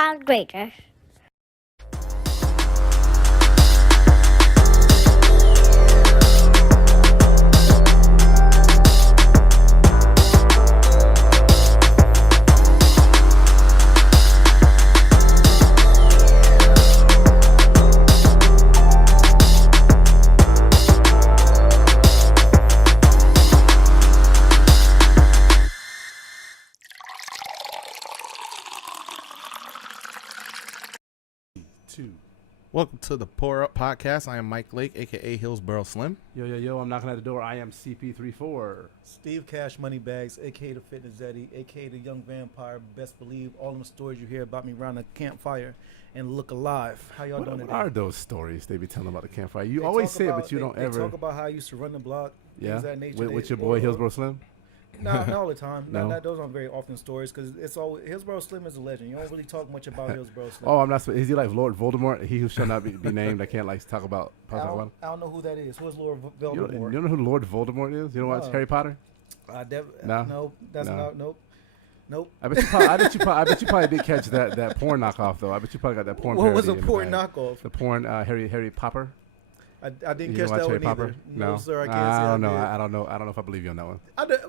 pound greater. Welcome to the Pour Up Podcast. I am Mike Lake, a.k.a. Hillsboro Slim. Yo, I'm knocking at the door. I am CP34. Steve Cash Moneybags, a.k.a. the Fitness Zeddy, a.k.a. the Young Vampire. Best believe all them stories you hear about me around the campfire and look alive. How y'all doing today? What are those stories they be telling about the campfire? You They always talk say it, about- but you don't they ever. talk about how I used to run the block. Yeah, things of that nature. with your boy Hillsboro Slim. Not all the time. No? Those aren't very often stories because it's always Hillsboro Slim is a legend. You don't really talk much about Hillsboro Slim. Oh, I'm not. Is he like Lord Voldemort? He who shall not be named. I can't like talk about. I don't know who that is. Who is Lord You Voldemort? don't know who Lord Voldemort is? You don't watch No. Harry Potter? No? No, that's No. not. Nope. I bet you probably did catch that porn knockoff though. I bet you probably got that porn. What was a parody in the porn bag. knockoff? The porn Harry Popper. I didn't You catch watch that Harry one Popper? either. No, sir, I can't say I don't know. did. I don't know. I don't know if I believe you on that one.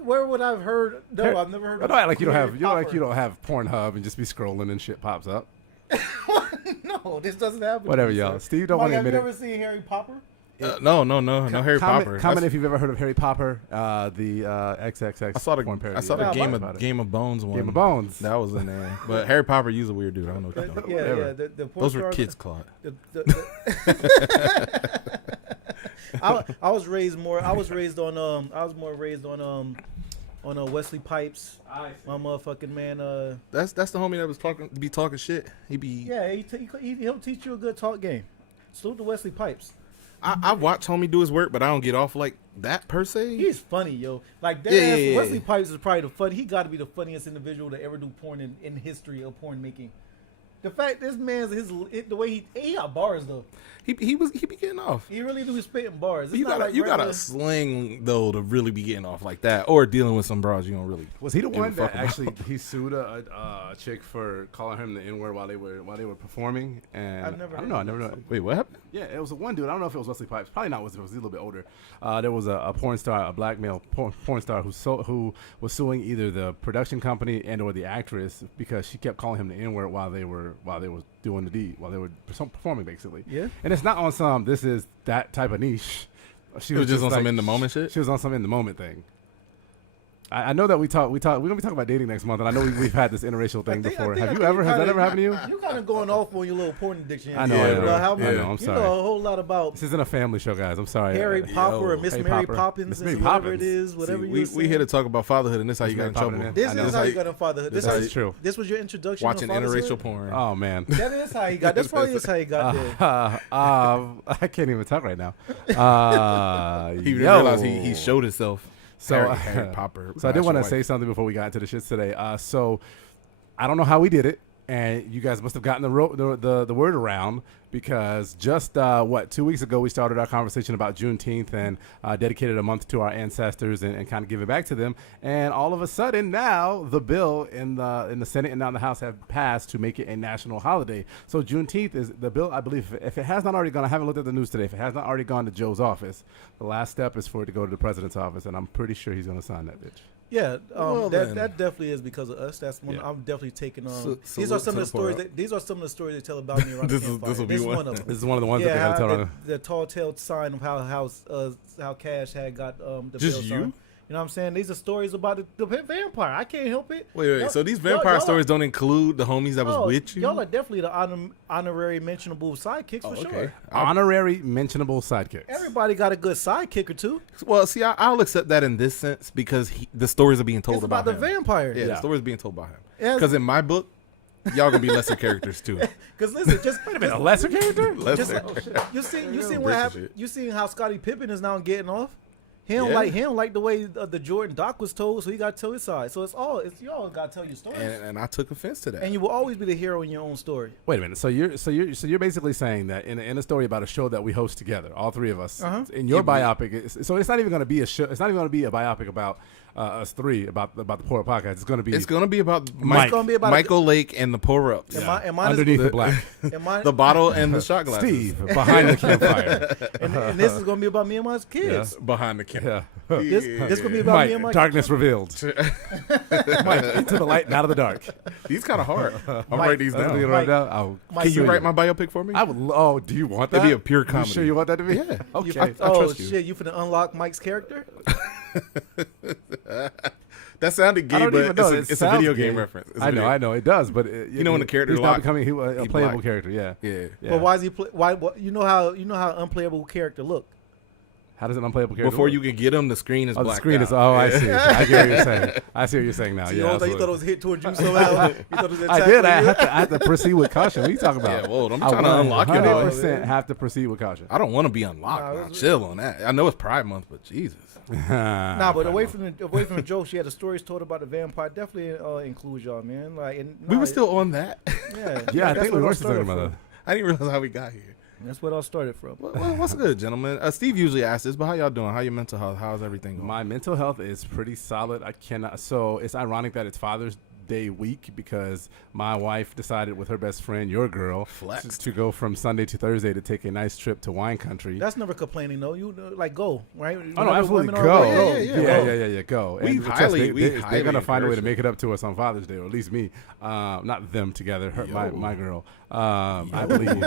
Where would I have heard? No, Harry- I've never heard. Don't act like you don't have. Harry You don't like Popper. you don't have Pornhub and just be scrolling and shit pops up. No, this doesn't happen. Whatever, to me, y'all. sir. Steve don't Mike, want to have admit you it. ever seen Harry Popper? No Harry Popper. Comment if you've ever heard of Harry Popper, the XXX. I saw porn parody. the Yeah, Game about it. of Game of Bones one. Game of Bones. That was in there. But Harry Popper, you's a weird dude. I don't know what you're talking about. Yeah. The porn Those were stars- kids' Claude. I was raised more. I was raised on. I was more raised on Wesley Pipes. My motherfucking man. That's the homie that was talking shit. He be. Yeah, he'll teach you a good talk game. Salute to Wesley Pipes. I watch homie do his work, but I don't get off like that per se. He's funny, yo. Like that. Yeah. Wesley Pipes is probably the fun. He got to be the funniest individual to ever do porn in history of porn making. The fact this man's the way he got bars though. He be getting off. He really do spitting bars. It's You not gotta like you gotta regular- sling though to really be getting off like that, or dealing with some bros you don't really. Was he the give a one fuck that about. actually he sued a chick for calling him the N word while they were performing? And I've never I don't heard know. I of never this. know. Wait, what happened? Yeah, it was a one dude. I don't know if it was Wesley Pipes. Probably not. Was he was a little bit older? There was a porn star, a black male porn star who was suing either the production company and or the actress because she kept calling him the N word while they were doing the deed, while they were performing basically. Yeah. And it's not on some. This is that type of niche. She It was just on like- some in the moment shit. She was on some in the moment thing. I know that we're gonna be talking about dating next month, and I know we've had this interracial thing before. Have you ever? Has that ever happened to you? You kind of going off on your little porn addiction. I know, I know. About how I know, I'm you sorry. know a whole lot about This isn't a family show, guys. I'm sorry. Harry Popper or Miss Harry Mary Popper. Poppins, Miss is Mary whatever Poppins. it is, whatever you. we here to talk about fatherhood, and this how you got in Mary trouble. Poppins. This I know. is how you got in fatherhood. This That's is true. This was your introduction. Watching to fatherhood? interracial porn. Oh man. That is how you got. That's probably is how you got there. I can't even talk right now. He didn't realize he showed himself. So, Harry Popper. So I did want to actual say wife. something before we got into the shits today. So I don't know how we did it, and you guys must have gotten the word around because just 2 weeks ago we started our conversation about Juneteenth and dedicated a month to our ancestors and kind of give it back to them. And all of a sudden now the bill in the Senate and now in the House have passed to make it a national holiday. So Juneteenth is the bill. I believe if it has not already gone, I haven't looked at the news today. If it has not already gone to Joe's office, the last step is for it to go to the president's office, and I'm pretty sure he's going to sign that bitch. Yeah, Well, that then. definitely is because of us. That's one. Yeah. I'm definitely taking on. So these are salute some to of the the stories. poor. These are some of the stories they tell about me around This the is- campfire. this will be This is one. one of them. This is one of the ones that Yeah, they're going to tell on. the tall tale sign of how Cash had got the Just bill you? signed. You know what I'm saying? These are stories about the vampire. I can't help it. Wait. Y'all- So these y'all- vampire y'all stories are- don't include the homies that was oh, with you? Y'all are definitely the honorary mentionable sidekicks for Oh, sure. Honorary mentionable sidekicks. Everybody got a good sidekick or two. Well, see, I'll accept that in this sense because the stories are being told It's about the him. vampire. Yeah, Yeah. the stories being told by him. Yeah. Because in my book, y'all gonna be lesser characters too. Because listen, just wait a A lesser character? Lesser. You see Yeah, what break happened. shit. You see how Scottie Pippen is now getting off. He don't Yeah. like the way the Jordan Doc was told, so he got to tell his side. So you all got to tell your story, And I took offense to that. and you will always be the hero in your own story. Wait a minute. So you're basically saying that in a story about a show that we host together, all three of us, Uh-huh. in your Yeah, biopic. So it's not even going to be a show. It's not even going to be a biopic about us three about the Pour Up podcast. It's gonna be about Mike. It's gonna be about Michael Lake and the pour ups. and mine underneath is, the black. and mine, The bottle and the shot glasses. Steve behind the campfire. and this is gonna be about me and my kids. Behind the camera. Yeah. This gonna be about me and my Mike, darkness revealed. Mike, into the light and out of the dark. These kind of hard. I'll Mike, write these That's down. what Mike, I'll Mike, Can you write my biopic for me? I would. Oh, do you want that? It'd be a pure You comedy. sure you want that to be? Yeah. Okay. You, I trust you. shit! You finna unlock Mike's character? That sounded I gay, don't even but know. it's a video game gay. reference. It's a I know, video- it does, but You know when the character he's not lock- becoming a he playable black. character. Yeah. Yeah. Yeah. But why is he? Why? You know how unplayable character look? How does an unplayable character? Before work? you can get them, the screen is Oh, the blacked screen out. is. Oh, I see. I get what you're saying. I see what you're saying now. So Yeah. you thought it absolutely. was hit towards you somehow? You thought it was an I attack did. on you? I had to proceed with caution. What are you talking about? Yeah, whoa, don't be trying to unlock your dog. 100% have to proceed with caution. I don't want to be unlocked. Nah, Now. it's- Chill on that. I know it's Pride Month, but Jesus. Nah, but away from the jokes, she had the stories told about the vampire. Definitely include y'all, man. Like, and, We nah, were still on that. yeah. Yeah, I that's think where we it all were still talking started about that. I didn't realize how we got here. from. That's where it all started from. What's good, gentlemen? Steve usually asks this, but how y'all doing? How your mental health? How's everything going? My mental health is pretty solid. I cannot. So it's ironic that it's Father's Day week because my wife decided with her best friend, your girl, Flex. to go from Sunday to Thursday to take a nice trip to wine country. That's never complaining though. You like go right. Oh no, Whenever absolutely women go. are Yeah, Go. We trust highly- me, we they're gonna highly find a way to encourage make it up to us on Father's Day, or at least me, not them together. My girl, I believe.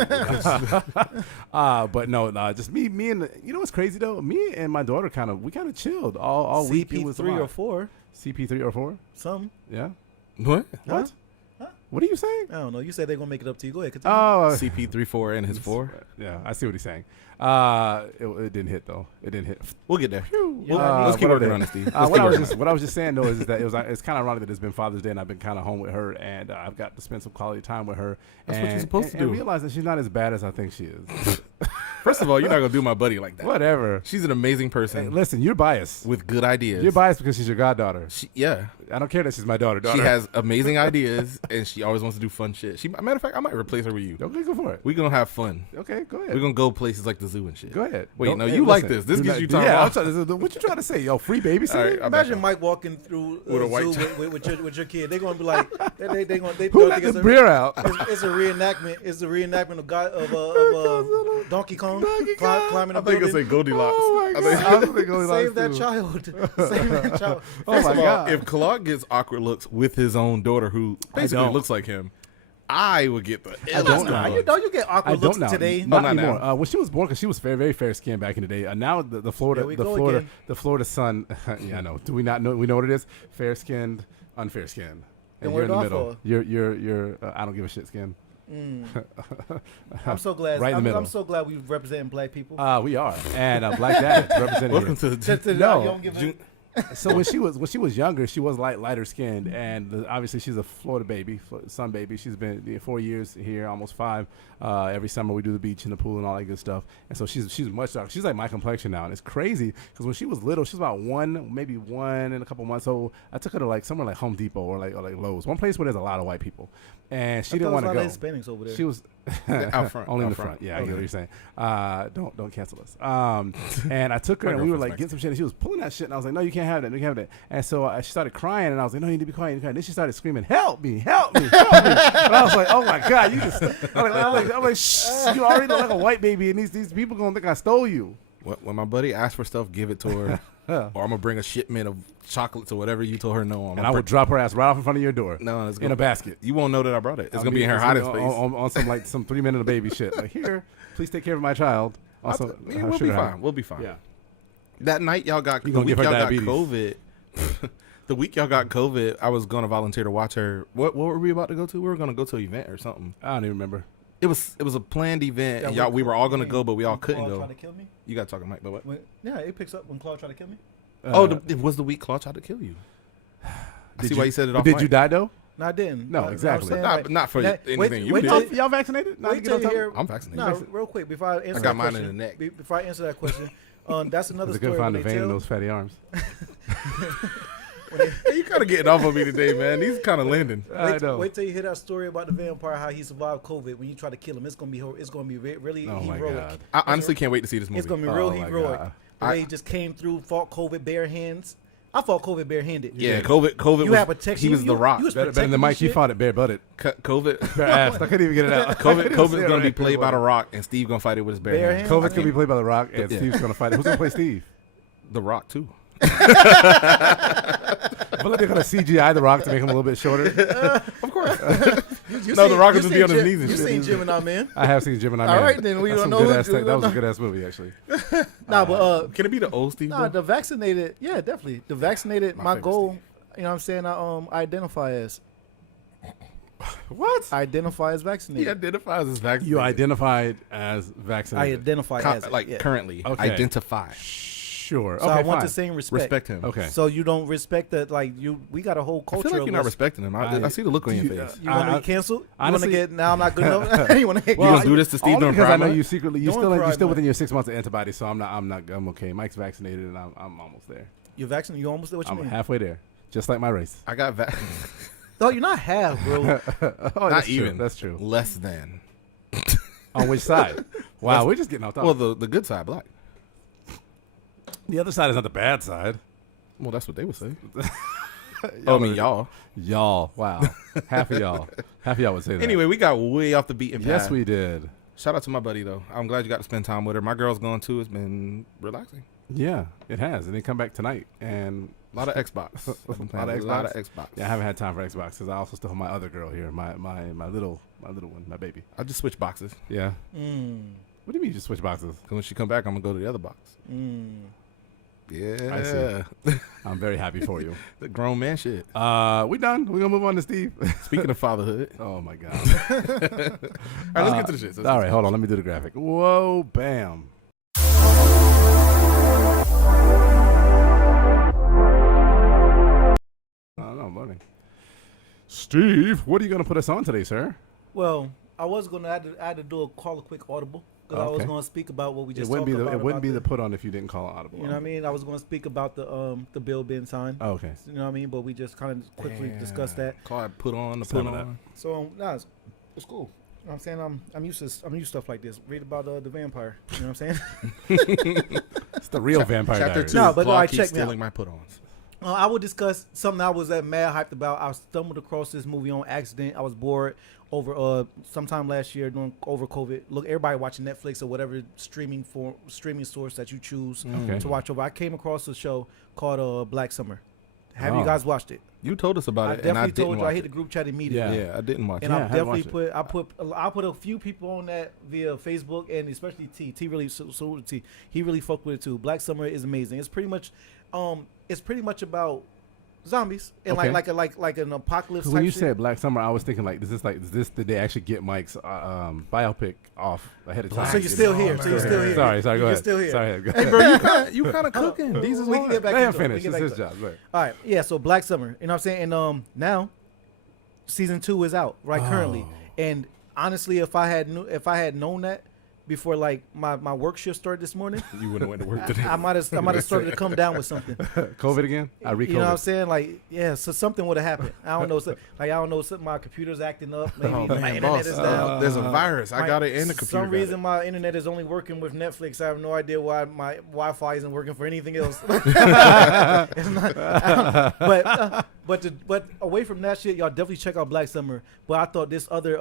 But no, just me and you know what's crazy though? Me and my daughter kind of chilled all week. It was a CP3 lot. or 4, CP3 or 4? some. Yeah. What? What? What are you saying? I don't know. You said they're gonna make it up to you. Go ahead. Continue. Oh, CP34 and his 4. yeah. I see what he's saying. It didn't hit though. It didn't hit. We'll get there. Let's keep what working are on they? it, Steve. What I was just saying though is that it's kind of ironic that it's been Father's Day and I've been kind of home with her and I've got to spend some quality time with her. That's what you're supposed to do. And realize that she's not as bad as I think she is. First of all, you're not gonna do my buddy like that. Whatever. She's an amazing Hey, person listen, you're biased. with good ideas. You're biased because she's your goddaughter. Yeah, I don't care that she's my daughter. she has amazing ideas and she always wants to do fun shit. Matter of fact, I might replace her with you. Okay, go for it. We're gonna have fun. Okay, go ahead. We're gonna go places like the zoo and shit. Go ahead. Wait, Don't- no, hey, you like listen, this. This do gets not- you talking Yeah, about. what you trying to say? Yo, free babysitting? All right, I'll Imagine back Mike walking through With a white zoo with your kid. They're gonna be like, they Who they'll let think the it's beer out? it's a reenactment. It's a reenactment of Donkey Kong climbing I a think it's building. a Goldilocks. Oh my I think- God. I was thinking Goldilocks, Save that too. child. Save that child. Oh First my of all, God. if Clark gets awkward looks with his own daughter, who basically don't. looks like him, I would get the. I don't Nah, know. you get I awkward don't looks know. today. Not not anymore. now. When she was born, because she was very, very fair skinned back in the day. Now the Florida, There we go again. the Florida sun. Yeah, I know. Do we not know? We know what it is. Fair skinned, unfair skinned. Then And where you're in the do I middle. fall? You're. I don't give a shit skin. I'm so glad. Right in the middle. I'm so glad we representing black people. We are, and Black Dad represented Welcome here. to the. No. you don't give a- June- So when she was younger, she was lighter skinned, and obviously she's a Florida baby, sun baby. She's been 4 years here, almost 5. Every summer we do the beach and the pool and all that good stuff. And so she's much darker. She's like my complexion now, and it's crazy because when she was little, she was about maybe one in a couple months old. I took her to like somewhere like Home Depot or like Lowe's, one place where there's a lot of white people, and she didn't want to go. Hispanics over there. She was Out front. only in out the front. Yeah, I Okay. get what you're saying. Don't cancel us. And I took her My and we were girlfriend's like nice. getting some shit, and she was pulling that shit, and I was like, no, you can't have that. You can't have that. And so she started crying, and I was like, no, you need to be quiet. And then she started screaming, help me, help me, help me. And I was like, oh my God, you just. I'm like, shh, you already look like a white baby, and these people gonna think I stole you. When my buddy asks for stuff, give it to her, or I'm gonna bring a shipment of chocolates or whatever you told her no on. And I would drop her ass right off in front of your door. No, it's in gonna a basket. You won't know that I brought it. It's I'll gonna be in her it's hiding gonna space. be on some 3 minute of baby shit. Like here, please take care of my child. Also, We'll be fine. We'll be fine. Yeah. That night y'all got You the gonna week give her y'all got diabetes. COVID. The week y'all got COVID, I was gonna volunteer to watch her. What were we about to go to? We were gonna go to an event or something. I don't even remember. It was a planned event, Yeah, and y'all we were all gonna go, but we all when couldn't Claude go. tried to kill me? You got talking, Mike, but what? Yeah, it picks up when Claude tried to kill me. It was the week Claude tried to kill you. I Did see why you said it off. Did mic. you die though? No, I didn't. No, I'm exactly. saying, Not, like, not for that- anything wait- you wait did. till- Y'all vaccinated? Not to Wait get till on you top? hear. I'm vaccinated. No, real quick before I answer got that mine question. in the neck. Before I answer that question, that's another It's a story. good find when the they vein in tell- those fatty arms. Hey, you kind of getting off of me today, man. These kind of landing. I know. Wait till you hear that story about the vampire, how he survived COVID. When you try to kill him, it's gonna be really Oh my heroic. God. I honestly can't wait to see this movie. It's gonna be real Oh my heroic. God. The way he just came through, fought COVID bare hands. I fought COVID barehanded. Yeah, COVID. You was, had protection. He was the Rock. You was Better than protecting Mike. the He shit. fought it bare-butted. COVID. Bare ass. I couldn't even get it out. COVID's gonna be played by the Rock, and Steve gonna fight it with his bare Bare hands. hand? COVID's gonna be played by the Rock, and Yeah. Steve's gonna fight it. Who's gonna play Steve? The Rock too. But they're gonna CGI the Rock to make him a little bit shorter. Of course. You No, seen- the Rock you is seen be on his Jim- knees and You shit. seen Gemini Man? I have seen Gemini All Man. right, then we That's don't some know. good ass We thing. That don't was a know. good ass movie, actually. Nah, but Can it be the old Steve? nah, though? the vaccinated. Yeah, definitely. The vaccinated. My My favorite goal. You know what I'm saying? I identify as. What? I identify as He vaccinated. identifies as vaccinated. You identified as I vaccinated. identify as it, like yeah. currently Okay. identify. Sure. So Okay, I want fine. the same respect. Respect him. Okay. So you don't respect that, like you. We got a whole I culture. feel like of you're not us- respecting him. I see the look on your face. You want to I- be canceled? You want honestly- to get now? I'm not good enough. You want to get? You gonna do this to Steve Only during because I Pride know Month? you secretly, you're During still Pride Month. within your 6 months of antibodies, so I'm okay. Mike's vaccinated, and I'm almost there. You're vaccinated. You almost did what you I'm mean? halfway there, just like my race. I got No, you're not half, bro. Oh, not that's even. True. That's true. Less than. On which side? Wow, we're just getting off topic. Well, the good side, black. The other side is not the bad side. Well, that's what they would say. I mean, y'all. Y'all. Wow. Half of y'all would say that. Anyway, we got way off the beaten path. Yes, we did. Shout out to my buddy though. I'm glad you got to spend time with her. My girl's going too. It's been relaxing. Yeah, it has. And they come back tonight. And A lot of Xbox. A lot of A lot of Xbox? Xbox. yeah, I haven't had time for Xbox because I also still have my other girl here, my little one, my baby. I just switch boxes. Yeah. Mm, What do you mean you just switch boxes? Cause when she come back, I'm gonna go to the other box. mm. Yeah. I'm very happy for you. The grown man shit. We done. We're gonna move on to Steve. Speaking of fatherhood. Oh my god. All right, let's get to the shit. All right, hold on. Let me do the graphic. Whoa, bam. Oh, no, money. Steve, what are you gonna put us on today, sir? Well, I was gonna I had to do a call a quick audible because I was Okay. gonna speak about what we It just wouldn't talked be about. the it wouldn't about be the put on if you didn't call an audible. You know what I mean? I was gonna speak about the bill being signed. Oh, okay. You know what I mean? But we just kind of quickly discussed that. Call it put on the Some put of that. on. So nah, it's cool. You know what I'm saying? I'm used to stuff like this. Read about the vampire. You know what I'm saying? It's the real Vampire Chapter Diaries. 2. No, but Claude alright, keeps check me out. stealing my put ons. I will discuss something I was mad hyped about. I stumbled across this movie on accident. I was bored over sometime last year over COVID. Look, everybody watching Netflix or whatever streaming source that you choose Okay. to watch over. I came across a show called Black Summer. Have Oh. you guys watched it? You told us about I it, and I definitely didn't told you. I watch hit it. the group chat immediately. Yeah. Yeah, I didn't watch And it. Yeah, I I haven't definitely watched I put a few people on that via Facebook and especially T. T really so T. He really fucked with it too. Black Summer is amazing. It's pretty much about zombies and Okay. like an apocalypse. When type you shit. said Black Summer, I was thinking like, is this did they actually get Mike's biopic off ahead of time? So you're still here. So you're still here. Sorry, go You're ahead. still here. Sorry, go Hey, ahead. bro, you kind of cooking. These is we can hard. get back Let him into it. We finish. can It's get his back to it. job. Go ahead. All right, yeah. So Black Summer, you know what I'm saying? And now, season 2 is out currently. And honestly, if I had known that before like my work shift started this morning, You wouldn't have went to work today. I might have started to come down with something. COVID again? I You know what I'm re-COVID. saying? Like, yeah, so something would have happened. I don't know. I don't know. Something my computer's acting up. Maybe Oh, my man, internet boss. is down. There's a virus. I My- got it in the computer. For some got reason, it. my internet is only working with Netflix. I have no idea why my Wi-Fi isn't working for anything else. It's not- but away from that shit, y'all definitely check out Black Summer. But I thought this other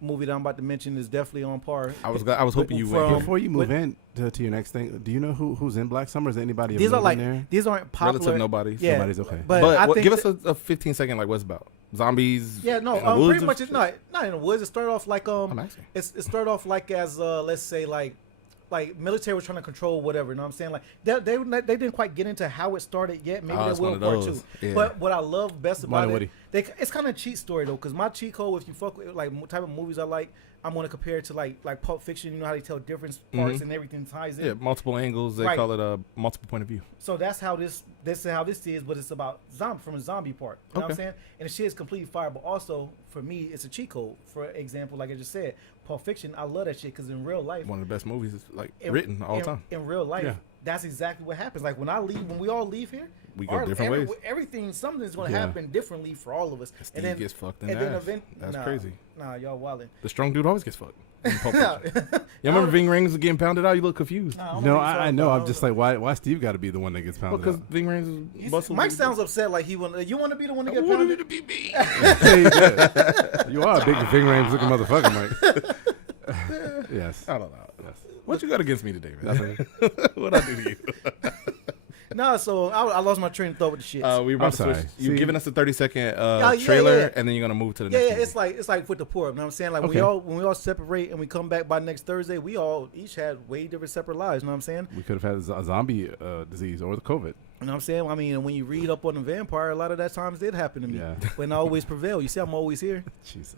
movie that I'm about to mention is definitely on par. I was hoping you From- went. Before you move What- in to your next thing, do you know who's in Black Summer? Is there anybody These are in like there? these aren't popular. Relative nobodies. Yeah, Nobody's okay. But, But I think give us a 15-second like what's it about zombies. yeah, no, in the woods pretty and much it's shit? not in the woods. It started off like I'm asking. it started off like as let's say like military was trying to control whatever. You know what I'm saying? Like they didn't quite get into how it started yet. Maybe Oh, they it's will one part of two. those. Yeah. But what I love best about Money it, Woody. it's kind of a cheat story though, because my cheat code, if you fuck with like type of movies I like, I'm gonna compare it to like Pulp Fiction. You know how they tell different parts and everything ties in. Yeah, multiple angles. They Right. call it a multiple point of view. So that's how this is how this is, but it's about from a zombie part. You know what I'm Okay. saying? And the shit is completely fire. But also for me, it's a cheat code. For example, like I just said, Pulp Fiction. I love that shit because in real life, One of the best movies like in- written all the in- time. In real life, Yeah. that's exactly what happens. Like when we all leave here, we go different ways. Everything, something's going to Yeah. happen differently for all of us. Steve and then gets fucked in and the then ass. event. That's nah, crazy. Nah, y'all wildin'. The strong dude always gets fucked. In Pulp Nah. Fiction. You remember Ving Rhames was getting pounded out? You look confused. Nah, don't No, know what you're I talking know. about. I'm just like, why Steve got to be the one that gets pounded Because out? Ving Rhames is muscle. Mike sounds upset like he want. You want to be the one to I get wanted pounded? it to be me. Hey, yeah. You are a big Ving Rhames looking motherfucker, Mike. Yes. I don't know. Yes. What you got against me today, man? Nothing. What I do to you? Nah, so I lost my train of thought with the shit. We were about I'm to sorry. switch. You're See- giving us a 30-second yeah, trailer, yeah. and then you're gonna move to the yeah, next. yeah, movie. it's like with the poor. You know what I'm saying? Like Okay. when we all separate and we come back by next Thursday, we all each had way different separate lives. You know what I'm saying? We could have had a zombie disease or the COVID. You know what I'm saying? I mean, when you read up on the vampire, a lot of that times did happen to me. Yeah. When I always prevail. You see, I'm always here. Jesus.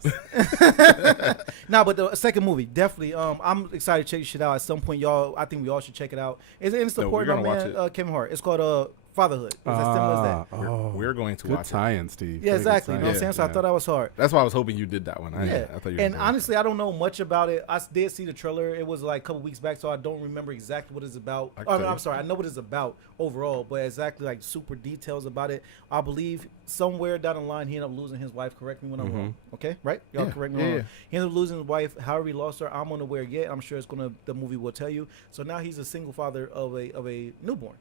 Nah, but the second movie, definitely. I'm excited to check this shit out. At some point, y'all, I think we all should check it out. It's No, we're supporting my gonna man watch Kevin Hart. It's called Fatherhood. It's as simple as that. We're going to Good watch it. tie-in, Steve. Yeah, Very good exactly. You know what I'm Yeah, saying? So I yeah. thought that was hard. That's why I was hoping you did that one. I Yeah, thought you. and were honestly, I don't know much about it. I did see the trailer. It was like a couple weeks back, so I don't remember exactly what it's about. I can Oh, tell no, you. I'm sorry, I know what it's about overall, but exactly like super details about it. I believe somewhere down the line he ended up losing his wife. Correct me when I'm wrong. Okay, right? Y'all Yeah, correct me yeah, when I'm yeah. wrong. He ended up losing his wife. However he lost her, I'm unaware yet. I'm sure the movie will tell you. So now he's a single father of a newborn,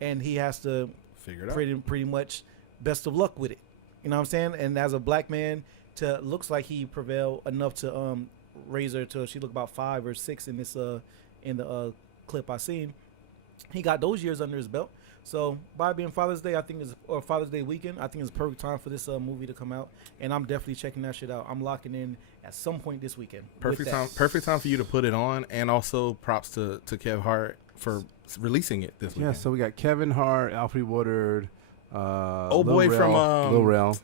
and he has to figure it out. pretty much best of luck with it. You know what I'm saying? And as a black man, looks like he prevailed enough to raise her to she looked about 5 or 6 in this in the clip I seen. He got those years under his belt. So by being Father's Day, I think or Father's Day weekend, I think it's a perfect time for this movie to come out, and I'm definitely checking that shit out. I'm locking in at some point this weekend. with Perfect that. time. Perfect time for you to put it on, and also props to Kev Hart for releasing it this Yeah, weekend. so we got Kevin Hart, Alfred Woodard, Old Lil boy Rel, from, Lil Rel.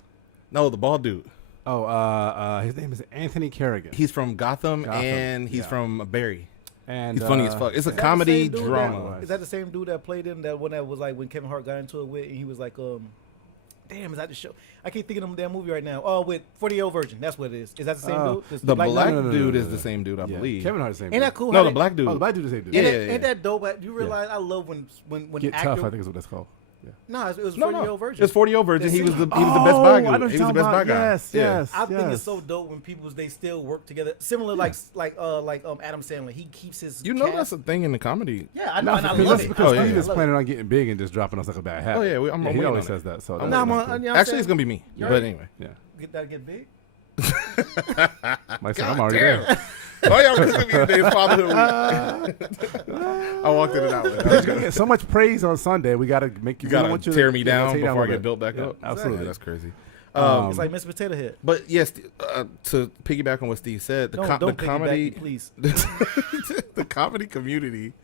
No, the bald dude. Oh, his name is Anthony Kerrigan. He's from Gotham, Gotham, and he's yeah. from Barry. And He's funny as fuck. It's a Is that the comedy same dude drama. Is that the same dude that played in that one that was like when Kevin Hart got into it with, and he was like, damn, is that the show? I can't think of the damn movie right now. Oh, with 40-Year-Old Virgin. That's what it is. Is that the same dude? This The black dude? dude no, is no. the same dude, I Yeah, believe. Kevin Hart's the same. Ain't that dude. cool? No, how the they- black dude. Oh, the black dude is the same dude. Yeah, Ain't that dope? You realize I love when Get actor, Tough, I think is what that's called. Yeah. No, it was No, 40-Year-Old no. Virgin. It's 40-year-old virgin. The He was the scene- best bad I guy. know He was the what best you're bad talking guy. about. Yes, Yeah. yes. I think it's so dope when they still work together. Similar like Adam Sandler. He keeps his You know cast. that's a thing in the comedy. Yeah, I know, No, and I because love that's it. because Oh, yeah, Steve yeah. is planning on getting big and just dropping us like a bad habit. Oh, yeah, I'm he waiting always on it. says that. So I'm that's Nah, cool. I'm, you know what I'm Actually, it's saying? gonna be me. You But already- anyway. Yeah. Get that get big. Like I said, I'm already there. Oh, y'all listen to me today, Fatherhood week. I walked into that You're one. gonna get so much praise on Sunday. We gotta make You we don't gotta want you tear to- me yeah, down tear you before I a get little built back bit. up. Yeah, absolutely. That's crazy. It's like Mr. Potato Head. But yes, to piggyback on what Steve said, the Don't the piggyback comedy, me, please. the comedy community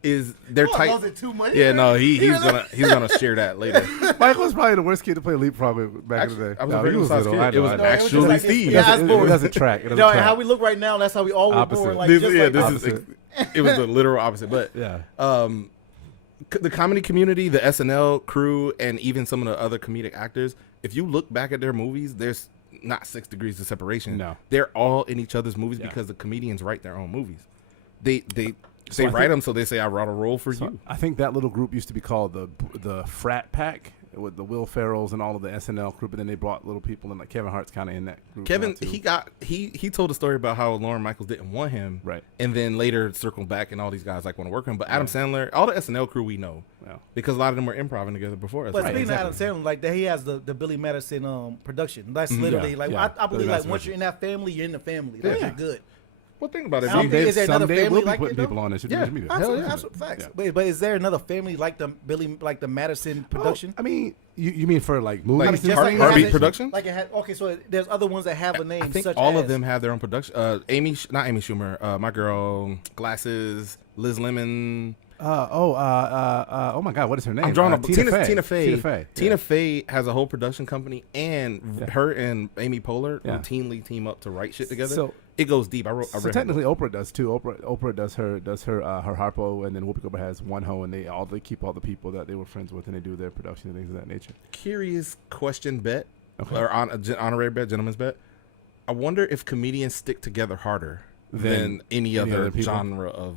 is they're Oh, tight. loves it too much. Yeah, no, he's gonna share that later. Michael was probably the worst kid to play leapfrog back in the day. I was No, a very he was size little. kid. I It know, was I know. No, it was actually just like- Steve. yeah, It boring. doesn't track. It doesn't No, and track. how we look right now, that's how we all were Opposite. born. Like, This, just yeah, like this opposite. it was the literal opposite. But Yeah. the comedy community, the SNL crew, and even some of the other comedic actors, if you look back at their movies, there's not 6 degrees of separation. No. They're all in each other's movies Yeah. because the comedians write their own movies. They So I write think- them, so they say, I wrote a role for So you. I think that little group used to be called the Frat Pack with the Will Ferrells and all of the SNL group, and then they brought little people in. Like Kevin Hart's kind of in that group. Kevin, now, too. he told a story about how Lauren Michaels didn't want him, Right. and then later circled back, and all these guys like want to work with him. But Adam Sandler, all the SNL crew we know, Yeah. because a lot of them were improv together before us. But Right, speaking exactly. of Adam Sandler, like he has the Billy Madison production. That's literally Yeah, like yeah. I believe Billy like Madison once you're in that family, you're in the family. Like Yeah. you're good. Well, think about it. I don't man. think- is there another someday family we'll be like putting it, though? people on this. Yeah. Media. Absolutely, yeah. absolutely facts. Yeah. But is there another family like the Madison production? I mean, you mean for like movies? Like and just stuff? like it Heartbeat has- Production? Like it had, okay, so there's other ones that have a name. I think such all as, of them have their own production. Not Amy Schumer. My girl, Glasses, Liz Lemon. Oh my God, what is her name? I'm drawing a Tina Fey. Tina Fey. Tina Fey. Tina yeah. Fey has a whole production company, and Yeah. her and Amy Poehler Yeah. routinely team up to write shit together. So- it goes deep. I So read her technically, book. Oprah does too. Oprah does her Harpo, and then Whoopi Goldberg has One Ho, and they keep all the people that they were friends with, and they do their production and things of that nature. Curious question bet, Okay. or honorary bet, gentleman's bet. I wonder if comedians stick together harder than any other people? genre of.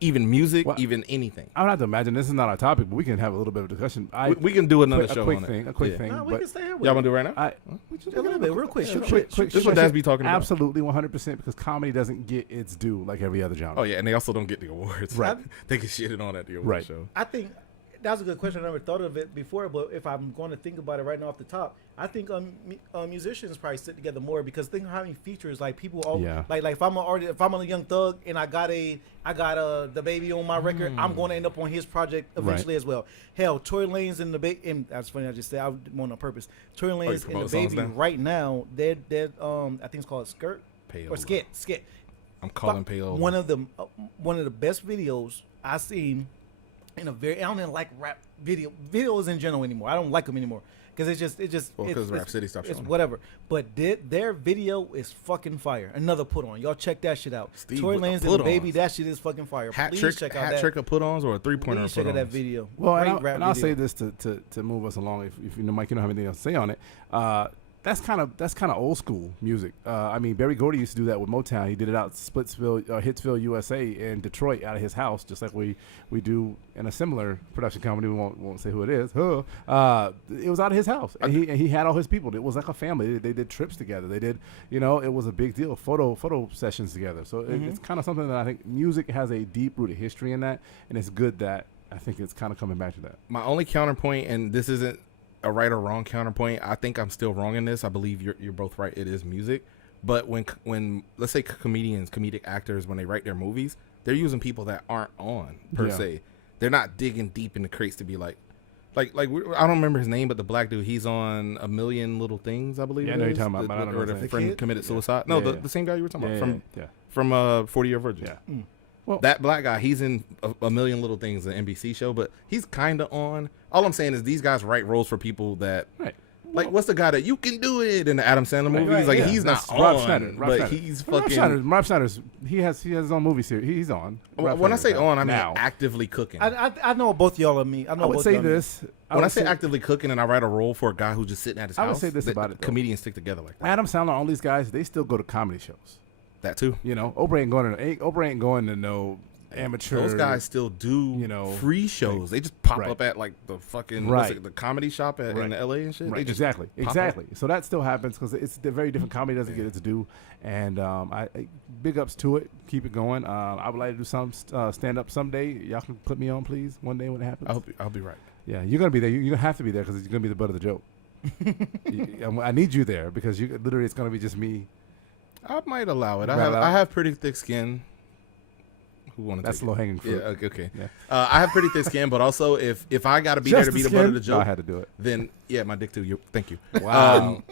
even music, Well, even anything. I don't have to imagine this is not our topic, but we can have a little bit of discussion. We can do another show a quick on thing, it. a quick Yeah. thing. No, we but can stay here with Y'all want it. to do it right now? A little bit, real quick. Shoot, quick, This is what Daz be talking about. Absolutely, 100%, because comedy doesn't get its due like every other genre. Oh yeah, and they also don't get the awards. Right. They get shitted on at the award Right. show. I think that's a good question. I never thought of it before, but if I'm going to think about it right now off the top, I think musicians probably sit together more because think of how many features like people all Yeah. like if I'm an artist, if I'm a Young Thug and I got the baby on my record, I'm going to end up on his project eventually as well. Hell, Tory Lanez and the baby, and that's funny. I just said I went on purpose. Tory Lanez and the promote songs baby now? right now, they're I think it's called Skirt Payola. or Skit. I'm calling Payola. One of the best videos I seen in a very. I don't even like rap videos in general anymore. I don't like them anymore because because Rap City stopped it's showing. whatever. But their video is fucking fire. Another put on. Y'all check that shit out. Steve Tory with the Lanez and the put-ons. baby. That shit is fucking fire. Please check out hat that. trick of put-ons or a 3-pointer Please check out that put-ons? video. Well, Great and rap I'll video. say this to move us along. If you know, Mike, you don't have anything else to say on it. That's kind of old school music. I mean, Berry Gordy used to do that with Motown. He did it out Hitsville, USA, in Detroit, out of his house, just like we do in a similar production company. We won't say who it is. It was out of his house, and he had all his people. It was like a family. They did trips together. They did, it was a big deal. Photo sessions together. So it's kind of something that I think music has a deep rooted history in that, and it's good that I think it's kind of coming back to that. My only counterpoint, and this isn't a right or wrong counterpoint. I think I'm still wrong in this. I believe you're both right. It is music, but when let's say comedic actors, when they write their movies, they're using people that aren't on per se. They're not digging deep in the crates to be like I don't remember his name, but the black dude, he's on A Million Little Things, I believe. Yeah, I know you're talking about, but I don't know or his the name. friend The kid? committed suicide. No, Yeah. the same guy you were talking about Yeah. from 40 Year Virgin. Yeah. Well, that black guy, he's in a Million Little Things, an NBC show, but he's kind of on. All I'm saying is these guys write roles for people that, Right. like, what's the guy that you can do it in the Adam Sandler movie? right, He's like, yeah. he's That's not Rob on, Schneider. but he's fucking. Rob Schneider's he has his own movie series. He's on. Rob When I say Schneider's on, I mean now. actively cooking. I know both y'all and me. I know I would both say y'all and me. this. When I would say actively cooking and I write a role for a guy who's just sitting at his I would house, say this about it, though. comedians stick together like that. Adam Sandler, all these guys, they still go to comedy shows. That too. Oprah ain't going to no amateur. Those guys still do, free shows. They just pop Right. up at like the fucking Right. the comedy shop in Right. LA and shit. Right, They just exactly. pop up. So that still happens because it's a very different comedy. Doesn't get its due, and I big ups to it. Keep it going. I would like to do some stand up someday. Y'all can put me on, please, one day when it happens. I'll be right. Yeah, you're gonna be there. You're gonna have to be there because you're gonna be the butt of the joke. I need you there because literally it's gonna be just me. I might allow it. You might allow it? I have pretty thick skin. Who want to? That's low hanging fruit. Yeah. Okay. Yeah. I have pretty thick skin, but also if I got to be Just there to be the butt of the No, I joke, had to do it. then yeah, my dick too. Thank you. Wow.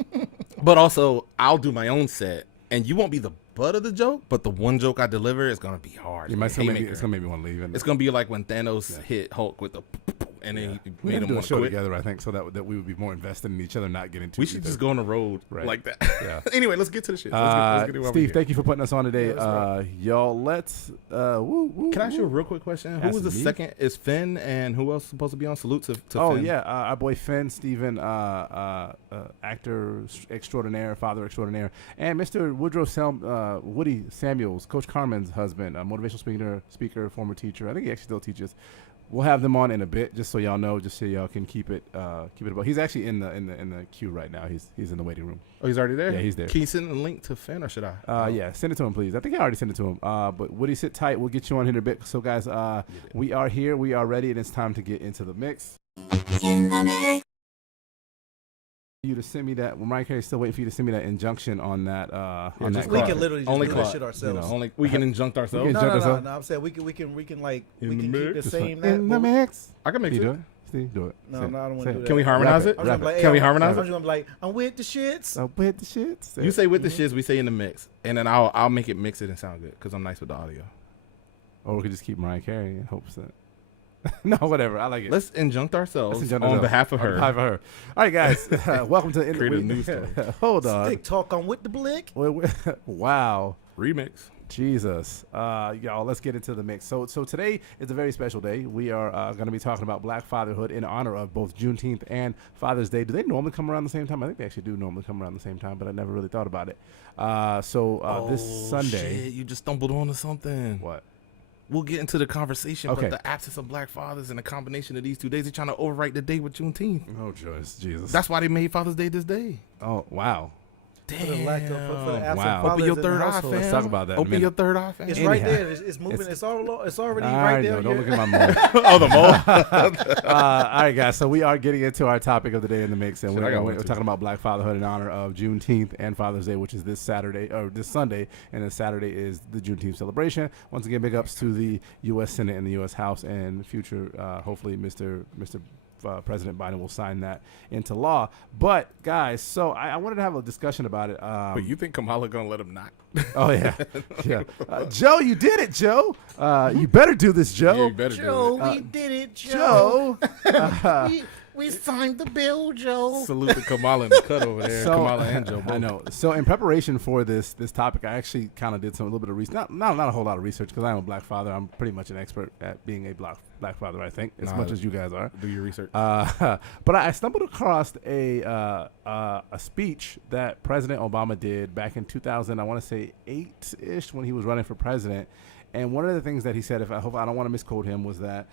But also, I'll do my own set, and you won't be the butt of the joke, but the one joke I deliver is gonna be hard. You might It's still gonna make it's gonna make me want to leave. It's gonna be like when Thanos hit Hulk with the, and then he we made have to him do a want to show quit. together, I think, so that we would be more invested in each other, not getting too. We should just go on the road Right. like that. Yeah. Anyway, let's get to the shit. Let's get it while we're Steve, here. thank you for putting us on today. Yeah, that's Y'all, let's. Can I ask you a real quick question? Who Ask was the me? second? Is Finn and who else supposed to be on? Salute to Oh Finn. yeah, our boy Finn Steven, actor extraordinaire, father extraordinaire, and Mr. Woody Samuels, Coach Carmen's husband, a motivational speaker, former teacher. I think he actually still teaches. We'll have them on in a bit, just so y'all know, just so y'all can keep it about. He's actually in the queue right now. He's in the waiting room. Oh, he's already there? Yeah, he's there. Can you send a link to Finn or should I? Yeah, send it to him, please. I think I already sent it to him. But Woody, sit tight. We'll get you on here in a bit. So, guys, we are here. We are ready, and it's time to get into the mix. You to send me that. Well, Mariah Carey's still waiting for you to send me that injunction on that. On just that We Clark. can literally just Only do that Clark, shit ourselves. Only we can injunct ourselves. can- No, Injunct ourselves? I'm saying we can like In we the can keep the mix. same that. in the but we- mix. I can make Can you it. do it? Steve, do it. No, Say it. no, I don't wanna Say do it. that. Can we harmonize Rap it? I'm just Rap gonna be like, it. Can we hey, harmonize I'm it? just gonna be like, I'm with the shits. With the shit. Say You it. say with the shiz, we say in the mix, and then I'll make it mix it and sound good because I'm nice with the audio. Or we could just keep Mariah Carey in hopes that. No, whatever. I like it. Let's injunct ourselves Let's injunct on ourselves. behalf of her. On behalf of her. All right, guys. Welcome to the Create a news story. Hold on. Stick talk on with the blick. Wow. Remix. Jesus. Y'all, let's get into the mix. So today is a very special day. We are going to be talking about Black fatherhood in honor of both Juneteenth and Father's Day. Do they normally come around the same time? I think they actually do normally come around the same time, but I never really thought about it. This Sunday. Shit, you just stumbled onto something. What? we'll get into the conversation. Okay. But the absence of black fathers and the combination of these 2 days, they're trying to overwrite the day with Juneteenth. Oh, Jesus. That's why they made Father's Day this day. Oh, wow. For the lack of for the absent Wow. fathers Open your in the third eye, household. fam. Let's talk about that in a Open minute. your third eye, fam. It's Anyhow. right there. It's moving. It's already All right right, there. don't You're- look at my mole. Oh, the mole. All right, guys. So we are getting into our topic of the day in the mix, and Shit, I got one we're too. talking about Black Fatherhood in honor of Juneteenth and Father's Day, which is this Saturday or this Sunday, and then Saturday is the Juneteenth celebration. Once again, big ups to the U.S. Senate and the U.S. House, and future, hopefully, Mr. President Biden will sign that into law. But guys, so I wanted to have a discussion about it. But you think Kamala gonna let him not? Oh yeah, yeah. Joe, you did it, Joe. You better do this, Yeah, Joe. you better Joe, do we did it, Joe. Joe. we signed the bill, Joe. it. Salute to Kamala in the cut over there. So- Kamala and Joe. I know. So in preparation for this topic, I actually kind of did a little bit of research. Not a whole lot of research because I'm a black father. I'm pretty much an expert at being a black father. I think as Nah, much as you guys are. Do your research. But I stumbled across a speech that President Obama did back in 2000. I want to say 8-ish when he was running for president. And one of the things that he said, I don't want to misquote him, was that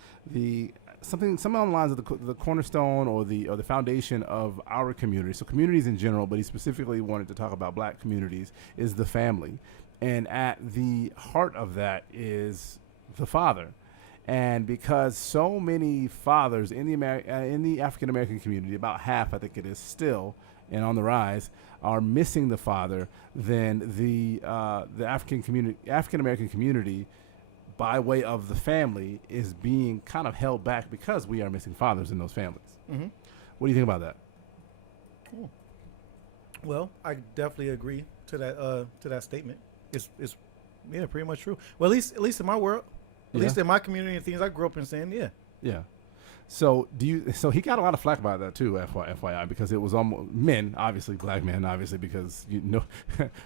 something along the lines of the cornerstone or the foundation of our community. So communities in general, but he specifically wanted to talk about black communities, is the family, and at the heart of that is the father. And because so many fathers in the African American community, about half I think it is still, and on the rise, are missing the father, then the African American community, by way of the family, is being kind of held back because we are missing fathers in those families. Mm-hmm. What do you think about that? Well, I definitely agree to that statement. It's yeah, pretty much true. Well, at least in my world, at least in my community and things I grew up in saying, yeah. Yeah. So So he got a lot of flack about that too, FYI, because it was almost men, obviously black men, obviously, because if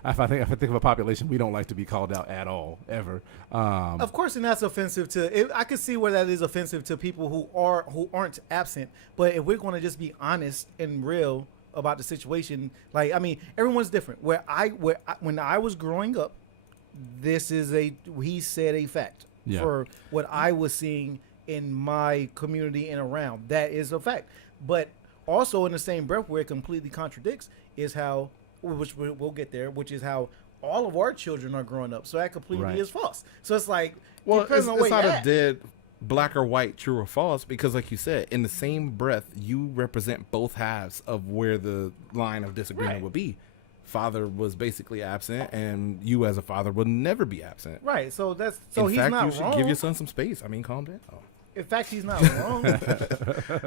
I think of a population, we don't like to be called out at all, ever. Of course, and that's offensive to. I could see where that is offensive to people who aren't absent. But if we're going to just be honest and real about the situation, like I mean, everyone's different. When I was growing up, this is he said a fact for what I was seeing in my community and around. That is a fact. But also in the same breath where it completely contradicts is how, which we'll get there, which is how all of our children are growing up. So that completely is false. So it's like, Well, depends on it's where not you're a at. dead black or white, true or false, because like you said, in the same breath, you represent both halves of where the line of disagreement would be. Father was basically absent, and you as a father would never be absent. Right. So that's In he's fact, not you should wrong. give your son some space. I mean, calm down. In fact, he's not wrong.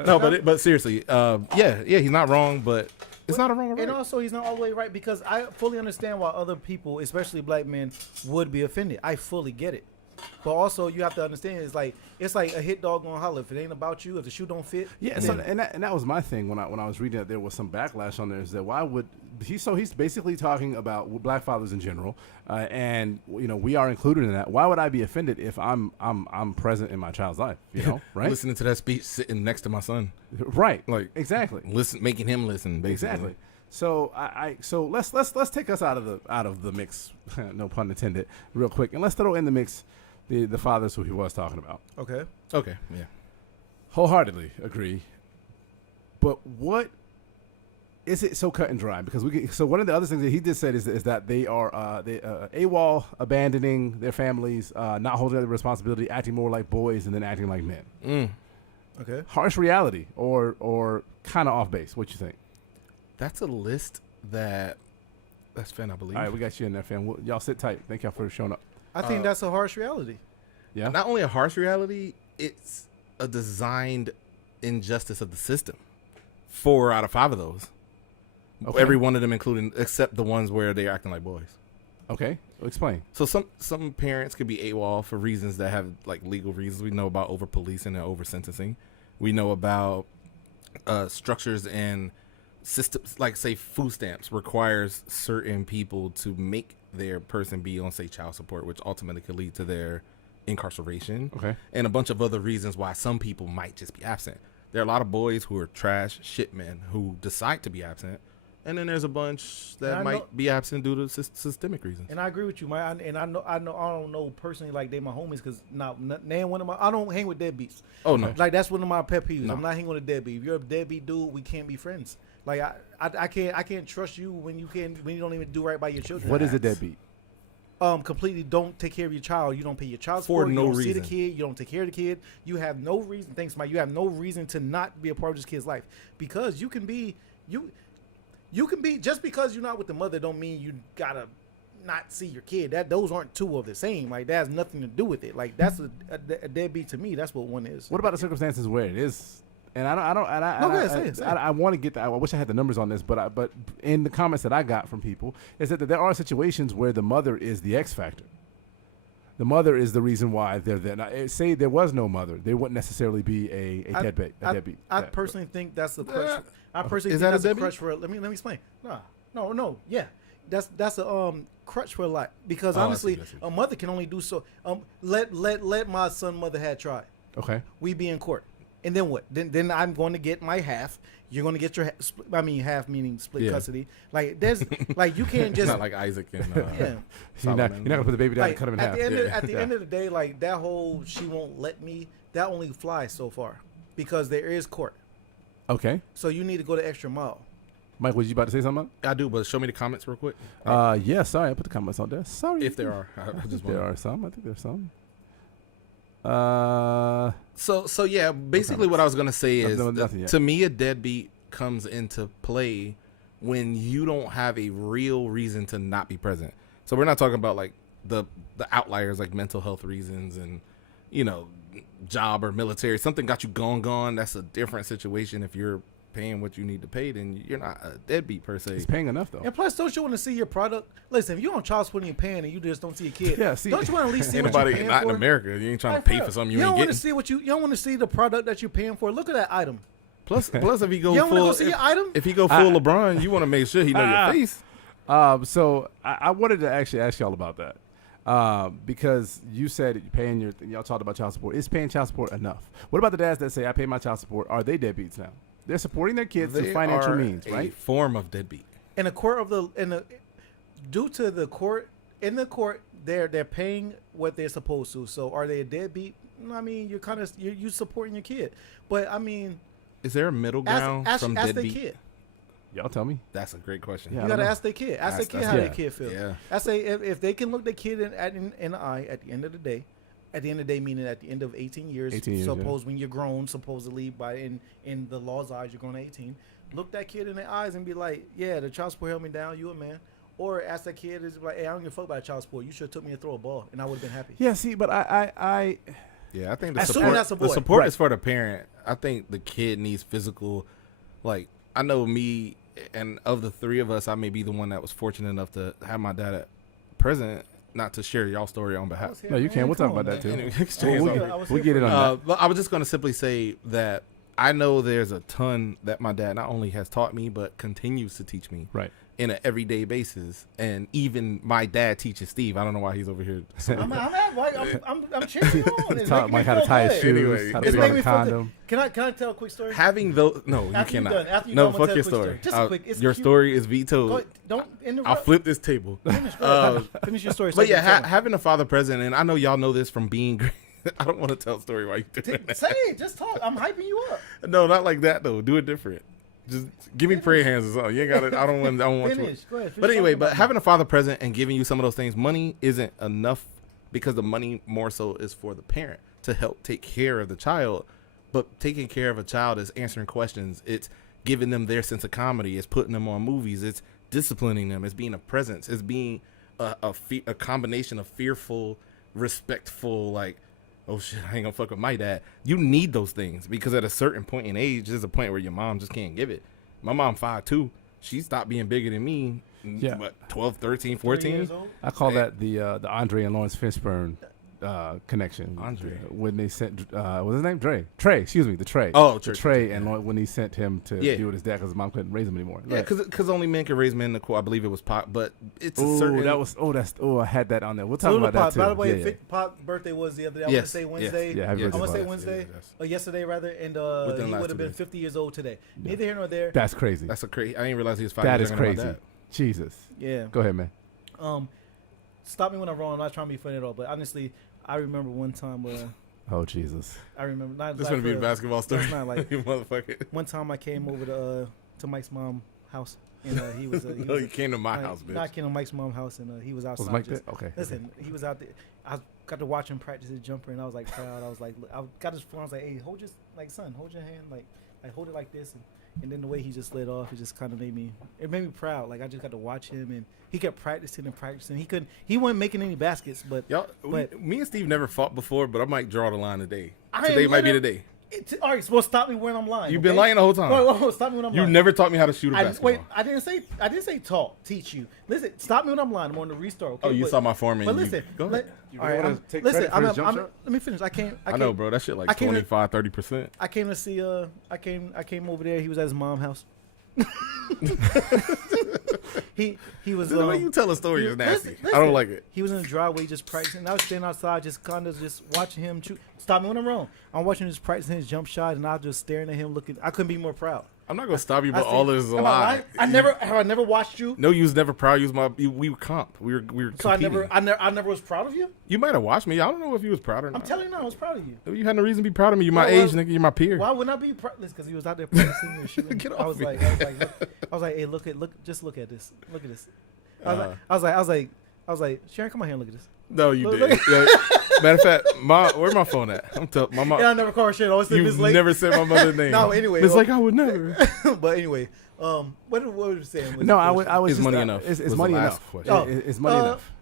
No, but seriously, he's not wrong, but it's not a wrong or right. And also, he's not all the way right, because I fully understand why other people, especially black men, would be offended. I fully get it. But also, you have to understand, it's like a hit dog gonna holler. If it ain't about you, if the shoe don't fit. Yeah, so, and that was my thing when I was reading that there was some backlash on there. Is that why would he's basically talking about black fathers in general, and we are included in that. Why would I be offended if I'm present in my child's life? Right? Listening to that speech, sitting next to my son, Right? like Exactly. making him listen, basically. Exactly. So so let's take us out of the mix, no pun intended, real quick, and let's throw in the mix the fathers who he was talking about. Okay. Okay, yeah. Wholeheartedly agree. But what is it so cut and dry? Because so one of the other things that he did say is that they are AWOL, abandoning their families, not holding the responsibility, acting more like boys and then acting like men. Okay. Harsh reality or kind of off base. What you think? That's a list that's Finn, I believe. All right, we got you in there, fam. Y'all sit tight. Thank y'all for showing up. I think that's a harsh reality. Yeah. Not only a harsh reality, it's a designed injustice of the system. 4 out of 5 of those. Okay. Every one of them including, except the ones where they're acting like boys. Okay. Explain. So some parents could be AWOL for reasons that have like legal reasons. We know about over policing and over sentencing. We know about structures and systems, like say food stamps requires certain people to make their person be on, say, child support, which ultimately could lead to their incarceration. Okay. And a bunch of other reasons why some people might just be absent. There are a lot of boys who are trash shit men who decide to be absent, and then there's a bunch And that I might know- be absent due to systemic reasons. And I agree with you, man. And I don't know personally like they my homies because I don't hang with deadbeats. Oh no, Like that's one of my pet peeves. No. I'm not hanging with a deadbeat. If you're a deadbeat dude, we can't be friends. Like I can't trust you when you don't even do right by your children. What is a deadbeat? Completely don't take care of your child. You don't pay your child For support. no You don't see reason. the kid. You don't take care of the kid. You have no reason. Thanks, Mike. You have no reason to not be a part of this kid's life because you can be just because you're not with the mother don't mean you gotta not see your kid. Those aren't two of the same. Like that has nothing to do with it. Like that's a deadbeat to me. That's what one is. What about the circumstances where it is? And No, go ahead, say it. I want to get that. I wish I had the numbers on this, but in the comments that I got from people, is that there are situations where the mother is the X factor. The mother is the reason why they're there. Now, say there was no mother, there wouldn't necessarily be a deadbeat. I personally think that's a crutch. I personally Is think that a that's a deadbeat? crutch for. Let me explain. No. Yeah, that's a crutch for a lot because Oh, I see, honestly, I see. a mother can only do so. Let my son mother had tried. Okay. We be in court, and then what? Then I'm going to get my half. You're going to get your half meaning split Yeah. custody. Like there's like you can't just not like Isaac and yeah. You're not Solomon. gonna put the baby down Like, and cut him in at half. the end, Yeah. at the end of the day, like that whole she won't let me. That only flies so far because there is court. Okay. So you need to go the extra mile. Mike, was you about to say something? I do, but show me the comments real quick. Yeah. Sorry, I put the comments on there. Sorry. If there are, I just there want. are some. I think there's some. So yeah, basically what I was gonna say is nothing yet. to me a deadbeat comes into play when you don't have a real reason to not be present. So we're not talking about like the outliers like mental health reasons and job or military. Something got you gone. That's a different situation. If you're paying what you need to pay, then you're not a deadbeat per se. It's paying enough though. And plus, don't you want to see your product? Listen, if you're on child support and you're paying and you just don't see a kid, Yeah, see- don't you want to at least see Ain't what you're nobody paying not for? in America. You ain't trying Like, to pay real. for something You you don't ain't want getting. to see you don't want to see the product that you're paying for. Look at that item. Plus if he go You don't want to full go see your item. if he go full LeBron, you want to make sure he know your face. So I wanted to actually ask y'all about that because you said you're paying y'all talked about child support. Is paying child support enough? What about the dads that say I pay my child support? Are they deadbeats now? They're supporting their kids They through financial are means, a right? form of deadbeat. In the court due to the court they're paying what they're supposed to. So are they a deadbeat? I mean, you're supporting your kid, but I mean, Is there a middle ground ask from their deadbeat? kid. Y'all tell me. That's a great question. Yeah. You I gotta don't know. ask their kid. Ask their kid That's- how yeah. their kid feel. Yeah. I say if they can look their kid in the eye at the end of the day, meaning at the end of 18 years. 18 years, Suppose when you're grown, supposedly in the law's eyes, you're grown at 18. Look that kid in the eyes and be like, yeah, the child support held me down. You a man. Or ask that kid is like, hey, I don't give a fuck about child support. You should have took me to throw a ball, and I would have been happy. Yeah. See, but I Yeah, I think the Assuming that's a boy. the support Right. is for the parent. I think the kid needs physical. Like I know me, and of the three of us, I may be the one that was fortunate enough to have my dad at present. Not to share y'all story on behalf. No, you can. We'll talk about that too. Anyway, We'll, exchange we'll, on- I was we'll here get it for on that. But I was just going to simply say that I know there's a ton that my dad not only has taught me, but continues to teach me Right. in an everyday basis. And even my dad teaches Steve. I don't know why he's over here. I'm cheering you on. It's Taught making Mike me how to feel tie his good. shoes, Anyway, how to it's put making on me a feel good. condom. Can I tell a quick story? Having those, no, you After you're cannot. done, after you're No, done, I'm gonna fuck tell your a quick story. story. Just a quick- it's Your cute. story is vetoed. Go, don't interrupt. I'll flip this table. Finish, go ahead. Finish your story. so But I yeah, can tell having a father present, and I know y'all know this from being great. I don't want to tell a story while you're doing him. that. Say it. Just talk. I'm hyping you up. No, not like that though. Do it different. Just give me prayer hands or something. You ain't got it. I don't want. You. Finish. Go ahead. But Finish anyway, talking but about having a father present and giving you some of those things, money isn't enough because the money more so is for the parent to help take care of the child. But taking care of a child is answering questions. It's giving them their sense of comedy. It's putting them on movies. It's disciplining them. It's being a presence. It's being a combination of fearful, respectful, like, oh shit, I ain't gonna fuck with my dad. You need those things because at a certain point in age, there's a point where your mom just can't give it. My mom 5'2". She stopped being bigger than me. Yeah. What, 12, 13, 3 14? years old. I call that the Andre and Lawrence Fishburne connection. Andre. When they sent what's his name? Trey. Excuse me, the Trey. Oh, Trey, yeah. and when he sent him to be with his dad because his mom couldn't raise him anymore. Yeah, because only men can raise men. I believe it was Pop, but it's a certain. I had that on there. We'll talk about that Pop, too. by the way, Pop's birthday was the other day. I want to say Wednesday. Yeah, happy I birthday, want to say Pop. Wednesday or yesterday rather, and he Within the last would have 2 been days. 50 years old today. Neither here nor there. That's crazy. That's a crazy. I didn't realize he was 5 That years is younger than my crazy. Jesus. Yeah. Go ahead, man. Stop me when I'm wrong. I'm not trying to be funny at all, but honestly, I remember one time where Oh Jesus. I remember not. This like gonna be a basketball story. It's not like You motherfucker. one time I came over to Mike's mom's house, and he was. No, you came to my house, bitch. I came to Mike's mom's house, and he was outside. Was Mike just, there? Okay. Listen, he was out there. I got to watch him practice his jumper, and I was like proud. I was like, I got his phone. I was like, hey, hold your son, hold your hand, like hold it like this, and then the way he just slid off, it just kind of made me proud. Like I just got to watch him, and he kept practicing and practicing. He wasn't making any baskets, but Me and Steve never fought before, but I might draw the line today. I Today am might be the literally- day. All right, so stop me when I'm lying. You've okay? been lying the whole time. Wait, stop me when I'm You lying. never taught me how to shoot a basketball. Wait, I didn't say talk, teach you. Listen, stop me when I'm lying. I'm on the restart. Okay? Oh, you saw my form, But and listen, go ahead. You all really right, wanna take credit for his jump shot? let me finish. I know, bro. That shit like I came to- 25-30%. I came to see. I came over there. He was at his mom's house. he was. The way you tell a story is nasty. Listen, I don't like it. He was in the driveway just practicing. I was standing outside, just kind of just watching him shoot. Stop me when I'm wrong. I'm watching him just practicing his jump shot, and I was just staring at him, looking. I couldn't be more proud. I'm not gonna stop you, but I all see- this is a am I lie. lying? Have I never watched you. No, you was never proud. You was we were comp. We were So competing. I never was proud of you. You might have watched me. I don't know if you was proud or not. I'm telling you now, I was proud of you. You had no reason to be proud of me. You're my age, nigga. You're my peer. Why wouldn't I be proud? Because he was out there practicing and shooting. Get I off was me. like, hey, just look at this. Look at this. I was like, Sharon, come on here and look at this. No, you Look- didn't. Yeah. Matter of fact, where's my phone at? I'm telling my mom. Yeah, I never call her Sharon. I always say You Miss Lake. never said my mother's name. No, anyway, It's like I would never. But anyway, what were you saying? No, I was Is just, money enough? It's Was money the last enough. question. Oh, It's money enough.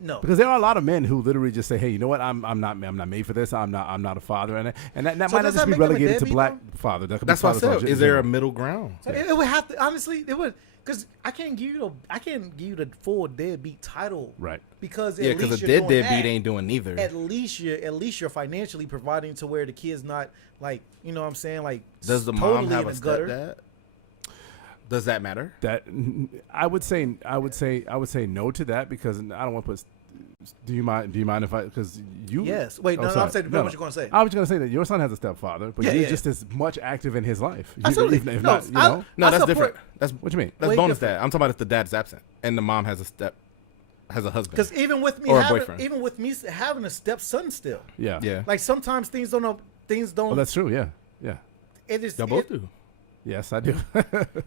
No. Because there are a lot of men who literally just say, "Hey, you know what? I'm not made for this. I'm not a father," and that So might not does just that be make them a relegated to deadbeat, black though? father. That could That's be what I fathers said. in Is there a general. middle ground? So it would have to honestly. It would because I can't give you the full deadbeat title. Right. Because Yeah, at because a least you're doing deadbeat that. ain't doing neither. At least you're financially providing to where the kid's not like, you know what I'm saying, like Does the totally mom have in a the gutter. stepdad? Does that matter? That I would say no to that because I don't want to put. Do you mind if I? Because you. Yes. Wait. No. sorry. I'm saying what you're gonna say. I was going to say that your son has a stepfather, but Yeah, you're yeah. just as much active in his life. Absolutely. If No, not, you know. No, I that's support- different. That's What you mean? That's Way bonus different. dad. I'm talking about if the dad's absent and the mom has a husband. Because even with me Or a boyfriend. having a stepson still, Yeah. Yeah. like sometimes things don't. Well, that's true. Yeah. Yeah. It is. Y'all both do. Yes, I do.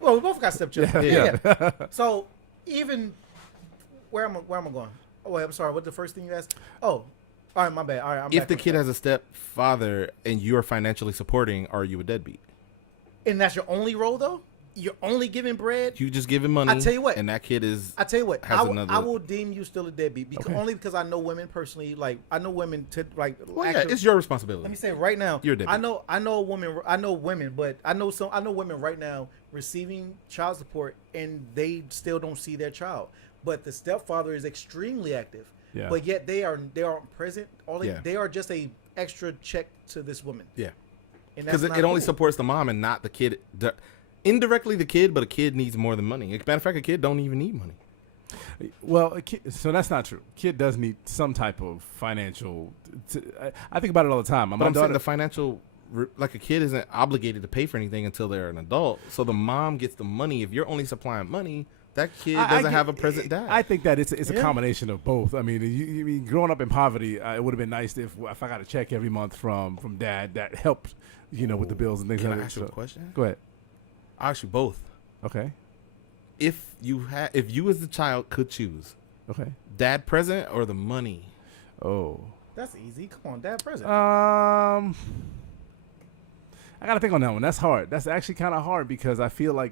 Well, we both got stepchildren. Yeah. Yeah. So even where am I going? Oh wait, I'm sorry. What the first thing you asked? Oh, all right, my bad. All right, I'm If back the on kid track. has a stepfather and you're financially supporting, are you a deadbeat? and that's your only role though, you're only giving bread. You just give him money. I tell you what. And that kid is. I tell you what, has another- I will deem you still a deadbeat because Okay. only because I know women personally. Like I know women to like. Well, yeah, actual- it's your Let responsibility. me say right now. You're a deadbeat. I know women, but I know women right now receiving child support and they still don't see their child. But the stepfather is extremely active. Yeah. But yet they aren't present. Yeah. They are just a extra check to this woman. Yeah. And that's Because not it only cool. supports the mom and not the kid. Indirectly the kid, but a kid needs more than money. Matter of fact, a kid don't even need money. Well, so that's not true. Kid does need some type of financial. I think about it all the time. But My I'm saying daughter. the financial, like a kid isn't obligated to pay for anything until they're an adult. So the mom gets the money. If you're only supplying money, that kid I doesn't get- have a present dad. I think that it's a Yeah. combination of both. I mean, you mean growing up in poverty, it would have been nice if I got a check every month from dad that helped, with the bills and things Can like I that. ask you a So- question? Go ahead. I'll ask you both. Okay. If you as the child could choose, Okay. dad present or the money? Oh. That's easy. Come on, dad present. I gotta think on that one. That's hard. That's actually kind of hard because I feel like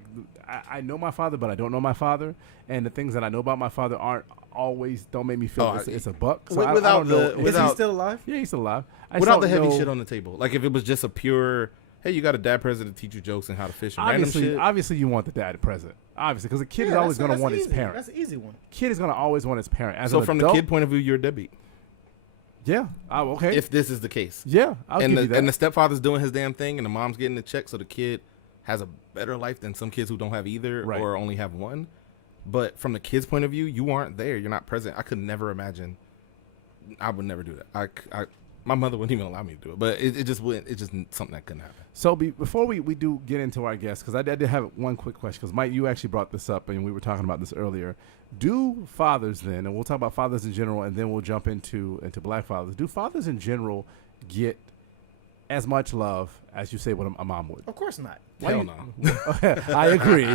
I know my father, but I don't know my father, and the things that I know about my father don't make me feel it's a buck. So I without don't know. the- Is is he without- still alive? yeah, he's still alive. I Without just the don't heavy know- shit on the table. Like if it was just a pure, hey, you got a dad present to teach you jokes and how to fish and random shit. Obviously, you want the dad present. Obviously, because a kid is Yeah, always that's- going to that's want his easy. parent. That's an easy one. Kid is going to always want his parent. As So an from adult, the kid point of view, you're a deadbeat. Yeah. Okay. If this is the case. Yeah. I'll And give you that. the stepfather's doing his damn thing, and the mom's getting the check, so the kid has a better life than some kids who don't have either Right. or only have one. But from the kid's point of view, you aren't there. You're not present. I could never imagine. I would never do that. My mother wouldn't even allow me to do it. But it just wouldn't. It's just something that couldn't happen. So before we do get into our guests, because I did have one quick question, because Mike, you actually brought this up, and we were talking about this earlier. Do fathers then, and we'll talk about fathers in general, and then we'll jump into black fathers. Do fathers in general get as much love as you say what a mom would? Of course not. Hell no. I agree.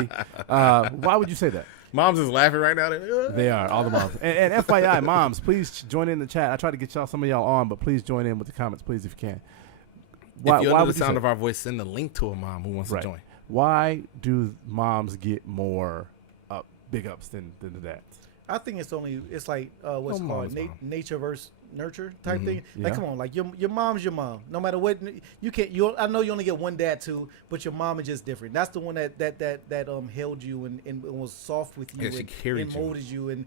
Why would you say that? Mom's is laughing right now. They are, all the moms. And FYI, moms, please join in the chat. I try to get some of y'all on, but please join in with the comments, please, if you can. If you're under the you sound say- of our voice, send a link to a mom who wants Right. to join. Why do moms get more big ups than the dads? I think it's like what's Oh, called mom's mom. nature versus nurture type thing. Yeah. Like, come on, like your mom's your mom. No matter what, you can't. I know you only get one dad too, but your mom is just different. That's the one that held you and was soft with you Yeah, she and carried you. molded you and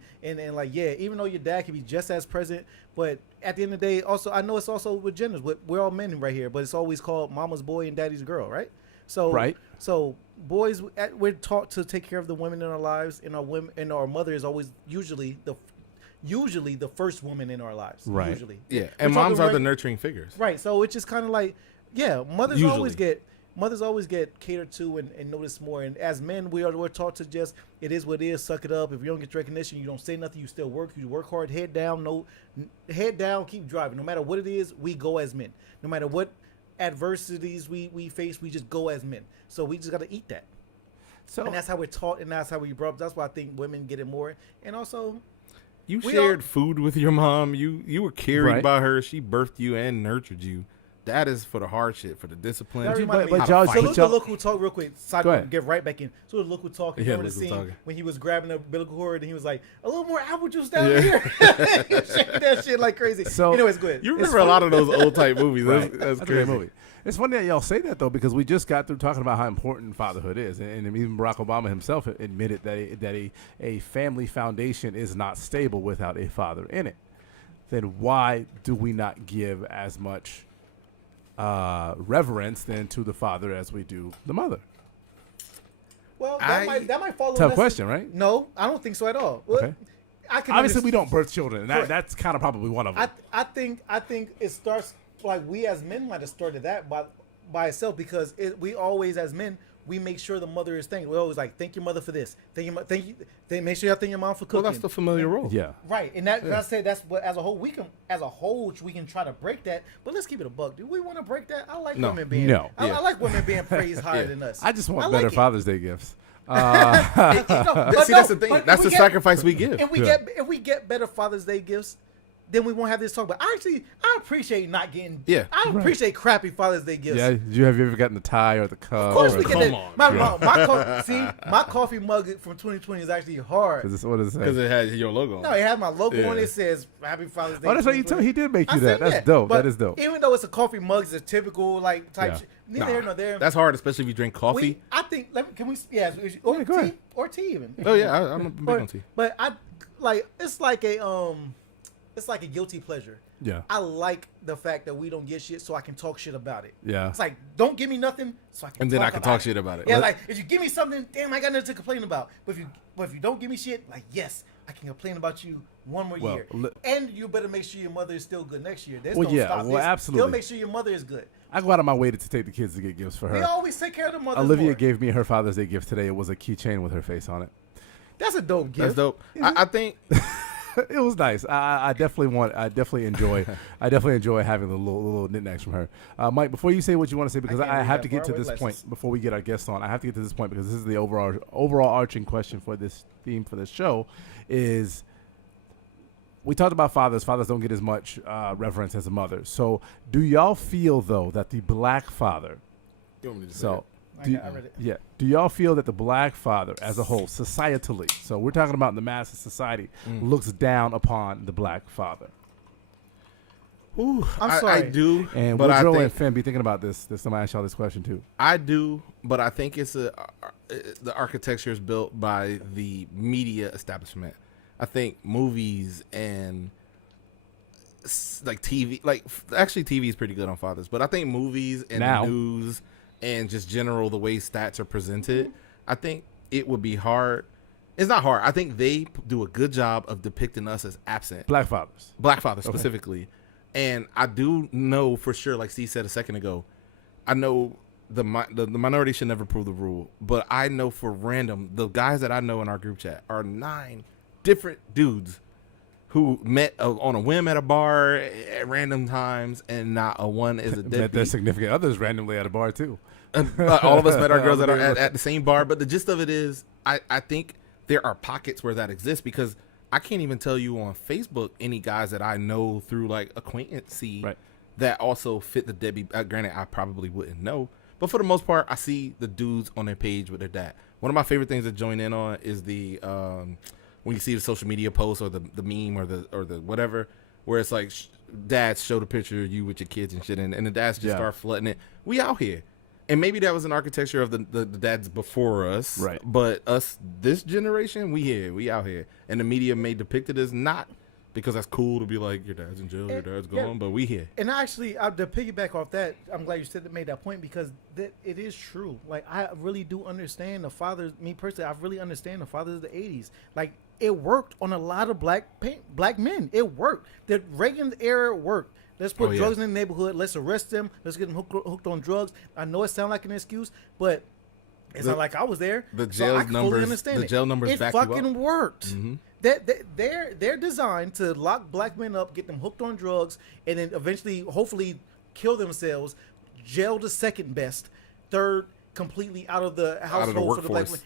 like even though your dad can be just as present, but at the end of the day, also I know it's also with genders. We're all men right here, but it's always called mama's boy and daddy's girl, right? So Right. So boys, we're taught to take care of the women in our lives, and our mother is always usually the first woman in our lives. Right. Usually. Yeah, We're and moms talking are the right- nurturing figures. Right. So it's just kind of like, yeah, mothers Usually. always get catered to and noticed more. And as men, we're taught to just, it is what it is, suck it up. If you don't get recognition, you don't say nothing. You still work. You work hard. Head down. Head down. Keep driving. No matter what it is, we go as men. No matter what adversities we face, we just go as men. So we just got to eat that. So And that's how we're taught, and that's how we brought up. That's why I think women get it more. And also, You We shared food with your mom. You were carried Right. by her. She birthed you and nurtured you. That is for the hard shit, for the discipline. That reminded me- but how to y'all- fight. but so the local talk real quick. Side Go ahead. get right back in. So the local talk. Yeah, Remember the local scene talking. when he was grabbing the umbilical cord and he was like, "A little more apple juice down Yeah. here." He was shaking that shit like crazy. So- Anyways, good. You It's remember a lot of those old type movies. Right. That's a great crazy. movie. It's funny that y'all say that though, because we just got through talking about how important fatherhood is, and even Barack Obama himself admitted that a family foundation is not stable without a father in it. Then why do we not give as much reverence then to the father as we do the mother? Well, I- that might follow. Tough question, right? No, I don't think so at all. Well, Okay. I can Obviously, we understand- don't birth children, and Correct. that's kind of probably one of them. I think it starts like we as men might have started that by itself because we always as men we make sure the mother is thanked. We always like thank your mother for this. Thank you. Make sure you thank your mom for Well, cooking. that's the familiar role. yeah. Right, and I say that's what as a whole we can try to break that, but let's keep it a buck. Do we want to break that? I like No. women being No. Yeah. I like women being praised higher Yeah. than us. I just want like better it. Father's Day gifts. No, See, but that's the thing. but That's if the we get- sacrifice we give. If we get better Father's Day gifts, then we won't have this talk. But I appreciate not getting. Yeah. I appreciate crappy Father's Day gifts. Yeah. Have you ever gotten the tie or the cup? Of course or we the- get Come that. on. My coffee mug from 2020 is actually hard. What does it say? Because it had your logo on No, it has my logo Yeah. on it. It says Happy Father's Day. Oh, that's what you told me. He did make you I that. said, That's dope. but That is dope. Even though it's a coffee mug, it's a typical like type. Yeah. Shit. Neither here nor there. That's hard, especially if you drink coffee. I think. Can we? Yeah. Or Yeah, go tea. ahead. Or tea even. Oh yeah, I'm big on tea. But I like. It's like a guilty pleasure. Yeah. I like the fact that we don't get shit, so I can talk shit about it. Yeah. It's like don't give me nothing, so I can. And then talk I can about talk it. shit about it. Yeah, Let- like if you give me something, damn, I got nothing to complain about. But if you don't give me shit, like yes, I can complain about you one more Well, year. li- And you better make sure your mother is still good next year. There's Well, no yeah, stop. well, There's- absolutely. Still make sure your mother is good. I go out of my way to take the kids to get gifts for We her. always take care of the mother. Olivia gave me her Father's Day gift today. It was a keychain with her face on it. That's a dope gift. That's dope. I think It was nice. I definitely enjoy having the little knickknacks from her. Mike, before you say what you want to say, because can't I read have that to get far to away, this like point this. before we get our guests on. I have to get to this point because this is the overall arching question for this theme for this show. Is we talked about fathers. Fathers don't get as much reverence as a mother. So, do y'all feel though that the black father? you want me to say So. I Do, read it. yeah. Do y'all feel that the black father as a whole, societally, so we're talking about the mass of society, looks down upon the black father? it. Ooh, I'm I sorry. do, And but I Woodrow think and Finn be thinking about this. There's somebody ask y'all this question too. I do, but I think it's the architecture is built by the media establishment. I think movies and like TV, like actually TV is pretty good on fathers, but I think movies and Now. the news and just general the way stats are presented, I think it would be hard. It's not hard. I think they do a good job of depicting us as absent Black fathers. black fathers specifically, and I do know for sure, like Steve said a second ago, I know the minority should never prove the rule, but I know for random the guys that I know in our group chat are 9 different dudes who met on a whim at a bar at random times, and not a one is a Met deadbeat. their significant others randomly at a bar too. All of us met our girls at the same bar, but the gist of it is, I think there are pockets where that exists, because I can't even tell you on Facebook any guys that I know through like acquaintance that also fit the deadbeat. Granted, I probably wouldn't know, but for the most part, I see the dudes on their page with their dad. One of my favorite things to join in on is the when you see the social media post or the meme or the whatever, where it's like dads show the picture of you with your kids and shit, and the dads just start flooding it. We out here. And maybe that was an architecture of the dads before us. Right. But us, this generation, we out here. And the media may depict it as not, because that's cool to be like, your dad's in jail, your dad's gone, but we here. And actually, to piggyback off that, I'm glad you made that point, because it is true. Like, I really do understand the fathers. Me personally, I really understand the fathers of the 80s. Like, it worked on a lot of black men. It worked. The Reagan era worked. Let's put drugs in the neighborhood. Let's arrest them. Let's get them hooked on drugs. I know it sounds like an excuse, but it's not like I was there. The jail numbers. The jail numbers back you up. It fucking worked. Mm-hmm. They're designed to lock black men up, get them hooked on drugs, and then eventually, hopefully, kill themselves. Jail the second best, third completely out of the household for the black men.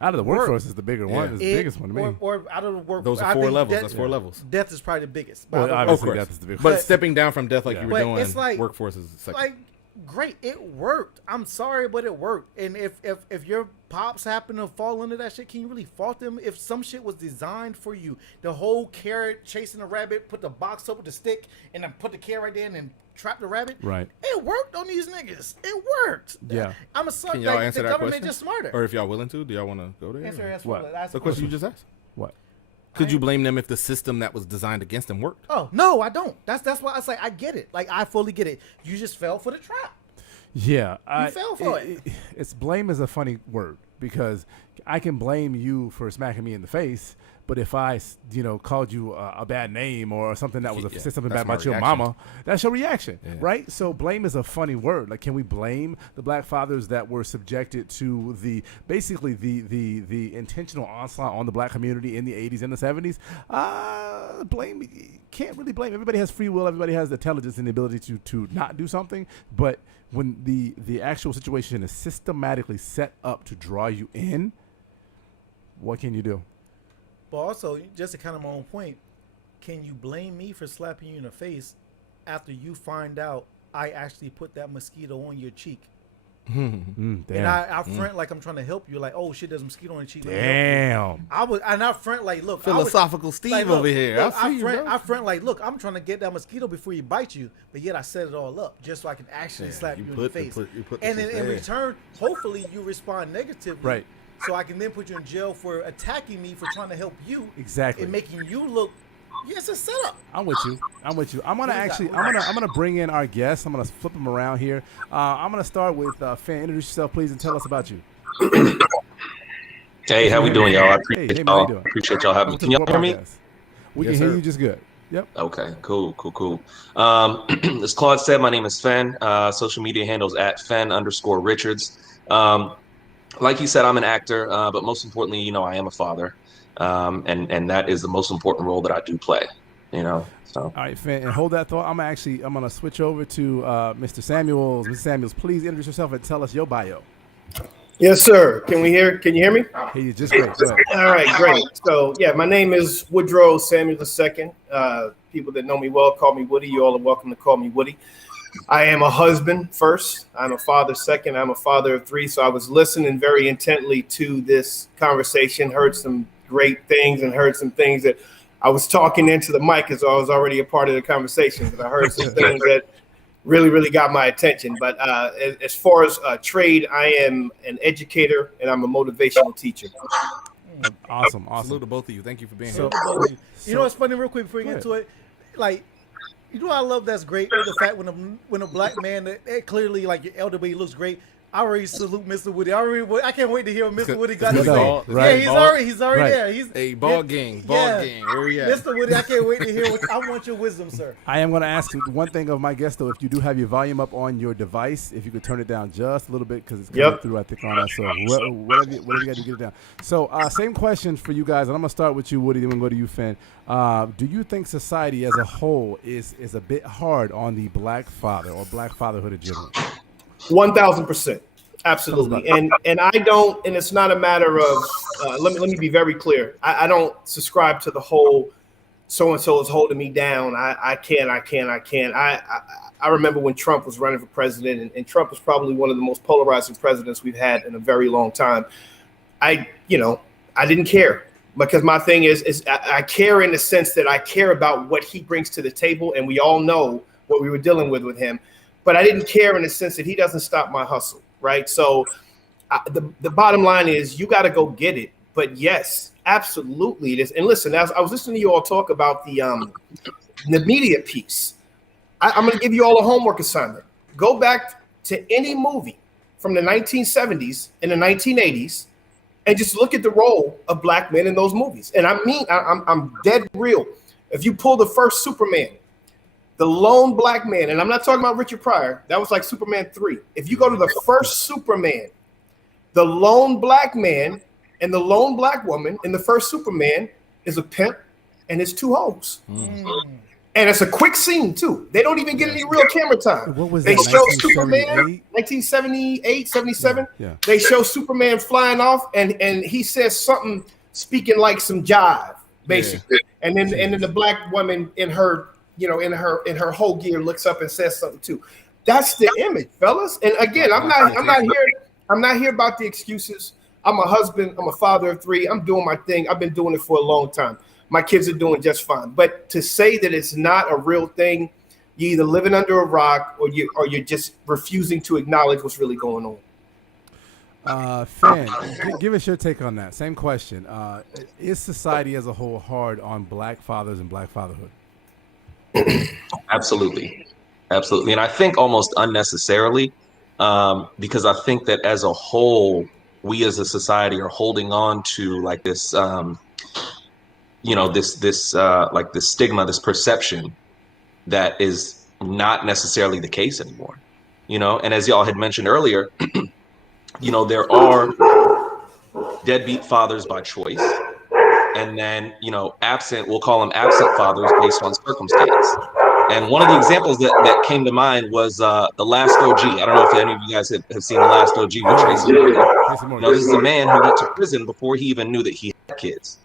Out of the workforce is the bigger one. Is the biggest one to me. Or out of the workforce. Those are 4 levels. That's 4 levels. Death is probably the biggest. Well, obviously, death is the biggest. But stepping down from death like you were doing, it's like, workforce is the second. Like, great, it worked. I'm sorry, but it worked. And if your pops happen to fall into that shit, can you really fault them? If some shit was designed for you, the whole carrot chasing the rabbit, put the box up with the stick, and then put the carrot right there and then trap the rabbit. Right. It worked on these niggas. It worked. Yeah. I'm a suck. Can y'all answer the that government question? just smarter. Or if y'all willing to, do y'all want to go there? Answer What? The question you just asked. What? Could you blame them if the system that was designed against them worked? Oh no, I don't. That's why I say I get it. Like, I fully get it. You just fell for the trap. Yeah, You fell for it. It's blame is a funny word, because I can blame you for smacking me in the face, but if I, called you a bad name or something that was said something bad about your mama, that's your reaction, right? So blame is a funny word. Like, can we blame the black fathers that were subjected to the intentional onslaught on the black community in the 80s and the 70s? Can't really blame. Everybody has free will. Everybody has the intelligence and the ability to not do something, but when the actual situation is systematically set up to draw you in, what can you do? But also, just to kind of my own point, can you blame me for slapping you in the face after you find out I actually put that mosquito on your cheek? Damn. And I front like I'm trying to help you, like, oh shit, there's a mosquito on your cheek. Damn. I front like, look, Philosophical Steve like, look, over here. Look, I front like, look, I'm trying to get that mosquito before you bite you, but yet I set it all up just so I can actually slap you in the face. And then in return, hopefully you respond negatively. Right. So I can then put you in jail for attacking me for trying to help you. Exactly. And making you look. Yeah, it's a setup. I'm with you. I'm gonna bring in our guests. I'm gonna flip them around here. I'm gonna start with Fan. Introduce yourself, please, and tell us about you. Hey, how we doing, y'all? I Hey, appreciate y'all having me. Can y'all hear me? We can hear you just good. Yep. Okay, cool. As Claude said, my name is Fen. Social media handles at Fen_Richards. Like you said, I'm an actor, but most importantly, I am a father. And that is the most important role that I do play, So. All right, Fen, and hold that thought. I'm gonna switch over to Mr. Samuels. Mr. Samuels, please introduce yourself and tell us your bio. Yes, sir. Can you hear me? Hey, you're just great. Go ahead. All right, great. So, my name is Woodrow Samuel II. People that know me well call me Woody. You all are welcome to call me Woody. I am a husband first. I'm a father second. I'm a father of 3. So I was listening very intently to this conversation, heard some great things and heard some things that I was talking into the mic as I was already a part of the conversation, because I heard some things that really, really got my attention. But as far as trade, I am an educator and I'm a motivational teacher. Awesome. Salute to both of you. Thank you for being So- here. You know what's funny, real quick before you get into it? Like, You know, I love that's great. The fact when a black man that clearly like your elder, but he looks great. I already salute Mr. Woody. I can't wait to hear what Mr. Woody got to say. Ball, Yeah, right, he's already right. there. He's Hey, ball gang. Where we at? Mr. Woody, I can't wait to hear what I want your wisdom, sir. I am going to ask you one thing of my guest, though. If you do have your volume up on your device, if you could turn it down just a little bit because it's coming through, I think, on us. So whatever you got to get it down. So same question for you guys, and I'm going to start with you, Woody, then we'll go to you, Finn. Do you think society as a whole is a bit hard on the black father or black fatherhood in general? 1,000%. Absolutely. And I don't, and it's not a matter of, let me be very clear. I don't subscribe to the whole so-and-so is holding me down. I can't. I remember when Trump was running for president, and Trump was probably one of the most polarizing presidents we've had in a very long time. I didn't care because my thing is I care in the sense that I care about what he brings to the table. And we all know what we were dealing with him, but I didn't care in the sense that he doesn't stop my hustle. Right. So the bottom line is you got to go get it. But yes, absolutely it is. And listen, as I was listening to you all talk about the media piece, I'm going to give you all a homework assignment. Go back to any movie from the 1970s and the 1980s and just look at the role of black men in those movies. And I mean, I'm dead real. If you pull the first Superman, the lone black man, and I'm not talking about Richard Pryor. That was like Superman 3. If you go to the first Superman, the lone black man and the lone black woman in the first Superman is a pimp and his two hoes. And it's a quick scene, too. They don't even get any real camera time. What was they that, show 1978? Superman, 1978, 77. Yeah. They show Superman flying off, and he says something speaking like some jive, basically. Yeah. And then the black woman in her whole gear looks up and says something too. That's the image, fellas. And again, I'm not here about the excuses. I'm a husband. I'm a father of 3. I'm doing my thing. I've been doing it for a long time. My kids are doing just fine. But to say that it's not a real thing, you're either living under a rock or you're just refusing to acknowledge what's really going on. Finn, give us your take on that. Same question. Is society as a whole hard on black fathers and black fatherhood? Absolutely. And I think almost unnecessarily, because I think that as a whole, we as a society are holding on to like this, like this stigma, this perception that is not necessarily the case anymore. And as y'all had mentioned earlier, there are deadbeat fathers by choice. And then, we'll call them absent fathers based on circumstance. And one of the examples that came to mind was The Last OG. I don't know if any of you guys have seen The Last OG with Tracy Morgan. This is a man who went to prison before he even knew that he had kids.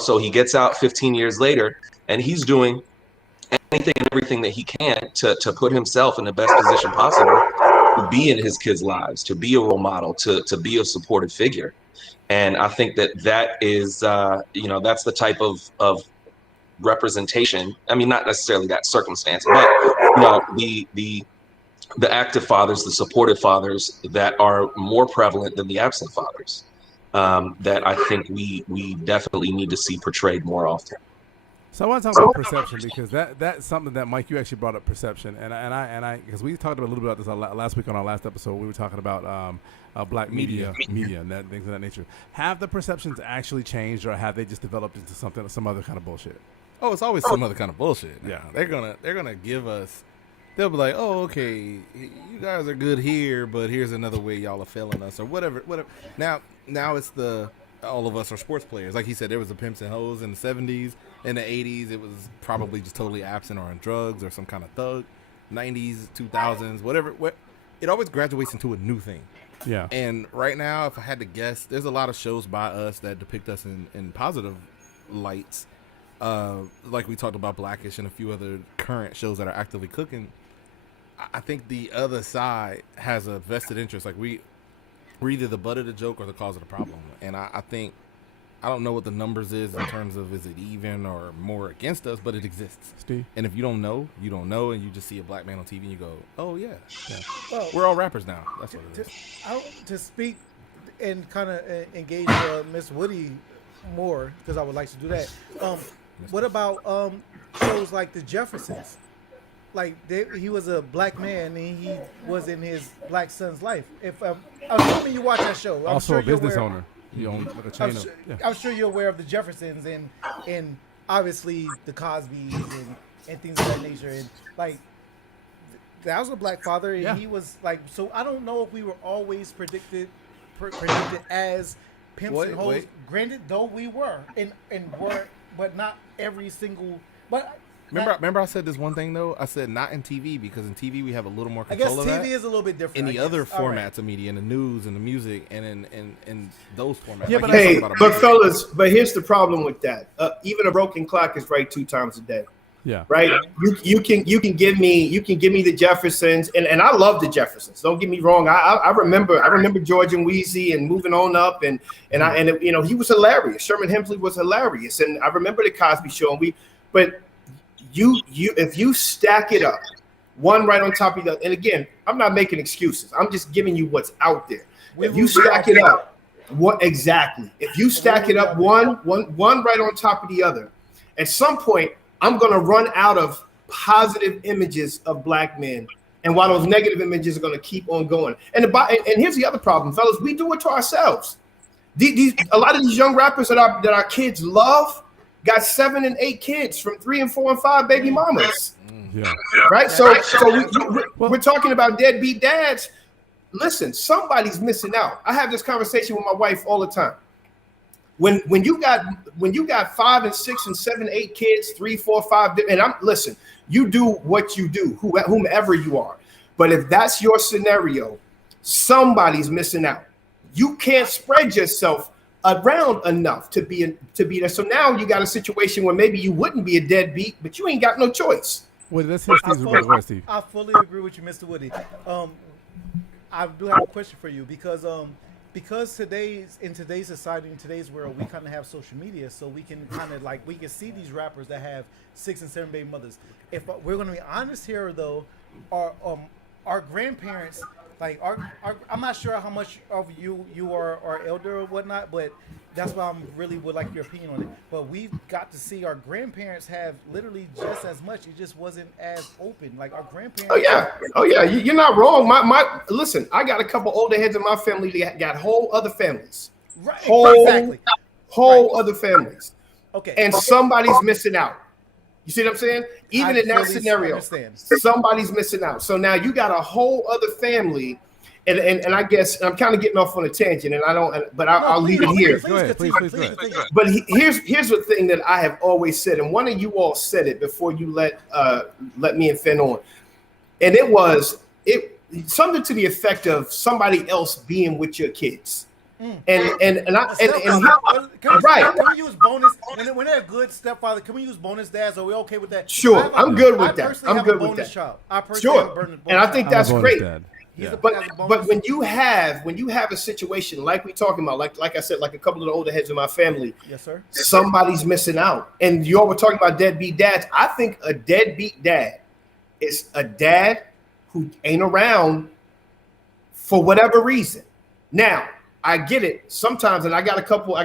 So he gets out 15 years later, and he's doing anything and everything that he can to put himself in the best position possible to be in his kids' lives, to be a role model, to be a supportive figure. And I think that is, that's the type of representation. I mean, not necessarily that circumstance, but the active fathers, the supportive fathers that are more prevalent than the absent fathers. That I think we definitely need to see portrayed more often. So I want to talk about perception because that's something that Mike, you actually brought up perception, and I because we talked a little bit about this last week on our last episode. We were talking about black media and that things of that nature. Have the perceptions actually changed, or have they just developed into some other kind of bullshit? Oh, it's always some other kind of bullshit. Yeah, they're gonna give us. They'll be like, oh, okay, you guys are good here, but here's another way y'all are failing us, or whatever. Now it's all of us are sports players. Like he said, there was the pimps and hoes in the 70s. In the 80s, it was probably just totally absent or on drugs or some kind of thug. 90s, 2000s, whatever. It always graduates into a new thing. Yeah. And right now, if I had to guess, there's a lot of shows by us that depict us in positive lights. Like we talked about Blackish and a few other current shows that are actively cooking. I think the other side has a vested interest. Like we're either the butt of the joke or the cause of the problem. And I think, I don't know what the numbers is in terms of is it even or more against us, but it exists. Steve? And if you don't know, and you just see a black man on TV and you go, oh, yeah. Well, we're all rappers now. That's what it is. To speak and kind of engage Miss Woody more, because I would like to do that. What about shows like The Jeffersons? he was a black man and he was in his black son's life. If I'm assuming you watch that show, I'm Also sure a business you're aware. owner. He owns like a I'm chain of. sure, Yeah. I'm sure you're aware of the Jeffersons and obviously the Cosbys and things of that nature. And like that was a black father, and Yeah. he was like. So I don't know if we were always predicted as pimps and hoes. Wait. Granted, though we were and were, but not every single. But Remember I said this one thing though? I said not in TV, because in TV we have a little more I guess control of TV that. is a little bit different. In I the guess. other All right. formats of media, in the news and the music and in those formats. Yeah, Like but you Hey, talk about a but movie. fellas, but here's the problem with that. Even a broken clock is right 2 times a day. Yeah. Right? You can give me the Jeffersons, and I love the Jeffersons. Don't get me wrong. I remember George and Wheezy and moving on up, and he was hilarious. Sherman Hemsley was hilarious, and I remember the Cosby Show. But you if you stack it up, one right on top of the other, and again, I'm not making excuses. I'm just giving you what's out there. If you stack it up, what exactly? If you stack it up one right on top of the other, at some point, I'm going to run out of positive images of black men. And while those negative images are going to keep on going. And here's the other problem, fellas. We do it to ourselves. A lot of these young rappers that our kids love got 7 and 8 kids from 3 and 4 and 5 baby mamas. Yeah. Right? So we're talking about deadbeat dads. Listen, somebody's missing out. I have this conversation with my wife all the time. When you got 5 and 6 and 7, 8 kids, 3, 4, 5, and listen, you do what you do, whomever you are. But if that's your scenario, somebody's missing out. You can't spread yourself around enough to be there. So now you got a situation where maybe you wouldn't be a deadbeat, but you ain't got no choice. Well, let's hear Steve's report. Go ahead, Steve. I fully agree with you, Mr. Woody. I do have a question for you because in today's society, in today's world, we kind of have social media, so we can kind of we can see these rappers that have 6 and 7 baby mothers. If we're going to be honest here, though, our grandparents, I'm not sure how much of you are elder or whatnot, but that's why I'm really would like your opinion on it. But we've got to see our grandparents have literally just as much. It just wasn't as open. Like our grandparents. Oh yeah. You're not wrong. My listen. I got a couple older heads in my family that got whole other families. Right. Exactly. Whole other families. Okay. And somebody's missing out. You see what I'm saying? Even in that scenario, somebody's missing out. So now you got a whole other family, and I guess I'm kind of getting off on a tangent, and I'll leave it here. Go ahead, please. But here's the thing that I have always said, and one of you all said it before you let me and Finn on, and it was something to the effect of somebody else being with your kids. Can we use bonus when they're good stepfather? Can we use bonus dads? Are we okay with that? Sure, I'm good with that. I'm good with that. Child. I personally sure, have a bonus and I think that's great. Yeah. But when you have a situation like we talking about, like I said, like a couple of the older heads in my family, yes, sir. Somebody's missing out, and y'all were talking about deadbeat dads. I think a deadbeat dad is a dad who ain't around for whatever reason. Now, I get it sometimes, and I got a couple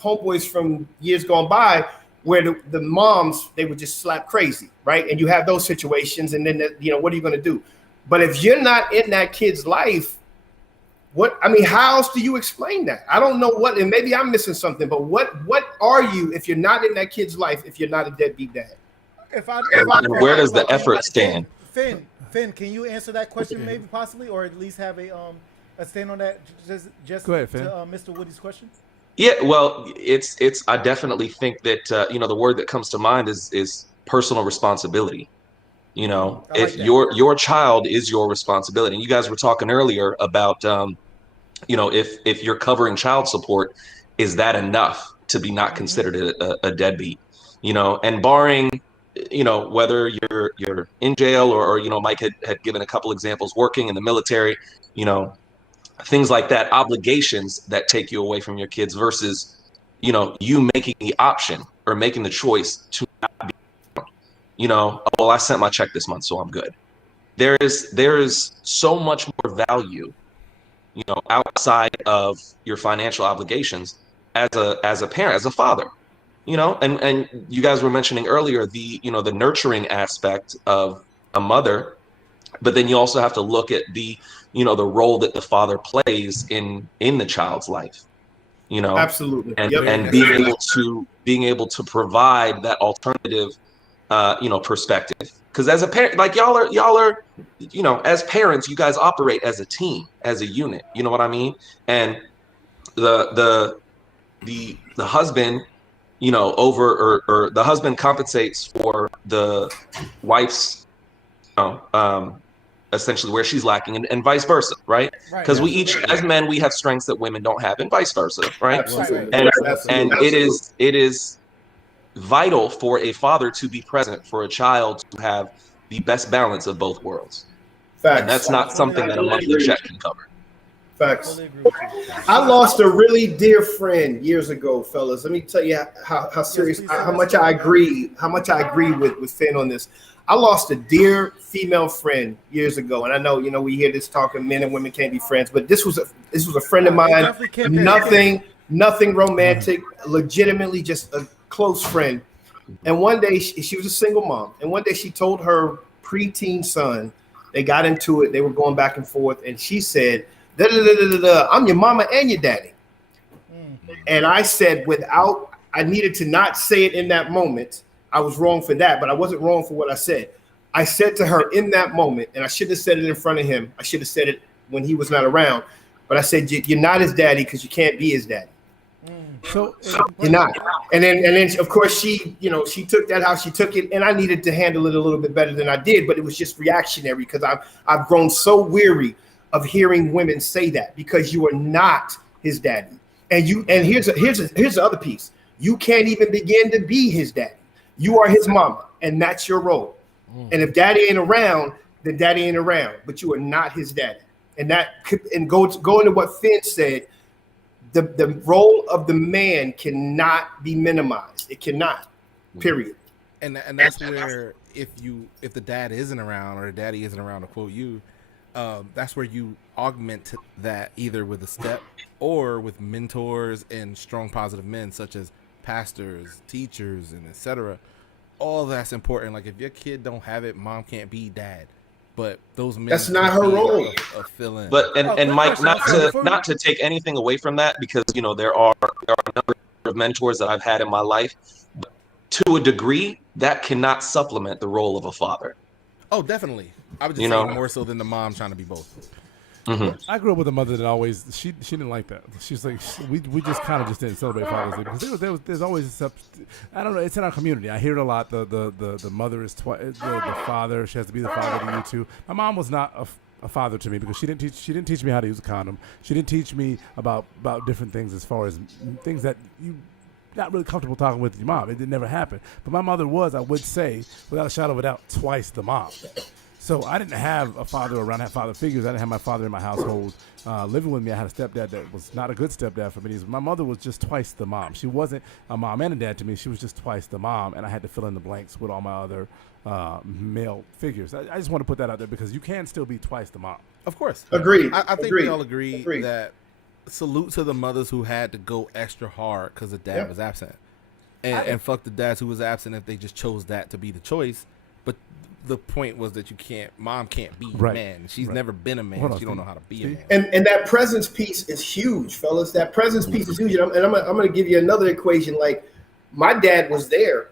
homeboys from years gone by where the moms, they would just slap crazy, right? And you have those situations, and then what are you going to do? But if you're not in that kid's life, how else do you explain that? I don't know what, and maybe I'm missing something, but what are you if you're not in that kid's life, if you're not a deadbeat dad? Where does the effort stand? Finn, can you answer that question maybe possibly, or at least have a stand on that? Just go ahead, Finn. To Mr. Woody's question. Yeah, well, it's. I definitely think that the word that comes to mind is personal responsibility. If your child is your responsibility, and you guys were talking earlier about if you're covering child support, is that enough to be not considered a deadbeat? And barring whether you're in jail or Mike had given a couple examples working in the military, things like that, obligations that take you away from your kids versus you making the option or making the choice to not be, I sent my check this month, so I'm good. There is so much more value outside of your financial obligations as a parent, as a father. And you guys were mentioning earlier the nurturing aspect of a mother, but then you also have to look at the, the role that the father plays in the child's life, Absolutely. and Yep. and being able to provide that alternative, perspective. Because as a parent, like y'all are, as parents, you guys operate as a team, as a unit. You know what I mean? And the husband, or the husband compensates for the wife's, essentially where she's lacking, and vice versa, right? Right. Because we Absolutely. each, as men, we have strengths that women don't have, and vice versa, right? Absolutely. And Absolutely. it is vital for a father to be present for a child to have the best balance of both worlds. Facts. And that's not something that a monthly check can cover. Facts. Totally agree with you. I lost a really dear friend years ago, fellas. Let me tell you how serious, please, how much I agree with Finn on this. I lost a dear female friend years ago, and I know we hear this talking, men and women can't be friends, but this was a friend of mine. definitely can't be. Nothing romantic, legitimately just a close friend. And one day she was a single mom, and one day she told her preteen son, they got into it, they were going back and forth, and she said, da, da, da, da, da, I'm your mama and your daddy. And I said, I needed to not say it in that moment. I was wrong for that, but I wasn't wrong for what I said. I said to her in that moment, and I shouldn't have said it in front of him. I should have said it when he was not around. But I said, you're not his daddy because you can't be his daddy. So You're not. And then of course she took that how she took it, and I needed to handle it a little bit better than I did, but it was just reactionary because I've grown so weary of hearing women say that, because you are not his daddy. And here's the other piece. You can't even begin to be his daddy. You are his mama, and that's your role. And if daddy ain't around, then daddy ain't around, but you are not his daddy. And go into what Finn said, the role of the man cannot be minimized. It cannot, period. And that's where if the dad isn't around, or the daddy isn't around, to quote you, that's where you augment that either with a step or with mentors and strong positive men such as pastors, teachers, and etc. All that's important. Like, if your kid don't have it, mom can't be dad. But those men, that's not her role. A fill-in. But and Mike, not to take anything away from that, because there are a number of mentors that I've had in my life. But to a degree, that cannot supplement the role of a father. Oh, definitely. I would just say more so than the mom trying to be both. Mm-hmm. I grew up with a mother that always she didn't like that. She's like, we just kind of just didn't celebrate Father's Day because there's always I don't know, it's in our community. I hear it a lot. The mother is the father. She has to be the father to you too. My mom was not a father to me because she didn't teach me how to use a condom. She didn't teach me about different things as far as things that you not really comfortable talking with your mom. It never happened. But my mother was, I would say, without a shadow of a doubt, twice the mom. So I didn't have a father around. I had father figures. I didn't have my father in my household living with me. I had a stepdad that was not a good stepdad for me. My mother was just twice the mom. She wasn't a mom and a dad to me. She was just twice the mom, and I had to fill in the blanks with all my other male figures. I just want to put that out there because you can still be twice the mom. Of course. Agreed. I think we all agree that salute to the mothers who had to go extra hard because the dad was absent. And fuck the dads who was absent if they just chose that to be the choice. But the point was that mom can't be a man. She's never been a man. She don't know how to be a man. And that presence piece is huge, fellas. That presence piece is huge. And I'm going to give you another equation. Like, my dad was there,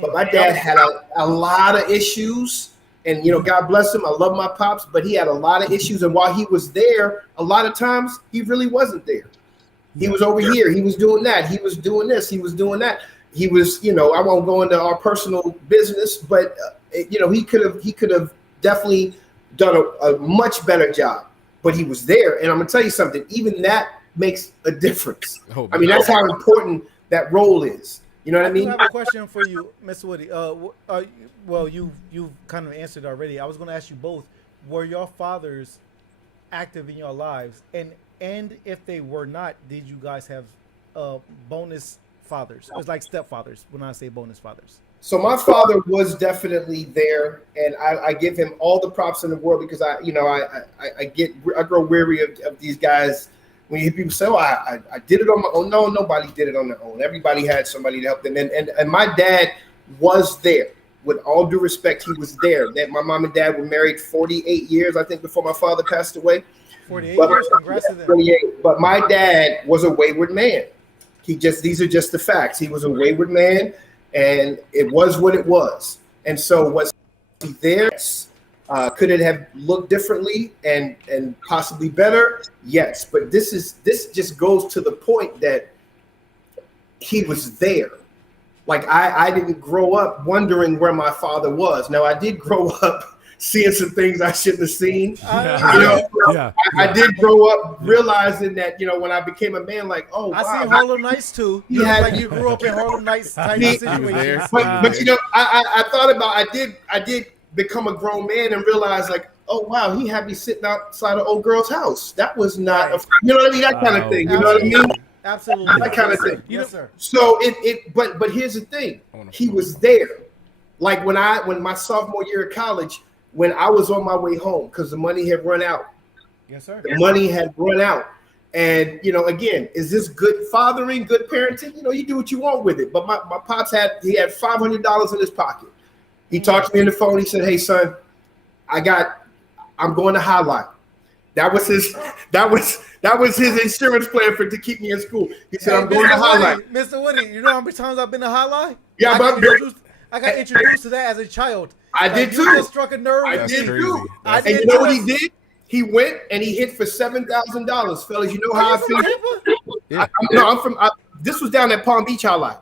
but my dad had a lot of issues. And, God bless him. I love my pops, but he had a lot of issues. And while he was there, a lot of times he really wasn't there. He was over here. He was doing that. He was doing this. He was doing that. He was, I won't go into our personal business, but he could have definitely done a much better job. But he was there, and I'm gonna tell you something. Even that makes a difference. I mean, that's how important that role is. You know what I mean? I have a question for you, Mr. Woody. Well, you've kind of answered already. I was going to ask you both: were your fathers active in your lives, and if they were not, did you guys have bonus fathers? It was like stepfathers when I say bonus fathers. So my father was definitely there, and I give him all the props in the world because I grow weary of these guys. When you hear people say, "Oh, I did it on my own," no, nobody did it on their own. Everybody had somebody to help them, and my dad was there. with all due respect, he was there. That my mom and dad were married 48 years, I think, before my father passed away. 48 But, years. Congrats to them. 48. But my dad was a wayward man. These are just the facts. He was a wayward man, and it was what it was. And so was he there? Could it have looked differently and possibly better? Yes. But this just goes to the point that he was there. Like I didn't grow up wondering where my father was. Now I did grow up seeing some things I shouldn't have seen. I did grow up realizing that, when I became a man, like, oh, wow. I seen Harlem Nights too. Like you grew up in Harlem Nights type situation. But I thought about I did become a grown man and realize, like, oh wow, he had me sitting outside an old girl's house. That was not you know what I mean? That kind of thing. You know what I mean? Absolutely. That kind of thing. Yes, sir. So but here's the thing. He was there. Like when my sophomore year of college, when I was on my way home, because the money had run out. Yes, sir. The money had run out. And, again, is this good fathering, good parenting? You do what you want with it. But my pops had $500 in his pocket. He talked to me on the phone. He said, hey, son, I'm going to Highlight. That was his insurance plan to keep me in school. He said, I'm going to Highlight. Mr. Woody, you know how many times I've been to Highlight? Yeah, I got introduced to that as a child. I did too. You just struck a nerve. I did too. And you know what he did? He went and he hit for $7,000, fellas. You know how I feel? Yeah. I'm from. This was down at Palm Beach Highlight.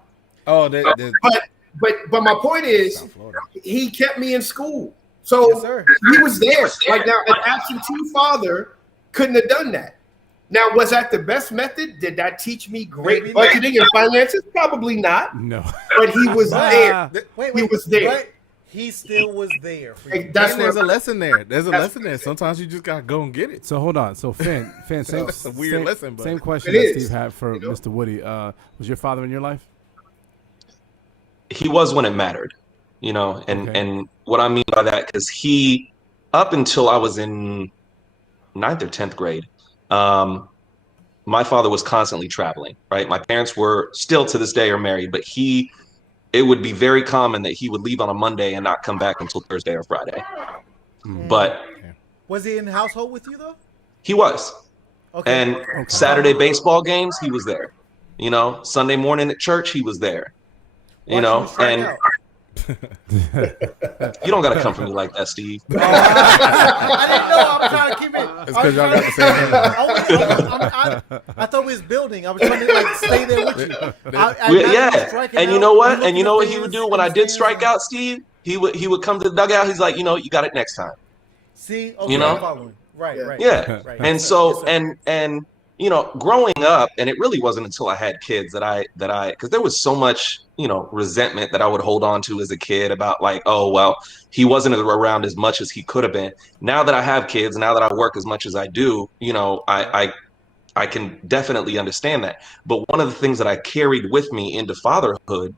Oh, but my point is, he kept me in school, so he was there. Like now, an absentee father couldn't have done that. Now, was that the best method? Did that teach me great budgeting and finances? Probably not. No. But he was there. Wait, he was there. But he still was there. For you. There's a lesson there. There's a lesson there. Sometimes you just gotta go and get it. So hold on. So Finn, That's a weird lesson. But same question that Steve had for Mr. Woody. Was your father in your life? He was when it mattered, and what I mean by that, because he, up until I was in 9th or 10th grade, my father was constantly traveling, right? My parents were still to this day are married, but it would be very common that he would leave on a Monday and not come back until Thursday or Friday. But was he in the household with you though? He was. Okay. And Saturday baseball games, he was there. Sunday morning at church, he was there. And you don't got to come for me like that, Steve. I didn't know. I was trying to keep it. It's because y'all got the same I thought we was building. I was trying to stay there with you. And you know what? And you know what he would do when I did strike out, Steve? He would come to the dugout. He's like, you got it next time. See, okay, I'm following. Right. Yeah. Right. And so, and growing up, and it really wasn't until I had kids that because there was so much, resentment that I would hold on to as a kid about like, oh, well, he wasn't around as much as he could have been. Now that I have kids, now that I work as much as I do, I can definitely understand that. But one of the things that I carried with me into fatherhood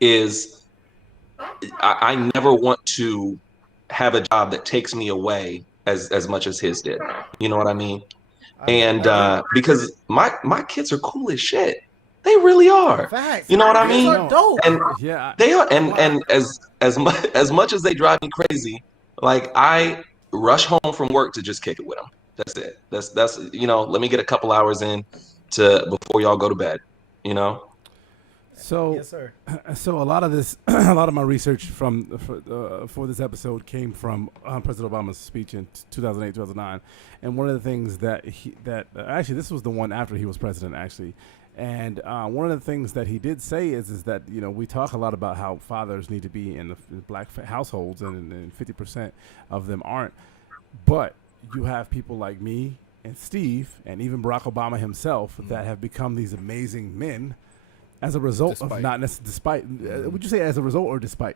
is I never want to have a job that takes me away as much as his did. You know what I mean? And because my kids are cool as shit. They really are. Facts. You know what I mean? Dope. And they are. And as much as they drive me crazy, like I rush home from work to just kick it with them. That's it. That's let me get a couple hours in before y'all go to bed. So, yes, sir. So a lot of my research for this episode came from President Obama's speech in 2008, 2009, and one of the things that actually this was the one after he was president actually, and one of the things that he did say is that we talk a lot about how fathers need to be in the black households and 50% of them aren't, but you have people like me and Steve and even Barack Obama himself that have become these amazing men. As a result of not necessarily, despite, would you say as a result or despite?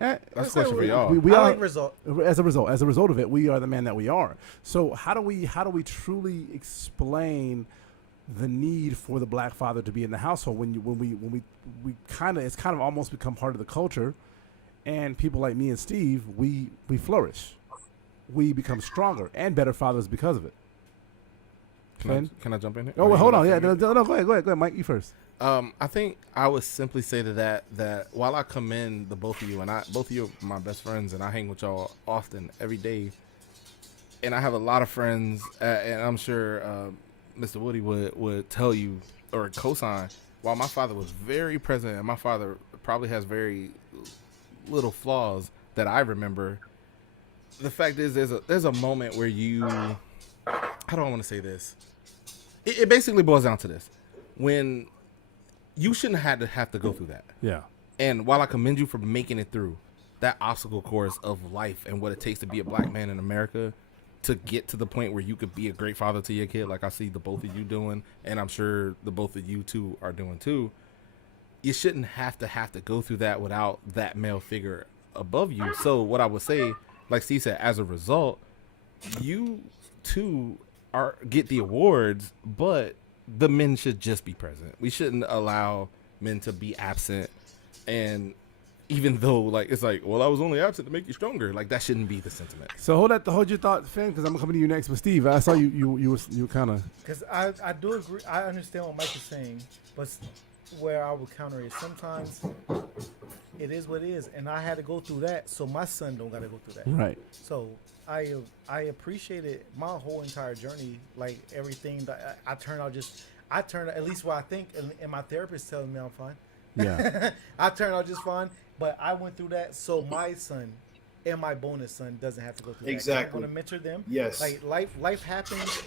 That's a question for y'all. We I are, like result. As a result of it, we are the man that we are. So how do we truly explain the need for the black father to be in the household when we kind of, it's kind of almost become part of the culture, and people like me and Steve, we flourish, we become stronger and better fathers because of it. Can I jump in here? Oh, well, hold on. Yeah, no, go ahead, Mike. You first. I think I would simply say to that while I commend the both of you, and both of you are my best friends, and I hang with y'all often every day, and I have a lot of friends, and I'm sure Mr. Woody would tell you or co-sign. While my father was very present, and my father probably has very little flaws that I remember, the fact is there's a moment where you, how do I want to say this? It basically boils down to this: when you shouldn't have to go through that. Yeah. And while I commend you for making it through that obstacle course of life and what it takes to be a black man in America, to get to the point where you could be a great father to your kid, like I see the both of you doing, and I'm sure the both of you two are doing too, you shouldn't have to go through that without that male figure above you. So what I would say, like Steve said, as a result, you two get the awards, but the men should just be present. We shouldn't allow men to be absent. And even though, like, it's like, well, I was only absent to make you stronger. Like, that shouldn't be the sentiment. So hold your thought, Finn, because I'm coming to you next with Steve. I saw you were kind of. Because I do agree. I understand what Mike is saying, but where I would counter is sometimes it is what it is, and I had to go through that, so my son don't got to go through that. Right. So I appreciated my whole entire journey, like everything that I turned out at least what I think, and my therapist telling me I'm fine. Yeah. I turned out just fine, but I went through that, so my son and my bonus son doesn't have to go through that. Exactly. I want to mentor them. Yes. Like life happens,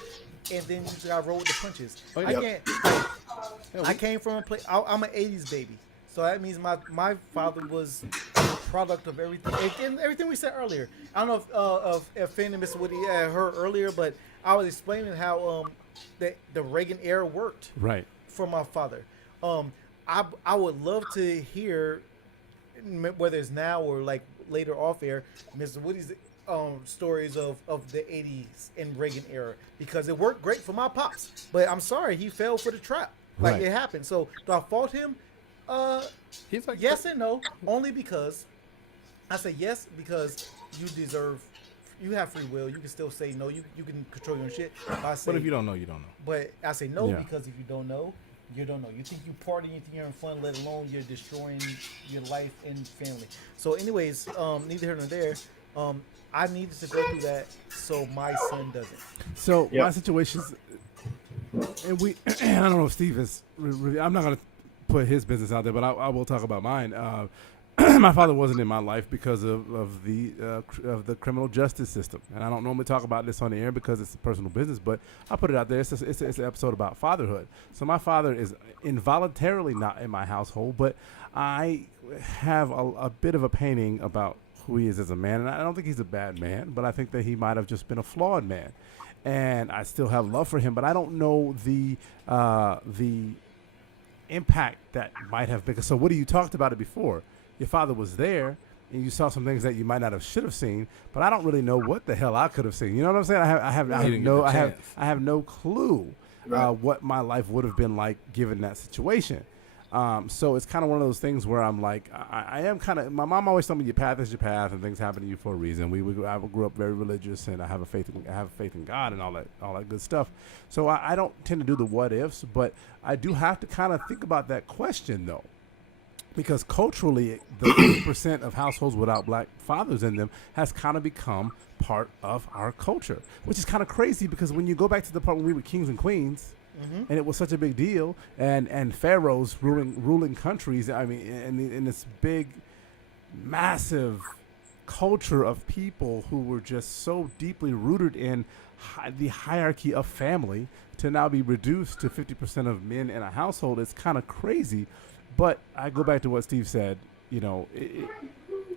and then you just gotta roll with the punches. Oh, yeah. I can't. I came from a place. I'm an '80s baby, so that means my father was a product of everything. And everything we said earlier. I don't know if Finn and Mr. Woody heard earlier, but I was explaining how the Reagan era worked. Right. For my father. I would love to hear, whether it's now or like later off air, Mr. Woody's stories of the 80s and Reagan era, because it worked great for my pops. But I'm sorry, he fell for the trap. Like, Right. it happened. So do I fault him? He's like, Yes and no. Only because I say yes because you have free will. You can still say no. You can control your own shit. But if you don't know, you don't know. But I say no Yeah. because if you don't know, you don't know. You think you partying, you think you're having fun, let alone you're destroying your life and family. So anyways, neither here nor there. I needed to go through that so my son doesn't. So Yep. my situation's, and I don't know if Steve is. I'm not gonna put his business out there, but I will talk about mine. My father wasn't in my life because of the criminal justice system, and I don't normally talk about this on the air because it's a personal business, but I'll put it out there. It's an episode about fatherhood. So my father is involuntarily not in my household, but I have a bit of a painting about who he is as a man, and I don't think he's a bad man, but I think that he might have just been a flawed man, and I still have love for him, but I don't know the impact that might have been. So Woody, you talked about it before. Your father was there, and you saw some things that you might not have should have seen, but I don't really know what the hell I could have seen. You know what I'm saying? I have no clue Right. what my life would have been like given that situation. So it's kind of one of those things where I'm like, I am kind of. My mom always told me your path is your path, and things happen to you for a reason. I grew up very religious, and I have faith in God and all that good stuff. So I don't tend to do the what ifs, but I do have to kind of think about that question though. Because culturally, the 80% of households without black fathers in them has kind of become part of our culture, which is kind of crazy because when you go back to the part when we were kings and queens, and it was such a big deal, and pharaohs ruling countries, I mean, in this big, massive culture of people who were just so deeply rooted in the hierarchy of family, to now be reduced to 50% of men in a household, it's kind of crazy. But I go back to what Steve said. You know,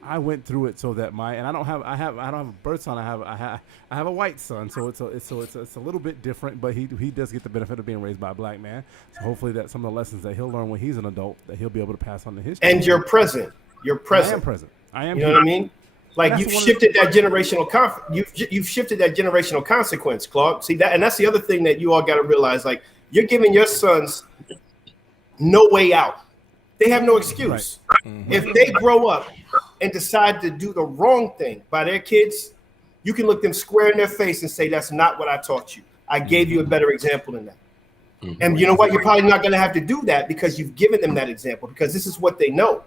I went through it so that I don't have a birth son. I have a white son, so it's a little bit different. But he does get the benefit of being raised by a black man. So hopefully that some of the lessons that he'll learn when he's an adult, that he'll be able to pass on to his And children. you're present. You're present. I am present. I am. You know here. what I mean? Like That's you've one of shifted that generational you've shifted that generational consequence, Claude. See that, and that's the other thing that you all got to realize. Like you're giving your sons no way out. They have no excuse. Right. If they grow up and decide to do the wrong thing by their kids, you can look them square in their face and say, "That's not what I taught you. I gave you a better example than that." And you know what? You're probably not going to have to do that because you've given them that example, because this is what they know.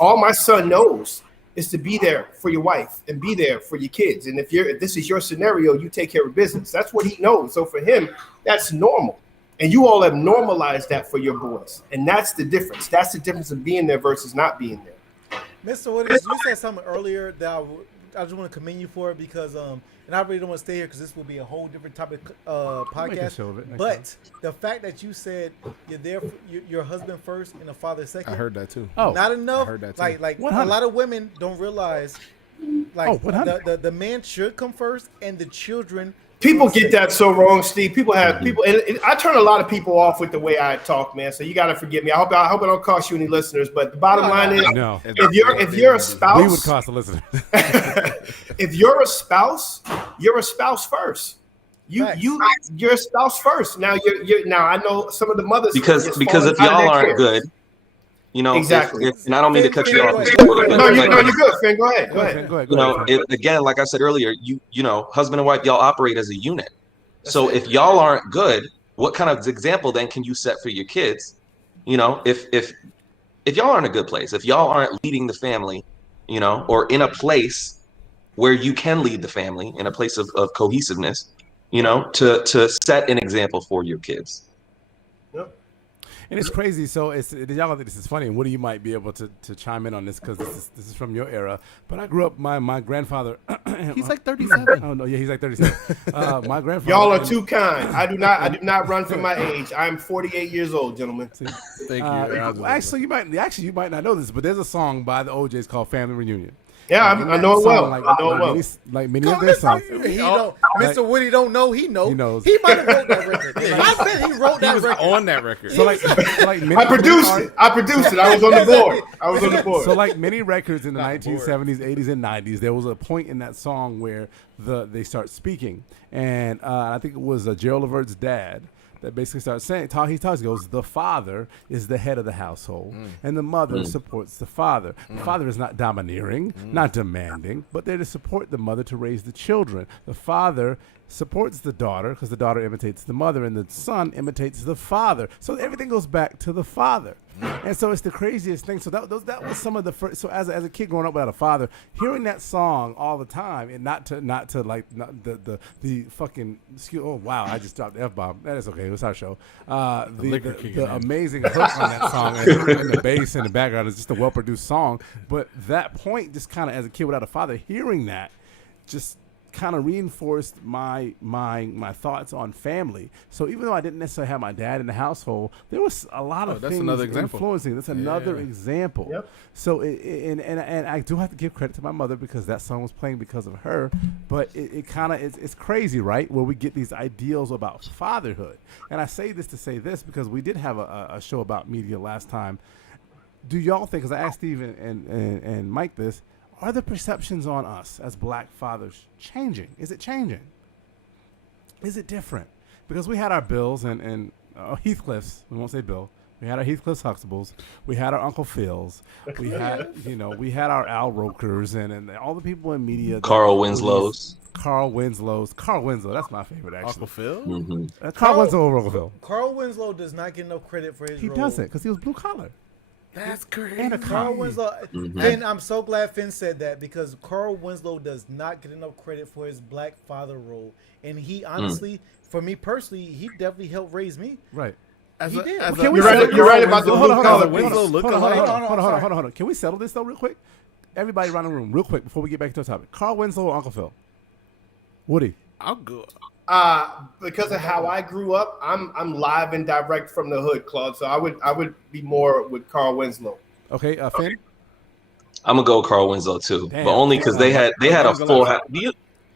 All my son knows is to be there for your wife and be there for your kids. And if this is your scenario, you take care of business. That's what he knows. So for him, that's normal. And you all have normalized that for your boys. And that's the difference. That's the difference of being there versus not being there. Mr. Woody, you said something earlier that I just want to commend you for it because and I really don't want to stay here because this will be a whole different topic podcast. But the fact that you said you're there for your husband first and the father second. I heard that too. Oh, not enough. I heard that too. Like a lot of women don't realize the man should come first and the children. People get that so wrong, Steve. People and I turn a lot of people off with the way I talk, man. So you got to forgive me. I hope it don't cost you any listeners. But the bottom line is, if you're a spouse, we would cost the listeners. If you're a spouse first. You're a spouse first. Now now I know some of the mothers because if y'all aren't good. You know, exactly. And I don't mean to cut you off. No, you're good, Finn. Go ahead. You know, again, like I said earlier, you know, husband and wife, y'all operate as a unit. So if y'all aren't good, what kind of example then can you set for your kids? You know, if y'all aren't in a good place, if y'all aren't leading the family, you know, or in a place where you can lead the family, in a place of cohesiveness, you know, to set an example for your kids. Yep. And it's crazy. So y'all think this is funny, and Woody, you might be able to chime in on this because this is from your era. But I grew up. My grandfather. He's like 37. Oh no, yeah, he's like 37. My grandfather. Y'all are too kind. I do not run from my age. I'm 48 years old, gentlemen. Thank you. Actually, you might not know this, but there's a song by the OJs called "Family Reunion." Yeah, I know it well. I know it well. Like many of their songs. Mr. Woody don't know. He knows. He knows. He might have wrote that record. I bet he wrote that record. On that record. So like I produced it. I was on the board. So like many records in the 1970s, 80s, and 90s, there was a point in that song where they start speaking, and I think it was Gerald Levert's dad that basically starts saying, he goes, the father is the head of the household, and the mother supports the father. The father is not domineering, not demanding, but they're to support the mother to raise the children. The father supports the daughter because the daughter imitates the mother, and the son imitates the father. So everything goes back to the father. And so it's the craziest thing. So that was some of the first. So as a kid growing up without a father, hearing that song all the time, and not to like the fucking oh wow, I just dropped the F-bomb. That is okay. It was our show. The amazing hook on that song and the bass in the background is just a well produced song. But that point, just kind of as a kid without a father, hearing that just kind of reinforced my thoughts on family. So even though I didn't necessarily have my dad in the household, there was a lot of things influencing. That's another example. Yep. So and I do have to give credit to my mother because that song was playing because of her. But it kind of it's crazy, right? Where we get these ideals about fatherhood. And I say this to say this because we did have a show about media last time. Do y'all think? Because I asked Steve and Mike this. Are the perceptions on us as black fathers changing? Is it changing? Is it different? Because we had our Bills and Heathcliffs. We won't say Bill. We had our Heathcliffs Huxtables. We had our Uncle Phils. We had we had our Al Rokers and all the people in media. Carl Winslow's. Carl Winslow. That's my favorite, actually. Uncle Phil? Mm-hmm. Carl Winslow over Uncle Phil. Carl Winslow does not get enough credit for his role. He doesn't because he was blue collar. That's crazy. And Carl Winslow, Finn, I'm so glad Finn said that because Carl Winslow does not get enough credit for his black father role, and he honestly, for me personally, he definitely helped raise me. Right. He did. You're right about the blue collar. Hold on. Can we settle this though, real quick? Everybody around the room, real quick, before we get back to the topic. Carl Winslow or Uncle Phil? Woody. I'll go. Because of how I grew up, I'm live and direct from the hood, Claude. So I would be more with Carl Winslow. Okay, Finn. I'm gonna go Carl Winslow too, but only because they had a full. I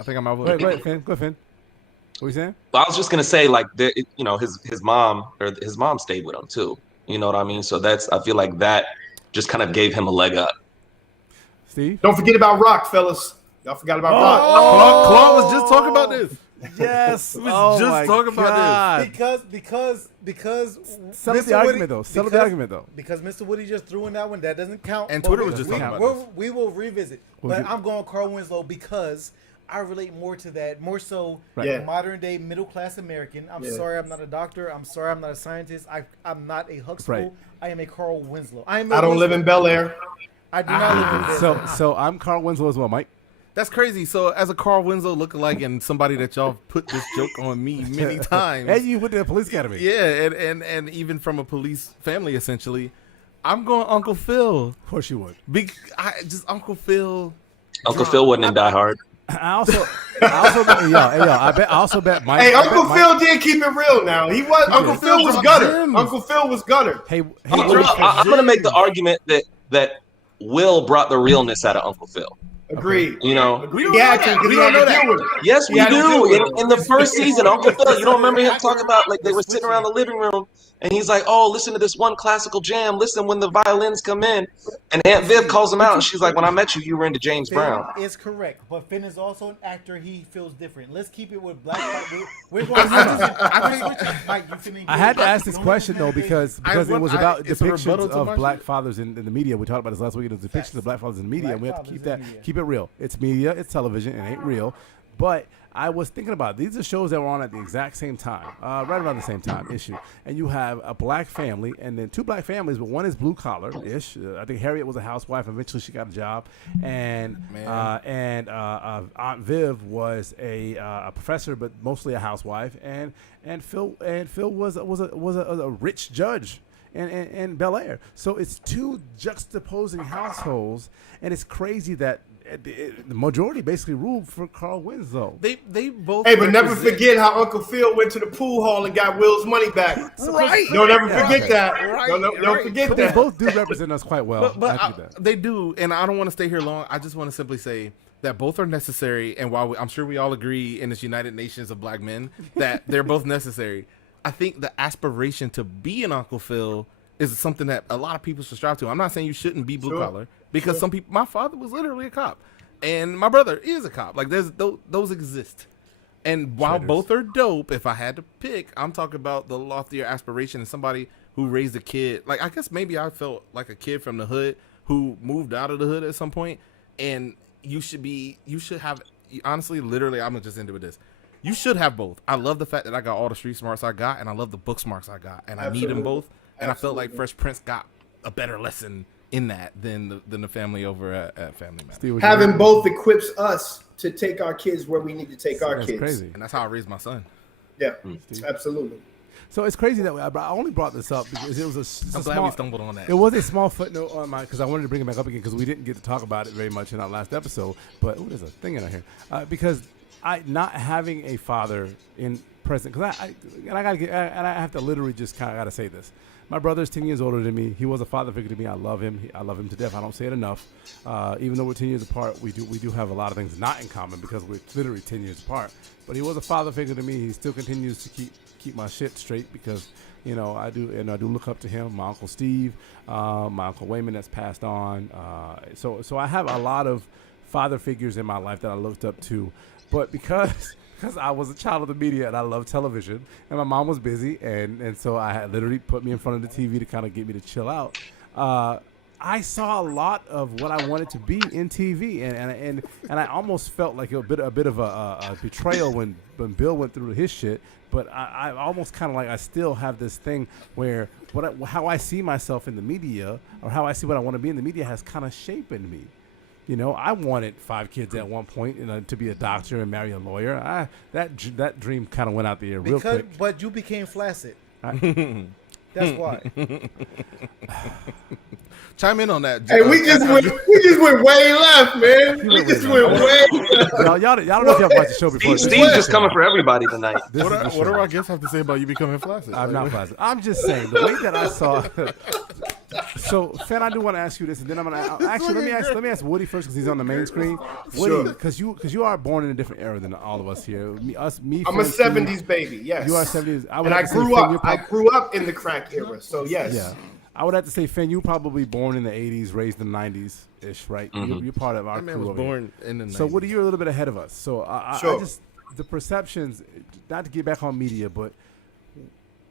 think I'm out. Wait, Finn. Go, Finn. What are you saying? I was just gonna say, like, his mom stayed with him too. You know what I mean? So I feel like that just kind of gave him a leg up. Steve, don't forget about Rock, fellas. Y'all forgot about Rock. Claude was just talking about this. Yes, we was just talking about this because settle the argument though. Because Mr. Woody just threw in that one that doesn't count. And Twitter was just talking about this. We will revisit, but I'm going Carl Winslow because I relate more to that, more so Right. Yeah. modern day middle class American. I'm Yeah. sorry, I'm not a doctor. I'm sorry, I'm not a scientist. I'm not a Huxtable. Right. I am a Carl Winslow. I don't live in Bel Air. I do not live in Bel Air. So I'm Carl Winslow as well, Mike. That's crazy. So as a Carl Winslow lookalike and somebody that y'all put this joke on me many times. And you went to the police academy. Yeah, and even from a police family, essentially, I'm going Uncle Phil. Of course you would. Just Uncle Phil. Uncle Phil wasn't in Die Hard. I also bet, I also bet Mike. Hey, I bet Uncle Mike- Phil did keep it real. Now Uncle Phil was dropped gutter. gems. Uncle Phil was gutter. Hey, I'm going to make the argument that Will brought the realness out of Uncle Phil. Agreed. You know, Agreed. He had to because he had to deal with it. yes, He we had to deal with do. it. In the first season, Uncle Phil, you don't remember him talking about like they were sitting around the living room and he's like, "Oh, listen to this one classical jam. Listen when the violins come in." And Aunt Viv calls him out and she's like, "When I met you, you were into James Finn Brown." is correct, but Finn is also an actor. He feels different. Let's keep it with Black. We're going to Mike, you feeling I had to good? ask this Don't question let him though have it. because it was about it's a depictions rebuttal to of my black shit. fathers in the media. We talked about this last week. It was depictions of black fathers in the media, and we have to Black keep fathers that in media. keep it real. It's media, it's television, it ain't real. But I was thinking about these are shows that were on at the exact same time, right around the same time issue. And you have a black family, and then two black families, but one is blue collar ish. I think Harriet was a housewife. Eventually, she got a job, and Aunt Viv was a professor, but mostly a housewife. And Phil was a rich judge in Bel Air. So it's two juxtaposing households, and it's crazy that the majority basically ruled for Carl Winslow. They both. Hey, but never represent- forget how Uncle Phil went to the pool hall and got Will's money back. Right. Don't ever Yeah. forget that. Right, Don't right. forget But they that. both do represent us quite well. But I do that. they do, and I don't want to stay here long. I just want to simply say that both are necessary, and while I'm sure we all agree in this United Nations of black men that they're both necessary, I think the aspiration to be an Uncle Phil is something that a lot of people should strive to. I'm not saying you shouldn't be blue collar because some people. My father was literally a cop, and my brother is a cop. Like those exist. And while Traitors. both are dope, if I had to pick, I'm talking about the loftier aspiration and somebody who raised a kid. Like, I guess maybe I felt like a kid from the hood who moved out of the hood at some point. And you should have, honestly, literally, I'm just into this. You should have both. I love the fact that I got all the street smarts I got, and I love the book smarts I got. And I need them both. And I felt like Fresh Prince got a better lesson in that than the family over at Family Matters. Steve, would you Having agree? both equips us to take our kids where we need to take our That's kids. crazy. And that's how I raised my son. Yeah, absolutely. So it's crazy that I only brought this up because it was I'm glad we stumbled on that. It was a small footnote on my because I wanted to bring it back up again because we didn't get to talk about it very much in our last episode. But there's a thing in here because I not having a father in present because I have to literally just kind of got to say this. My brother's 10 years older than me. He was a father figure to me. I love him. I love him to death. I don't say it enough. Even though we're 10 years apart, we do have a lot of things not in common because we're literally 10 years apart. But he was a father figure to me. He still continues to keep my shit straight because I do look up to him. My uncle Steve, my uncle Wayman that's passed on. So I have a lot of father figures in my life that I looked up to, but because I was a child of the media and I love television, and my mom was busy, and so I had literally put me in front of the TV to kind of get me to chill out. I saw a lot of what I wanted to be in TV, and I almost felt like a bit of a betrayal when Bill went through his shit. But I almost kind of like I still have this thing where how I see myself in the media or how I see what I want to be in the media has kind of shaped me. I wanted 5 kids at one point, to be a doctor and marry a lawyer. That dream kind of went out the air real quick. But you became flaccid. That's why. Chime in on that. Hey, we just went way left, man. We just went way left. Y'all don't know if y'all watched the show before. Steve's just coming for everybody tonight. What do our guests have to say about you becoming flaccid? I'm not flaccid. I'm just saying the way that I saw. So, Fan, I do want to ask you this, and then I'm gonna actually let me ask Woody first because he's on the main screen. Woody, because you are born in a different era than all of us here. Me. I'm a Fan, Steve, '70s baby. Yes, You are 70s. And I grew up in the crack era. So yes. Yeah. I would have to say, Finn, you probably born in the 80s, raised in the 90s ish, right? You're part of our That man crew was over here. born in the 90s. So, Woody, you're a little bit ahead of us. So, Sure. I just, the perceptions, not to get back on media, but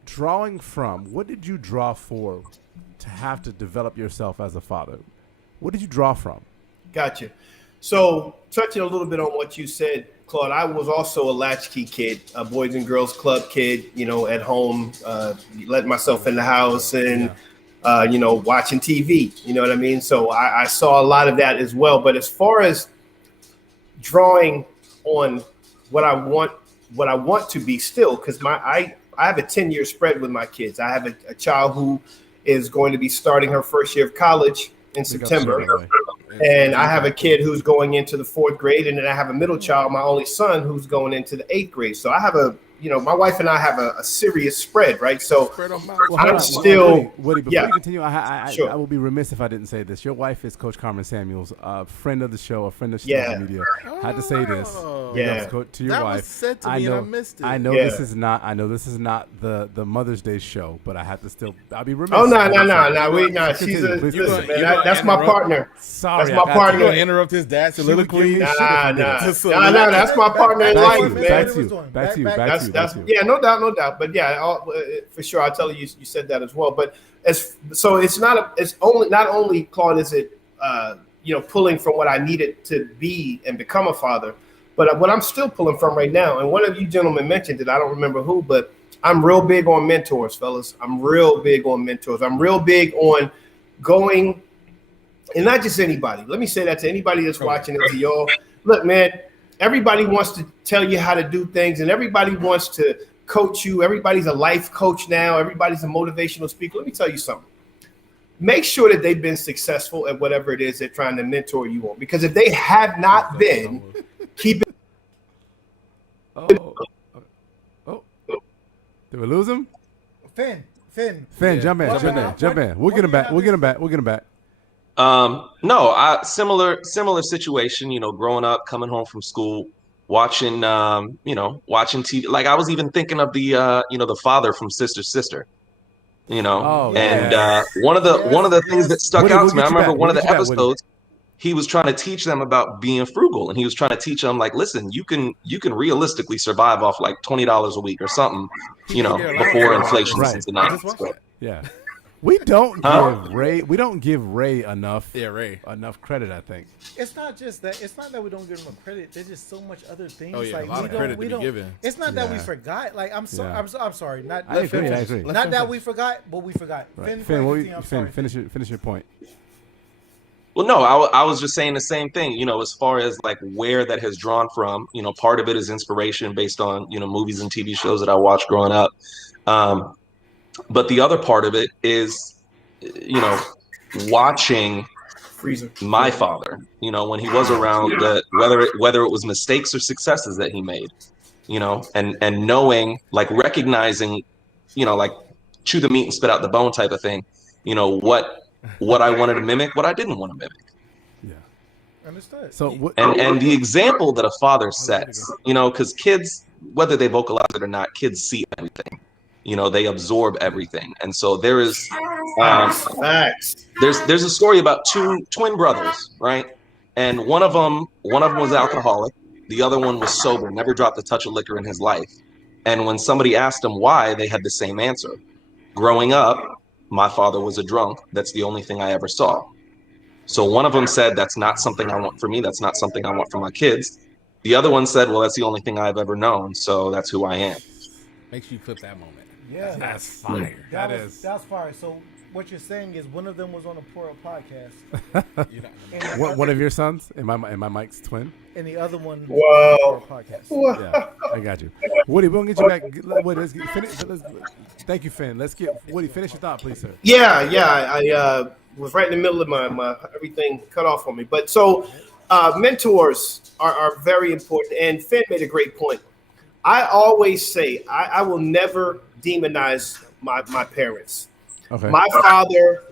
drawing from, what did you draw for to have to develop yourself as a father? What did you draw from? Gotcha. So touching a little bit on what you said, Claude, I was also a latchkey kid, a Boys and Girls Club kid, at home, letting myself in the house and, watching TV, you know what I mean? So I saw a lot of that as well. But as far as drawing on what I want to be still, because I have a 10-year spread with my kids. I have a child who is going to be starting her first year of college in September. And I have a kid who's going into the 4th grade, and then I have a middle child, my only son, who's going into the 8th grade. So I have my wife and I have a serious spread, right? So I'm still, Woody, before you continue, Sure. I will be remiss if I didn't say this. Your wife is Coach Carmen Samuels, a friend of the show, a friend of social media. I had to say this. To your that wife. Was said to me and I missed it. I know this is not. I know this is not the Mother's Day show, but I have to still. I'll be remiss. Oh no! She's listen, man. That's my partner. Sorry, that's my partner. You gonna interrupt his dad's soliloquy? Nah. That's my partner in life, man. Back to you. Yeah, no doubt. But yeah, for sure, I'll tell you said that as well. But it's not only Claude is it pulling from what I needed to be and become a father, but what I'm still pulling from right now. And one of you gentlemen mentioned it. I don't remember who, but I'm real big on mentors, fellas. I'm real big on mentors. I'm real big on going, and not just anybody. Let me say that to anybody that's watching it, to y'all. Look, man, everybody wants to tell you how to do things, and everybody wants to coach you. Everybody's a life coach now. Everybody's a motivational speaker. Let me tell you something. Make sure that they've been successful at whatever it is they're trying to mentor you on. Because if they have not been, keep it. Oh. Did we lose him? Finn, jump in. We'll get him back. No, similar situation, growing up, coming home from school, watching TV. Like I was even thinking of the father from Sister, one of the things that stuck out to me, I remember one of the episodes, he was trying to teach them about being frugal, and he was trying to teach them, like, listen, you can realistically survive off like $20 a week or something, before inflation since the 90s. Yeah. We don't give Ray enough credit, I think. It's not just that. It's not that we don't give him credit. There's just so much other things. Oh, yeah, like a lot of credit to be given. It's not that we forgot. Like I'm sorry. Not I agree. Not that we forgot, but we forgot. Right. Finn, finish your point. Well, no, I was just saying the same thing, as far as like where that has drawn from, part of it is inspiration based on, movies and TV shows that I watched growing up. But the other part of it is, watching my father, when he was around, whether it was mistakes or successes that he made, and knowing, like recognizing, like chew the meat and spit out the bone type of thing, what I wanted to mimic, what I didn't want to mimic. Yeah. Understood. So and the example that a father sets, because kids, whether they vocalize it or not, kids see everything. They absorb everything. And so there is there's a story about two twin brothers, right? And one of them was alcoholic, the other one was sober, never dropped a touch of liquor in his life. And when somebody asked them why, they had the same answer. Growing up, my father was a drunk. That's the only thing I ever saw. So one of them said, that's not something I want for me. That's not something I want for my kids. The other one said, well, that's the only thing I've ever known. So that's who I am. Makes you clip that moment. Yeah. That's fire. That's fire. So what you're saying is one of them was on a Poro podcast. One of your sons? Am I Mike's twin? And the other one Whoa. was on a podcast. Yeah, I got you. Woody, we're going to get you back. Woody, thank you, Finn. Let's get Woody, finish your thought, please, sir. Yeah. I was right in the middle of my everything cut off on me. But so mentors are very important. And Finn made a great point. I always say I will never demonize my parents. Okay. My father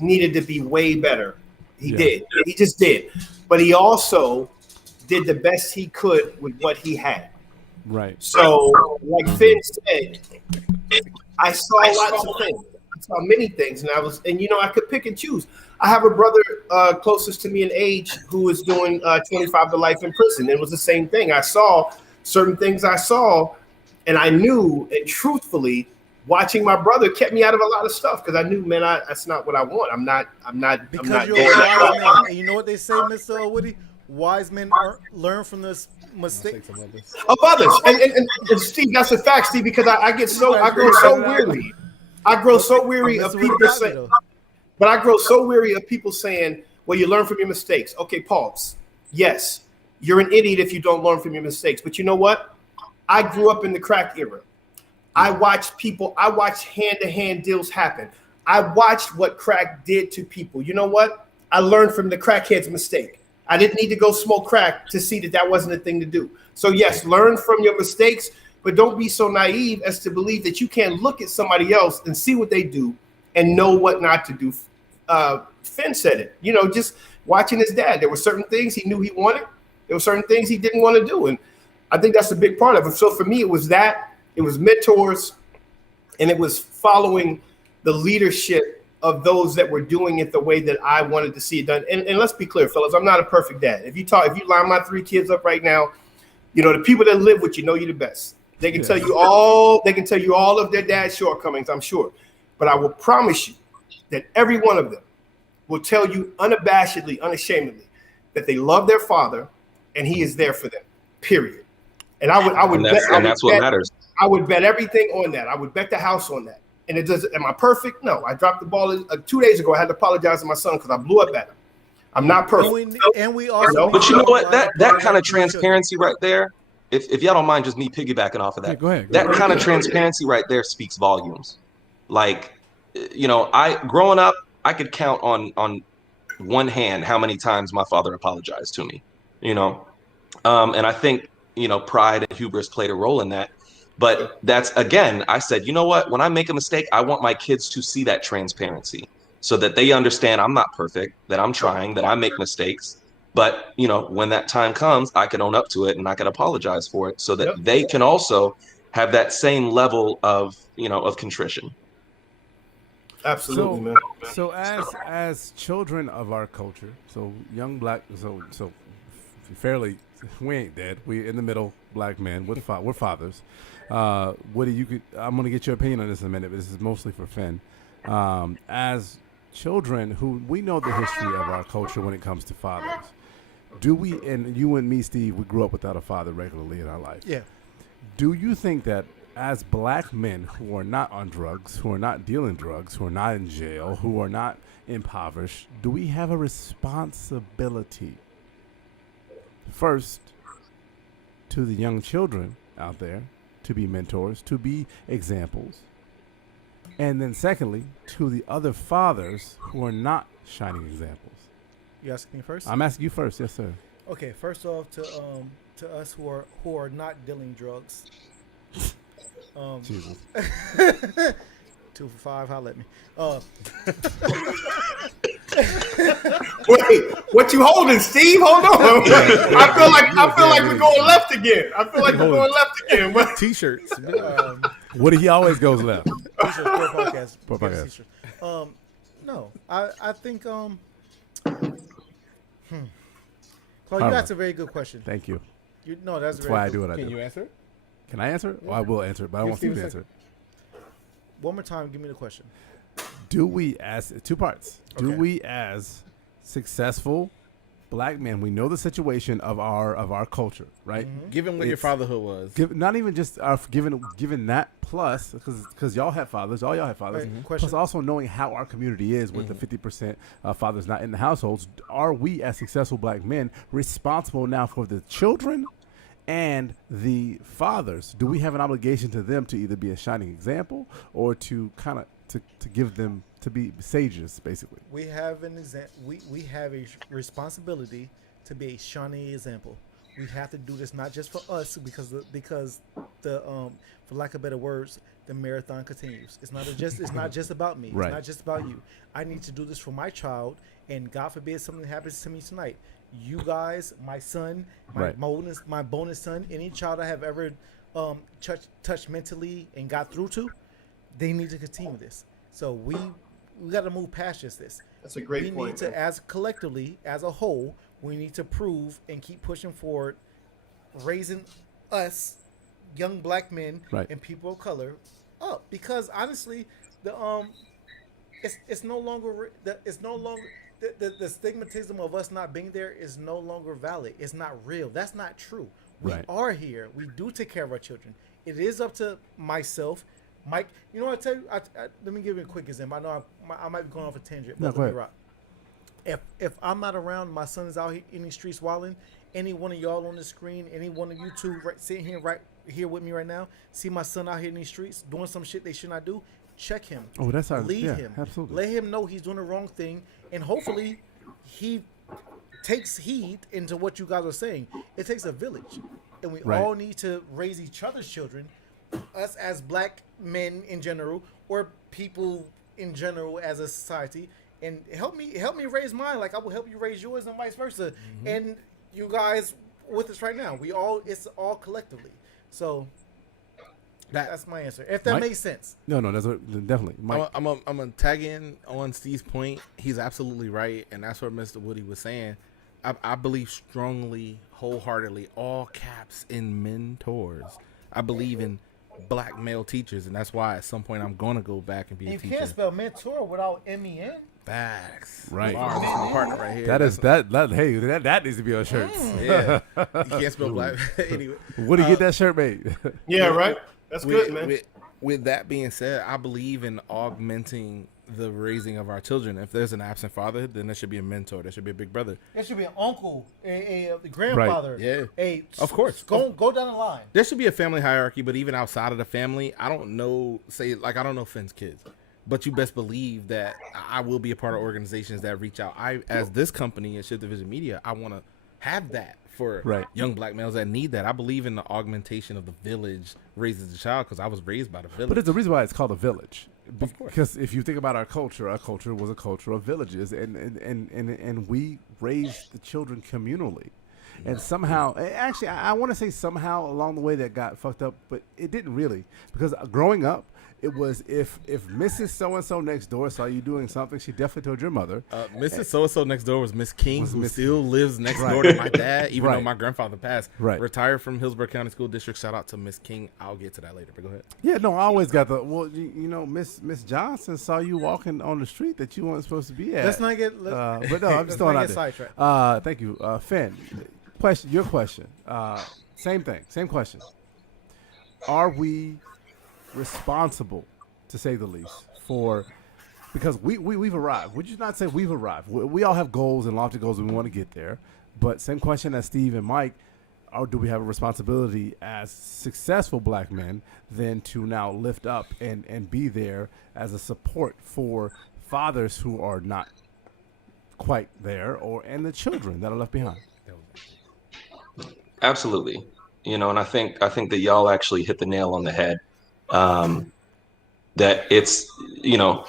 needed to be way better. He did. He just did. But he also did the best he could with what he had. Right. So, like Finn said, I saw lots of things. I saw many things, and I could pick and choose. I have a brother closest to me in age who is doing 25 to life in prison. It was the same thing. I saw certain things and I knew, and truthfully, watching my brother kept me out of a lot of stuff because I knew, man, that's not what I want. I'm not. Because you're a wise man. And you know what they say, Mr. Woody? wise men learn from this mistake. of others. And Steve, that's a fact, Steve, because I grow so weary. I grow so weary of people saying, but I grow so weary of people saying, well, you learn from your mistakes. Okay, pause. Yes, you're an idiot if you don't learn from your mistakes. But you know what? I grew up in the crack era. I watched hand-to-hand deals happen. I watched what crack did to people. You know what? I learned from the crackhead's mistake. I didn't need to go smoke crack to see that wasn't a thing to do. So yes, learn from your mistakes, but don't be so naive as to believe that you can't look at somebody else and see what they do and know what not to do. Finn said it, just watching his dad. There were certain things he knew he wanted. There were certain things he didn't want to do. And I think that's a big part of it. So for me, it was mentors, and it was following the leadership of those that were doing it the way that I wanted to see it done. And let's be clear, fellas, I'm not a perfect dad. If you line my 3 kids up right now, the people that live with you know you're the best. They can tell you all of their dad's shortcomings, I'm sure. But I will promise you that every one of them will tell you unabashedly, unashamedly, that they love their father and he is there for them, period. And that's what matters. I would bet everything on that. I would bet the house on that. And am I perfect? No. I dropped the ball 2 days ago. I had to apologize to my son because I blew up at him. I'm not perfect. And we also, but you know what? That kind of transparency right there, if y'all don't mind just me piggybacking off of that, go ahead. That kind of transparency right there speaks volumes. Like, growing up, I could count on one hand how many times my father apologized to me, and I think, pride and hubris played a role in that. But that's, again, I said, you know what? When I make a mistake, I want my kids to see that transparency so that they understand I'm not perfect, that I'm trying, that I make mistakes. But, when that time comes, I can own up to it and I can apologize for it so that they can also have that same level of contrition. Absolutely, man. So as children of our culture, so young black, so fairly, we ain't dead. We in the middle, black men. We're fathers. Woody, I'm gonna get your opinion on this in a minute, but this is mostly for Finn. As children who we know the history of our culture when it comes to fathers, do we? And you and me, Steve, we grew up without a father regularly in our life. Yeah. Do you think that as black men who are not on drugs, who are not dealing drugs, who are not in jail, who are not impoverished, do we have a responsibility first to the young children out there to be mentors, to be examples, and then secondly to the other fathers who are not shining examples? You asking me first? I'm asking you first. Yes, sir. Okay, first off, to us who are not dealing drugs. Jesus. 2 for 5, holla at me. Wait, what you holding, Steve? Hold on. I feel like we're going left again. T-shirts. Woody, he always goes left. T-shirts, Poor podcast. No, I think Claude, you asked a very good question. Thank you. That's why I do what I Can do. you answer it? Can I answer it? Well, I will answer it, but I don't want Steve to answer it. One more time, give me the question. Do we, as 2 parts, do Okay. we as successful black men, we know the situation of our culture, right? Mm-hmm. Given what your fatherhood was. Not even just given that, plus because y'all have fathers, all y'all have fathers, Right. Question. plus also knowing how our community is with the 50% fathers not in the households. Are we as successful black men responsible now for the children and the fathers? Do we have an obligation to them to either be a shining example or to kind of to give them to be sages, basically? We have we have a responsibility to be a shining example. We have to do this not just for us because the for lack of better words, the marathon continues. It's not just about me. Right. It's not just about you. I need to do this for my child, and God forbid something happens to me tonight. You guys, my son, my bonus son, any child I have ever touched mentally and got through to, they need to continue this. So we got to move past just this. That's a great point. We need to, as collectively, as a whole, we need to prove and keep pushing forward, raising us, young black men and people of color, up. Because honestly, it's no longer the stigmatism of us not being there is no longer valid. It's not real. That's not true. We Right. are here. We do take care of our children. It is up to myself, Mike. You know what I tell you? Let me give you a quick example. I know I might be going off a tangent, No, but go let me ahead. rock. If I'm not around, my son's out here in these streets wilding. Any one of y'all on the screen, any one of you two sitting here right here with me right now, see my son out here in these streets doing some shit they should not do. Check him. Oh, that's our Lead yeah, him. absolutely. Let him know he's doing the wrong thing, and hopefully, he takes heed into what you guys are saying. It takes a village, and we Right. all need to raise each other's children. Us as black men in general, or people in general as a society, and help me raise mine. Like I will help you raise yours, and vice versa. And you guys with us right now, it's all collectively. So that's my answer. If that Mike? makes sense. No, that's definitely. Mike. I'm gonna tag in on Steve's point. He's absolutely right, and that's what Mr. Woody was saying. I believe strongly, wholeheartedly, all caps in mentors. I believe in black male teachers, and that's why at some point I'm gonna go back and be And a you teacher. can't spell mentor without MEN. Facts. Right. Wow, this is my partner right here. That is that. Hey, that needs to be on shirts. Yeah. You can't spell black. Anyway. What do you get that shirt made? Yeah, right. That's good, man. With that being said, I believe in augmenting the raising of our children. If there's an absent father, then there should be a mentor. There should be a big brother. There should be an uncle, a grandfather. Yeah. Of course. Go down the line. There should be a family hierarchy, but even outside of the family, I don't know Finn's kids, but you best believe that I will be a part of organizations that reach out. As this company at Shift Division Media, I want to have that for Right. young black males that need that. I believe in the augmentation of the village raises the child because I was raised by the village. But there's a reason why it's called a village. Of course. Because if you think about our culture was a culture of villages, and we raised the children communally. And somehow, actually, I want to say somehow along the way that got fucked up, but it didn't really. Because growing up, it was if Mrs. So-and-so next door saw you doing something, she definitely told your mother. Mrs. So-and-so next door was Miss King, who Miss still lives next Right. door to my dad, even though Right. my grandfather passed. Right. Retired from Hillsborough County School District. Shout out to Miss King. I'll get to that later, but go ahead. Yeah, no, I always got the, well, you know, Miss Johnson saw you walking on the street that you weren't supposed to be at. Let's not get. But no, I'm just let's throwing not out get there. sidetracked. Thank you. Finn, your question. Same thing, same question. Are we responsible, to say the least, because we've arrived. Would you not say we've arrived? We all have goals and lofty goals and we want to get there. But same question as Steve and Mike, or do we have a responsibility as successful black men then to now lift up and be there as a support for fathers who are not quite there and the children that are left behind? Absolutely. And I think that y'all actually hit the nail on the head. That it's,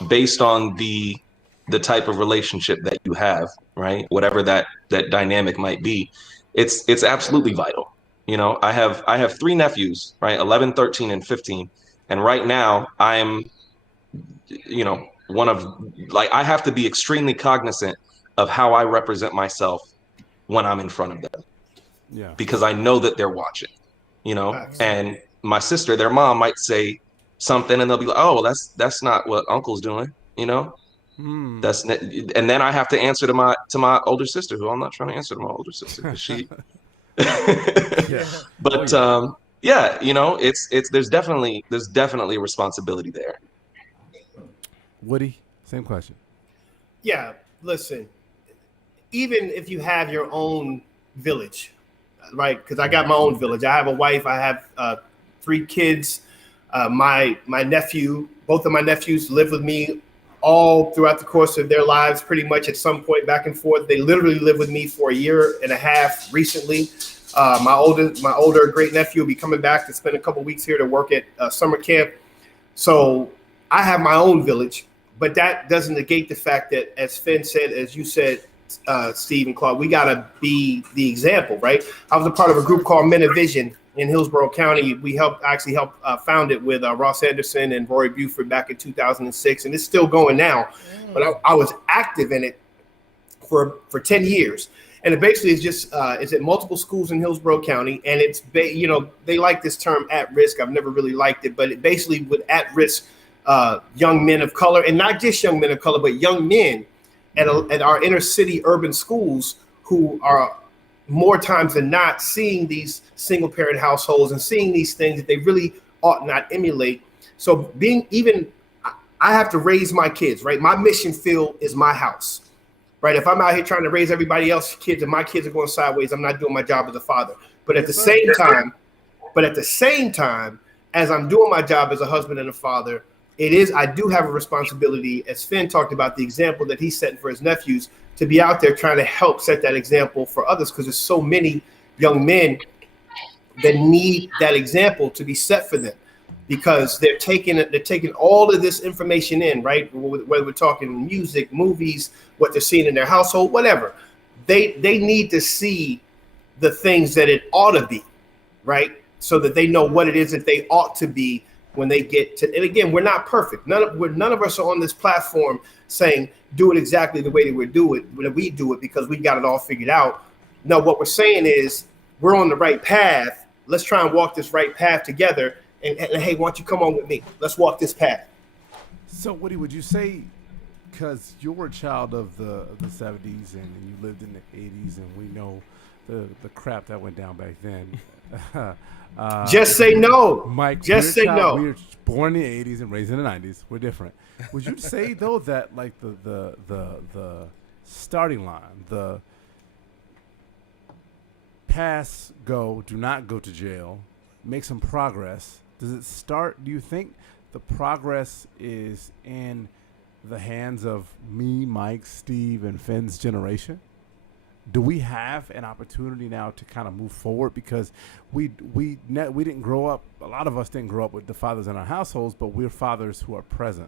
based on the type of relationship that you have, right? Whatever that dynamic might be, it's absolutely vital. I have 3 nephews, right? 11, 13, and 15. And right now I'm, one of, like, I have to be extremely cognizant of how I represent myself when I'm in front of them. Yeah. Because I know that they're watching, Facts. and my sister, their mom might say something and they'll be like, oh, well, that's not what uncle's doing, and then I have to answer to my older sister, who I'm not trying to answer to my older sister because she, but it's there's definitely a responsibility there. Woody, same question. Yeah, listen, even if you have your own village, right? Because I got my own village. I have a wife. I have 3 kids. My nephew, both of my nephews live with me all throughout the course of their lives, pretty much at some point back and forth. They literally lived with me for 1.5 years recently. My older great nephew will be coming back to spend a couple weeks here to work at summer camp. So I have my own village, but that doesn't negate the fact that, as Finn said, as you said, Steve and Claude, we got to be the example, right? I was a part of a group called Men of Vision in Hillsborough County. We helped found it with Ross Anderson and Rory Buford back in 2006, and it's still going now. But I was active in it for 10 years. And it basically is just it's at multiple schools in Hillsborough County, and it's they like this term at risk. I've never really liked it, but it basically with at risk young men of color, and not just young men of color, but young men. at our inner city urban schools who are more times than not seeing these single parent households and seeing these things that they really ought not emulate. So I have to raise my kids, right? My mission field is my house, right? If I'm out here trying to raise everybody else's kids and my kids are going sideways, I'm not doing my job as a father. But at the same time, as I'm doing my job as a husband and a father, I do have a responsibility, as Finn talked about, the example that he's setting for his nephews, to be out there trying to help set that example for others, because there's so many young men that need that example to be set for them, because they're taking all of this information in, right? Whether we're talking music, movies, what they're seeing in their household, whatever. They need to see the things that it ought to be, right? So that they know what it is that they ought to be when they get to, and again, we're not perfect. None of us are on this platform saying do it exactly the way that we do it because we got it all figured out. No, what we're saying is we're on the right path. Let's try and walk this right path together. And hey, why don't you come on with me? Let's walk this path. So, Woody, would you say, because you were a child of the 70s and you lived in the 80s, and we know the crap that went down back then. Just say no, Mike. Just say no. We were born in the 80s and raised in the 90s. We're different. Would you say though that like the starting line, the pass, go, do not go to jail, make some progress? Does it start? Do you think the progress is in the hands of me, Mike, Steve, and Finn's generation? Do we have an opportunity now to kind of move forward? Because we didn't grow up, a lot of us didn't grow up with the fathers in our households, but we're fathers who are present.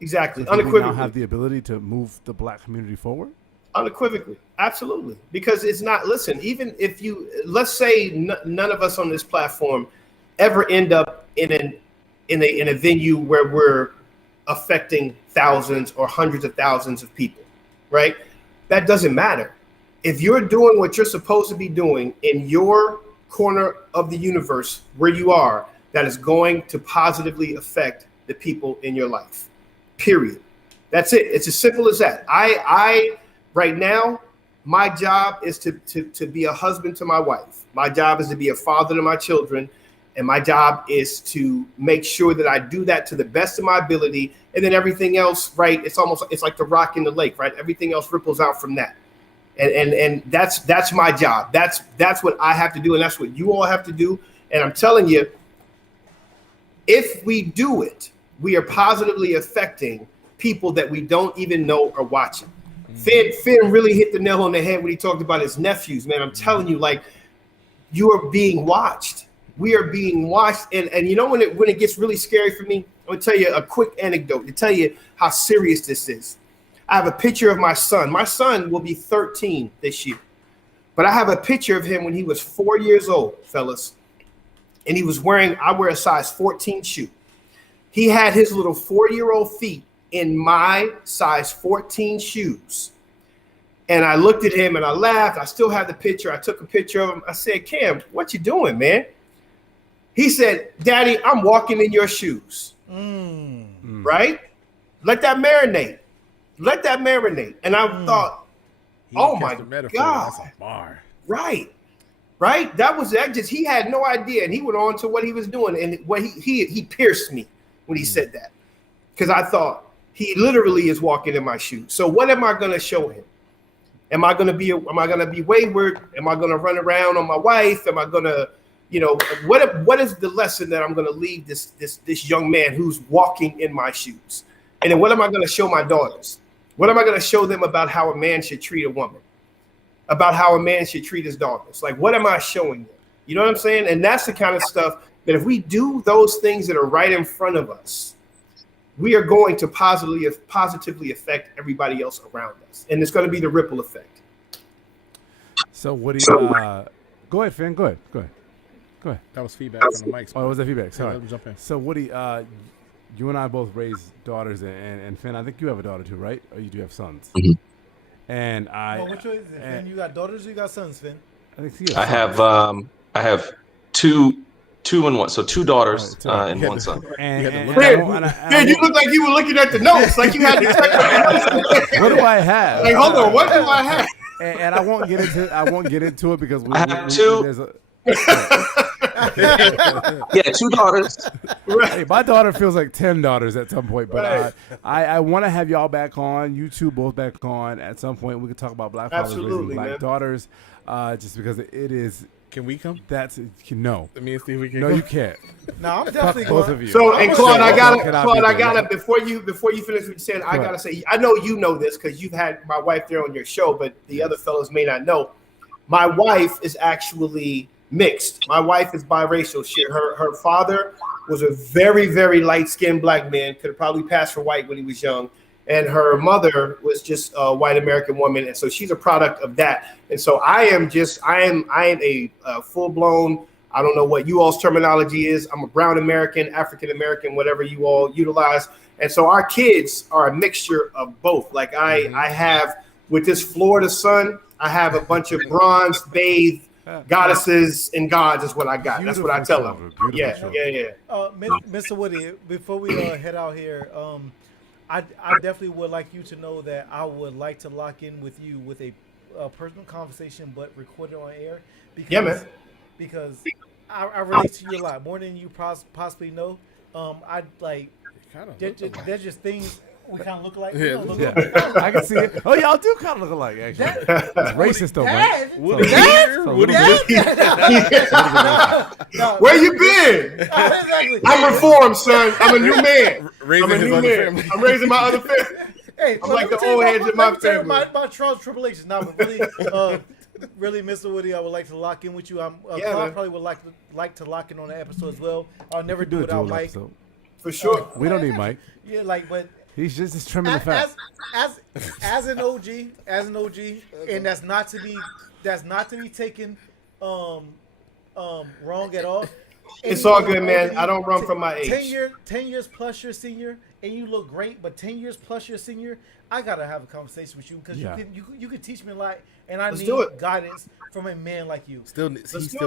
Exactly. So unequivocally. Do we now have the ability to move the black community forward? Unequivocally. Absolutely. Because it's not, listen, even if let's say none of us on this platform ever end up in a venue where we're affecting thousands or hundreds of thousands of people, right? That doesn't matter. If you're doing what you're supposed to be doing in your corner of the universe where you are, that is going to positively affect the people in your life, period. That's it. It's as simple as that. I right now, my job is to be a husband to my wife. My job is to be a father to my children. And my job is to make sure that I do that to the best of my ability. And then everything else, right? It's like the rock in the lake, right? Everything else ripples out from that. And that's my job. That's what I have to do, and that's what you all have to do. And I'm telling you, if we do it, we are positively affecting people that we don't even know are watching. Mm-hmm. Finn really hit the nail on the head when he talked about his nephews, man. I'm telling you, like, you are being watched. We are being watched. And you know when it gets really scary for me, I'm gonna tell you a quick anecdote to tell you how serious this is. I have a picture of my son. My son will be 13 this year. But I have a picture of him when he was 4 years old, fellas. And he was I wear a size 14 shoe. He had his little 4-year-old feet in my size 14 shoes. And I looked at him and I laughed. I still have the picture. I took a picture of him. I said, Cam, what you doing, man? He said, Daddy, I'm walking in your shoes. Right? Let that marinate. Let that marinate. And I thought, oh my God. That's a bar. Right. He had no idea. And he went on to what he was doing. And what he pierced me when he said that. Because I thought he literally is walking in my shoes. So what am I going to show him? Am I going to be wayward? Am I going to run around on my wife? Am I going to, what is the lesson that I'm going to leave this young man who's walking in my shoes? And then what am I going to show my daughters? What am I going to show them about how a man should treat a woman? About how a man should treat his daughters? Like, what am I showing them? You know what I'm saying? And that's the kind of stuff that if we do those things that are right in front of us, we are going to positively affect everybody else around us. And it's going to be the ripple effect. So what do you, go ahead, Finn, go ahead. That was feedback from the mic. Oh, was that feedback? Sorry. Let me jump in. So Woody, you and I both raised daughters, and Finn, I think you have a daughter too, right? Or you do have sons? Mm-hmm. And which one is it, Finn? You got daughters or you got sons, Finn? I think I have two 2 and 1. So 2 daughters and Yeah, 1 son. Man, you look like you were looking at the notes, like you had to check what do I have? Like, hold on, what do I have? And I won't get into it because I have 2. Yeah, 2 daughters. Hey, my daughter feels like 10 daughters at some point, but I want to have y'all back on, you two both back on at some point. We can talk about black fathers raising black daughters, just because it is. Can we come? No. Let me see if we can. No, you can't. No, I'm definitely both going. of you. So, and Claude, I Cannot gotta before you finish what you're saying, I gotta say, I know you know this because you've had my wife there on your show, but the other fellows may not know. My wife is actually mixed. My wife is biracial. Her father was a very, very light-skinned black man, could have probably passed for white when he was young. And her mother was just a white American woman. And so she's a product of that. And so I am a full-blown, I don't know what you all's terminology is. I'm a brown American, African American, whatever you all utilize. And so our kids are a mixture of both. Like I have, with this Florida sun, I have a bunch of bronze bathed goddesses and gods is what I got. That's what I tell them. Yeah. Mr. Woody, before we head out here, I definitely would like you to know that I would like to lock in with you with a personal conversation, but recorded on air. Because, because I relate to you a lot more than you possibly know. I like. There's just things we kind of look alike. I can see it. Oh, y'all do kind of look alike, actually. It's racist, though, man. Where you been? I'm reformed, son. I'm a new man. I'm raising my other family. Hey, I'm like the old heads in my family. My trials and tribulations. Now, but really, Mr. Woody, I would like to lock in with you. Claude probably would like to lock in on the episode as well. I'll never do it without Mike. For sure. We don't need Mike. Yeah, but he's just trimming the fat. As an OG, and that's not to be taken wrong at all. It's all good, man. I don't run from my age. 10 years plus your senior, and you look great, but 10 years plus your senior, I gotta have a conversation with you because you can teach me a lot, and I need guidance from a man like you. He still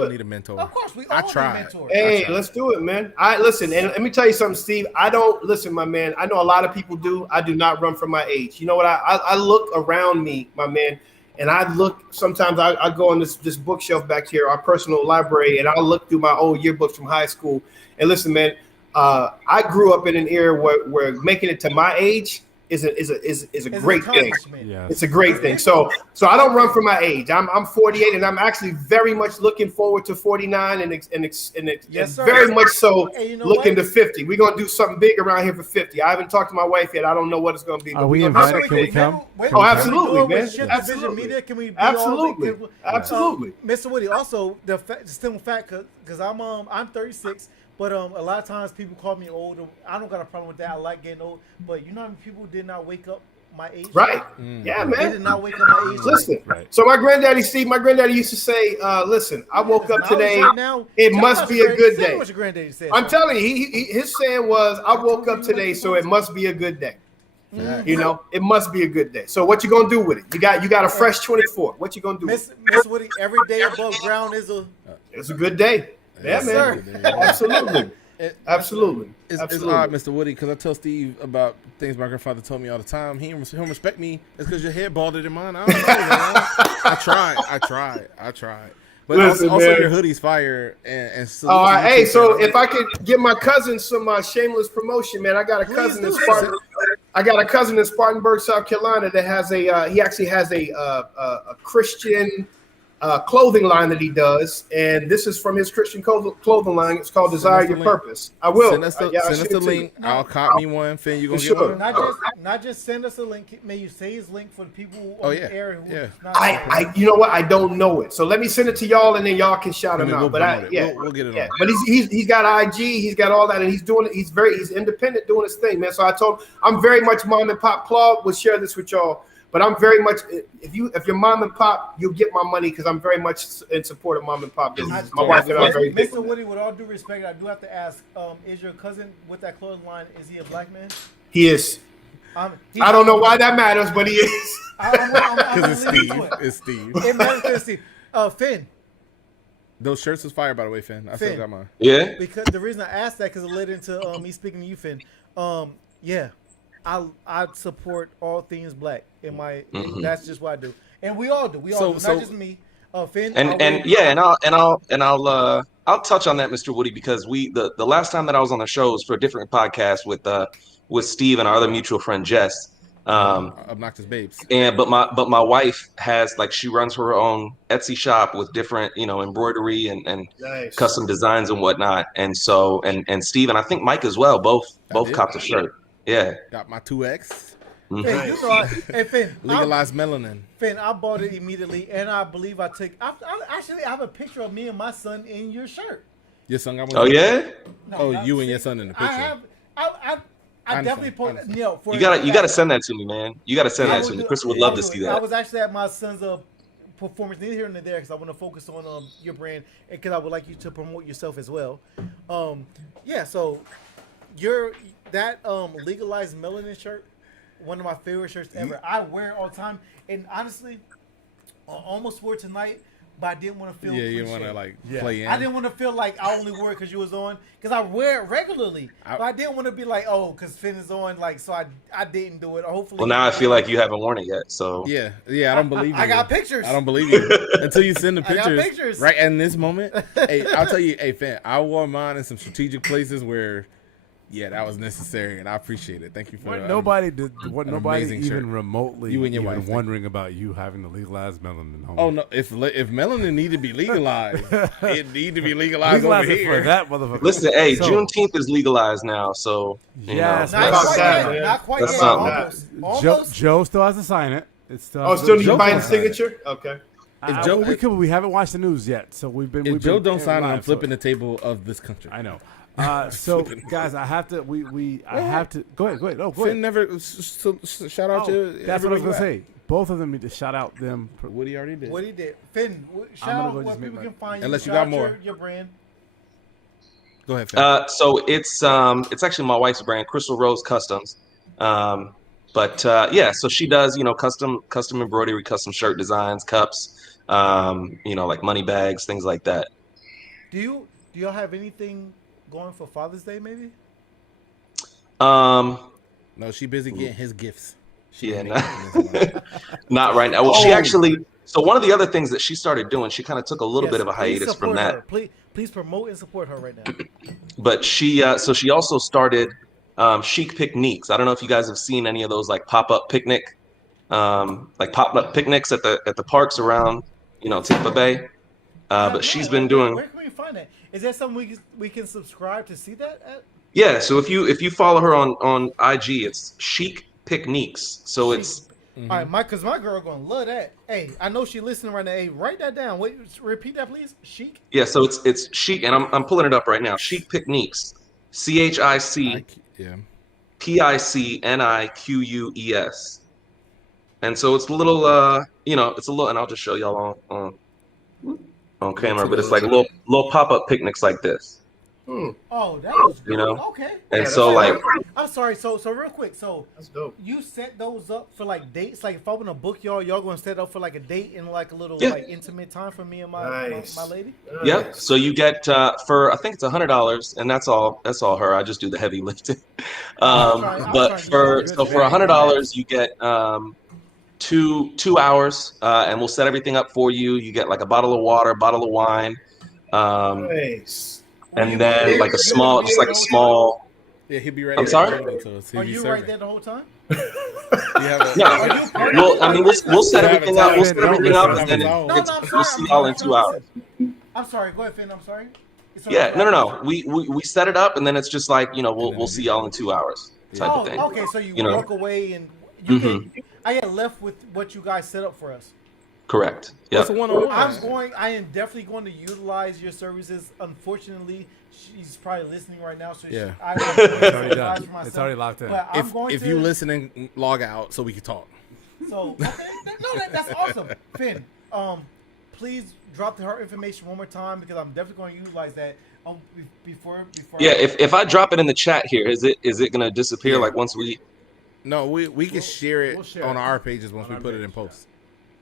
need a mentor. Of course, we all need a mentor. Hey, let's do it, man. Listen, and let me tell you something, Steve. I don't listen, my man. I know a lot of people do. I do not run from my age. You know what? I look around me, my man, and I look. Sometimes I go on this bookshelf back here, our personal library, and I'll look through my old yearbooks from high school. And listen, man, I grew up in an era where making it to my age is a great thing. Yes. It's a great thing. So I don't run from my age. I'm 48, and I'm actually very much looking forward to 49, and very much so looking to 50. We're gonna do something big around here for 50. I haven't talked to my wife yet. I don't know what it's gonna be. Are we invited? Can we come? Oh, absolutely, man. Absolutely. Can we Absolutely. Mr. Woody, also the simple fact, because I'm 36. But a lot of times people call me older. I don't got a problem with that. I like getting old. But you know how many people did not wake up my age? Right. Yeah, man. They did not wake up my age. Listen. Right. So my granddaddy used to say, listen, I woke up today. It must be a good day. What your granddaddy said. I'm telling you, his saying was, I woke up today, so it must be a good day. You know, it must be a good day. So what you gonna do with it? You got a fresh 24. What you gonna do? Miss Woody, every day above ground is it's a good day. Yeah, yes, man. Sir. Absolutely. Absolutely. It's odd, Mr. Woody, because I tell Steve about things my grandfather told me all the time. He don't respect me. It's because your hair balder than mine. I don't know, man. I tried. But listen, also your hoodie's fire. And all right, hey, so if I could give my cousin some shameless promotion, man, I got a cousin in Spartan. I got a cousin in Spartanburg, South Carolina, that has he actually has a Christian clothing line that he does, and this is from his Christian clothing line. It's called Desire Your Purpose. I will send us the link. I'll cop me one. Finn, you gonna get one? Not just send us a link. May you say his link for the people on the air who I you know what? I don't know it, so let me send it to y'all, and then y'all can shout him out. But we'll get it on. But he's got IG, he's got all that, and he's doing it. He's independent doing his thing, man. So I told him I'm very much mom and pop. Claude will share this with y'all. But I'm very much if your mom and pop, you'll get my money because I'm very much in support of mom and pop business. My wife and I are very big. Mr. Woody, with all due respect, I do have to ask: is your cousin with that clothing line? Is he a black man? He is. I don't know why that matters, but he is. Because it's Steve. It matters because Steve. Finn. Those shirts was fire, by the way, Finn. I still got mine. Yeah. Because the reason I asked that because it led into me speaking to you, Finn. Yeah, I support all things black. That's just what I do, and we all do. We all do, not just me. Finn I'll touch on that, Mr. Woody, because the last time that I was on the show was for a different podcast with Steve and our other mutual friend Jess. Obnoxious babes. But my wife has, like, she runs her own Etsy shop with different, embroidery and Nice. custom designs and whatnot. And so and Steve and I think Mike as well, both copped a shirt. Yeah. Got my 2X. Finn, you know, Finn, Legalize melanin. Finn, I bought it immediately, and I believe I have a picture of me and my son in your shirt. Your son got one? Oh yeah. No, you and your son in the picture. I definitely put you gotta send that to me, man. You gotta send that to me. Chris would love to see that. I was actually at my son's performance neither here nor there because I want to focus on your brand and because I would like you to promote yourself as well. So that legalized melanin shirt, one of my favorite shirts ever. I wear it all the time, and honestly, I almost wore it tonight. But I didn't want to feel. Yeah, you want to play in. I didn't want to feel like I only wore it because you was on. Because I wear it regularly. But I didn't want to be like, oh, because Finn is on. Like, so I didn't do it. Hopefully. Well, now I feel like you haven't worn it yet. So yeah, I don't believe you. I got pictures. I don't believe you until you send the pictures. I got pictures. Right in this moment. Hey, I'll tell you, Finn, I wore mine in some strategic places where. Yeah, that was necessary, and I appreciate it. Thank you for nobody even shirt. Remotely you and your even wife wondering about you having to legalize melanin. Homie. Oh no! If melanin need to be legalized, it need to be legalized legalize over it here. for that motherfucker. Listen, hey, Juneteenth is legalized now, so yes, not quite that's yet. something. Almost. Joe still has to sign it. It's still need to buy the signature. Okay. If Joe, we haven't watched the news yet, so we've been. If Joe don't sign it, I'm live, flipping the table of this country. I know. So guys, I have to. I have to. Go ahead. No, go Finn ahead. never shout out to. That's what I was gonna say. Both of them need to shout out them. Woody already did. Woody did. Finn, shout out what people can find you. Unless you got more. Your brand. Go ahead, Finn. So it's actually my wife's brand, Crystal Rose Customs. So she does custom embroidery, custom shirt designs, cups, like money bags, things like that. Do y'all have anything going for Father's Day, maybe? No, she busy getting his gifts. Not right now. Well, she actually. So one of the other things that she started doing, she kind of took a little bit of a hiatus from that. Please promote and support her right now. But she also started Chic Picnics. I don't know if you guys have seen any of those like pop-up picnics at the parks around Tampa Bay. But she's been doing. Where can we find that? Is that something we can subscribe to see that at? Yeah, so if you follow her on IG, it's Chic Picnics. So it's all right, because my girl gonna love that. Hey, I know she listening right now. Hey, write that down. Wait, repeat that, please. Chic. Yeah, so it's Chic, and I'm pulling it up right now. Chic Picnics, CHIC PICNIQUES, and so it's a little and I'll just show y'all on camera, but it's like little pop-up picnics like this. Oh, that was good. Okay. And so like, I'm sorry. So real quick. So that's dope. You set those up for like dates. Like if I want to book y'all gonna set up for like a date and like a little like intimate time for me and my lady. Nice. Yeah. So you get for I think it's $100, and that's all her. I just do the heavy lifting. But for $100 you get 2 hours, and we'll set everything up for you. You get like a bottle of water, bottle of wine. Nice. And then like a small. Yeah, he'll be right. I'm sorry. Are you right there the whole time? Yeah. Well, I mean, we'll set everything up. We'll set everything up, and then we'll see y'all in 2 hours. I'm sorry. Go ahead, Finn. I'm sorry. Yeah. No. We set it up, and then it's just like we'll see y'all in 2 hours type of thing. Okay. So you walk away, and you can. I get left with what you guys set up for us. Correct. Yeah. I am definitely going to utilize your services. Unfortunately, she's probably listening right now, so yeah. It's already done. It's already locked in. If you listening, log out so we can talk. So okay, that's awesome, Finn. Please drop her information one more time because I'm definitely going to utilize that. Before. Yeah. If I drop it in the chat here, is it going to disappear like once we? No, we can share it on our pages once we put it in post.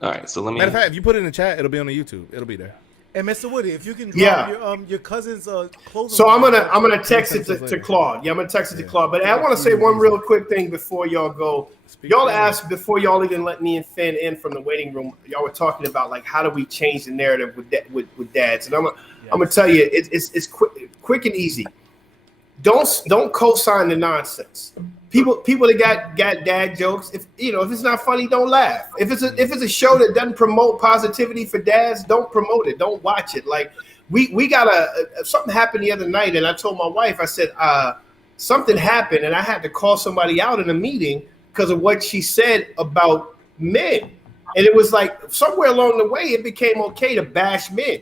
All right, so let me. Matter of fact, if you put it in the chat, it'll be on the YouTube. It'll be there. And Mr. Woody, if you can drop Yeah. your cousin's clothing. So I'm line, gonna text it text us to later. Claude. Yeah, I'm gonna text it to Claude. But I want to say one real quick thing before y'all go. Y'all asked before y'all even let me and Finn in from the waiting room. Y'all were talking about like how do we change the narrative with dads, and I'm gonna tell you it's quick and easy. Don't co-sign the nonsense. People that got dad jokes. If it's not funny, don't laugh. If it's a show that doesn't promote positivity for dads, don't promote it. Don't watch it. Like we got something happened the other night, and I told my wife, I said something happened, and I had to call somebody out in a meeting because of what she said about men, and it was like somewhere along the way it became okay to bash men.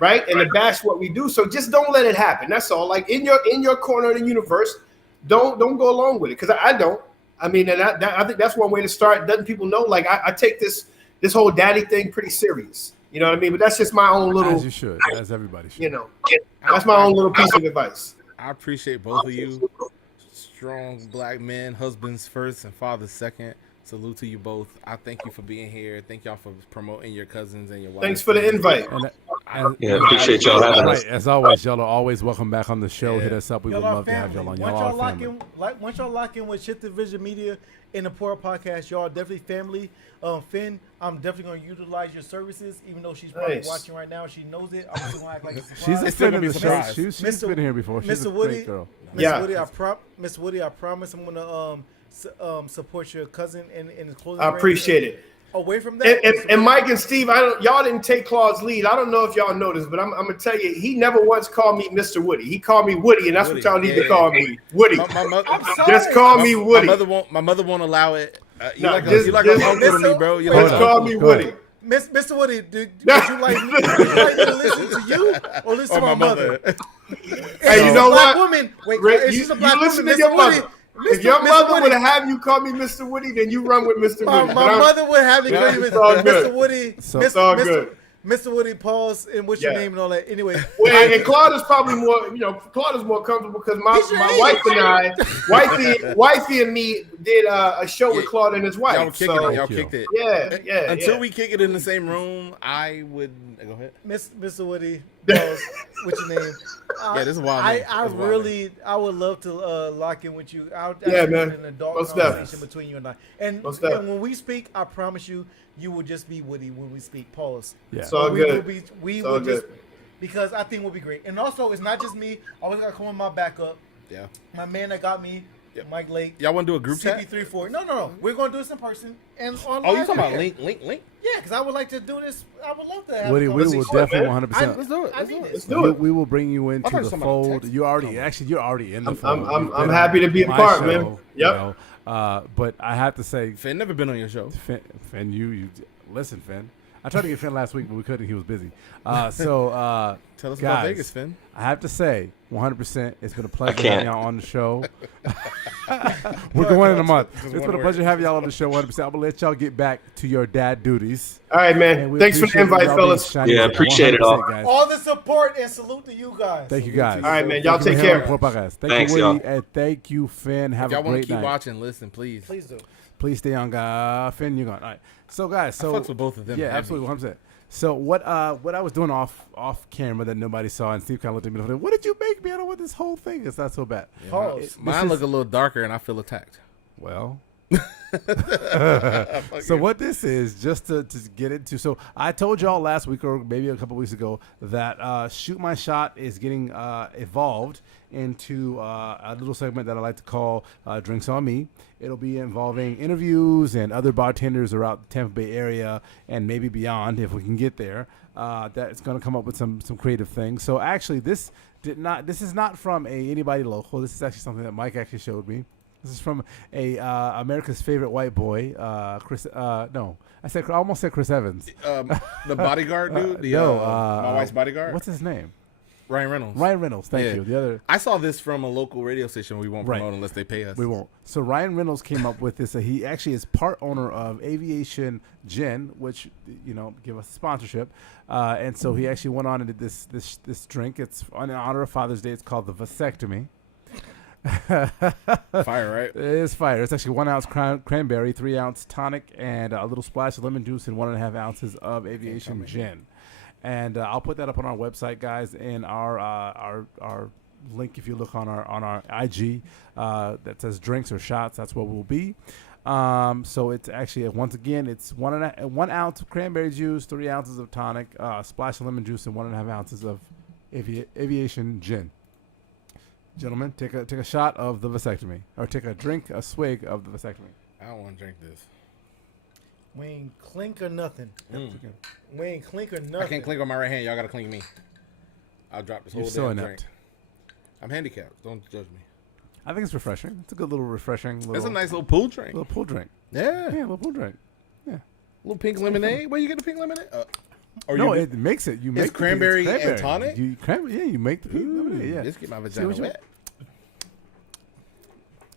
Right, and to bash what we do. So just don't let it happen. That's all. Like in your corner of the universe, don't go along with it because I don't. I mean, and I think that's one way to start. Letting people know, like I take this whole daddy thing pretty serious. You know what I mean? But that's just my own little. As you should, as everybody should. That's my own little piece of advice. I appreciate both of you. Strong black men, husbands first and fathers second. Salute to you both. I thank you for being here. Thank y'all for promoting your cousins and your wives. Thanks for the invite. Appreciate y'all having us. As always, y'all are always welcome back on the show. Hit us up. We would love to have y'all on. Y'all are family. Once y'all lock in with Shifted Vision Media and the Poor Podcast, y'all are definitely family. Finn, I'm definitely going to utilize your services, even though she's probably watching right now. She knows it. I'm just going to act like it's a surprise. She's still going to be surprised. She's been here before. She's Mr. a Woody, great girl. Mr. Woody, I promise I'm going to support your cousin in his clothing. I appreciate it. Away from that, and Mike and Steve, y'all didn't take Claude's lead. I don't know if y'all noticed, but I'm gonna tell you, he never once called me Mr. Woody. He called me Woody, and that's what y'all need to call me, Woody. Just call me Woody. My mother won't allow it. You No, like just- a just- uncle to me, bro. You Just like call me Woody. Mr. Woody, would you like me to listen to you or listen to my mother? Hey, you know what? Woman, wait, Rick, she's a you black listen woman. to your Mr. mother. Woody, If your Mr. mother Woody. would have you call me Mr. Woody, then you run with Mr. Woody. My mother would have me call you It's all Mr. good. Woody. It's all good. Mr. Woody, pause, and what's your name and all that. Anyway. Well, and Claude is probably more, Claude is more comfortable because my wife and I, wifey and me did a show with Claude and his wife. Y'all kicked it. Yeah. Until we kick it in the same room, I would go ahead. Mr. Woody, pause. What's your name? This is wild. I would love to lock in with you. Man. An adult Most conversation definitely. between you and I. And Most definitely. when we speak, I promise you, you will just be Woody when we speak. Pause. Yeah. It's all good. We It's all will just good. because I think we'll be great. And also, it's not just me. I always gotta call in my backup. Yeah. My man that got me, Mike Lake. Y'all want to do a group chat? CP34. No. We're gonna do this in person and on. Oh, you talking about link? Yeah, because I would like to do this. I would love to have. Woody, a we will conversation. definitely man. 100%. Let's do it. I need Let's this. do it. We will bring you I into thought the somebody fold. texted You're already in the fold. I'm happy to be a My part, show, man. you Yep. know. But I have to say, Finn never been on your show. Finn, you listen, Finn. I tried to get Finn last week, but we couldn't. He was busy. Tell us about guys, Vegas, Finn. I have to say, 100%. It's been a pleasure can't. having y'all on the show. We're going in a month. Just It's one been a word. pleasure having y'all on the show. 100%. I'm gonna let y'all get back to your dad duties. All right, And man. we Thanks for the appreciate invite, y'all being fellas. shiny Yeah, with it. appreciate it all. 100%, guys. All the support and salute to you guys. Thank you, guys. All right, man. Y'all Thank you take for being on care. the podcast. Thank Thanks, you, Woody, y'all. and thank you, Finn. Have If y'all a want to great keep night. watching, listen, please. Please do. Please stay on, guys. Finn, you're gone. All right. So, guys, I fucks with both of them. Yeah, heavy. absolutely, 100%. So what I was doing off camera that nobody saw, and Steve kind of looked at me and said, "What did you make me? I don't want this whole thing. It's not so bad." Pause. Mine look a little darker, and I feel attacked. Well, so what this is, just to get into, so I told y'all last week or maybe a couple weeks ago that Shoot My Shot is getting evolved into a little segment that I like to call Drinks on Me. It'll be involving interviews and other bartenders around the Tampa Bay area and maybe beyond if we can get there. That's going to come up with some creative things. So actually, this is not from anybody local. This is actually something that Mike actually showed me. This is from America's favorite white boy, Chris. No, I almost said Chris Evans. The bodyguard dude. My wife's bodyguard. What's his name? Ryan Reynolds. Ryan Reynolds. Thank Yeah. you. The other. I saw this from a local radio station. We won't promote unless they pay us. We won't. So Ryan Reynolds came up with this. He actually is part owner of Aviation Gin, which give us a sponsorship. And so he actually went on and did this drink. It's in honor of Father's Day. It's called the Vasectomy. Fire, right? It is fire. It's actually 1 ounce cranberry, 3 ounce tonic, and a little splash of lemon juice, and 1.5 ounces of Aviation Gin. And I'll put that up on our website, guys, and our link. If you look on our IG that says drinks or shots, that's where we'll be. So it's actually once again it's 1 ounce of cranberry juice, 3 ounces of tonic, splash of lemon juice, and 1.5 ounces of aviation gin. Gentlemen, take a shot of the vasectomy, or take a swig of the vasectomy. I don't want to drink this. We ain't clink or nothing. Mm. We ain't clink or nothing. I can't clink on my right hand. Y'all gotta clink me. I'll drop this You're whole so damn inept. drink. I'm handicapped. Don't judge me. I think it's refreshing. It's a good little refreshing. It's a nice little pool drink. little pool drink. Yeah. Yeah, a little pool drink. Yeah. Little pink lemonade. Where you get the pink lemonade? Or No, you it makes it. You make it's cranberry and tonic? You make the pink lemonade. Yeah. Just get my See vagina what you- wet.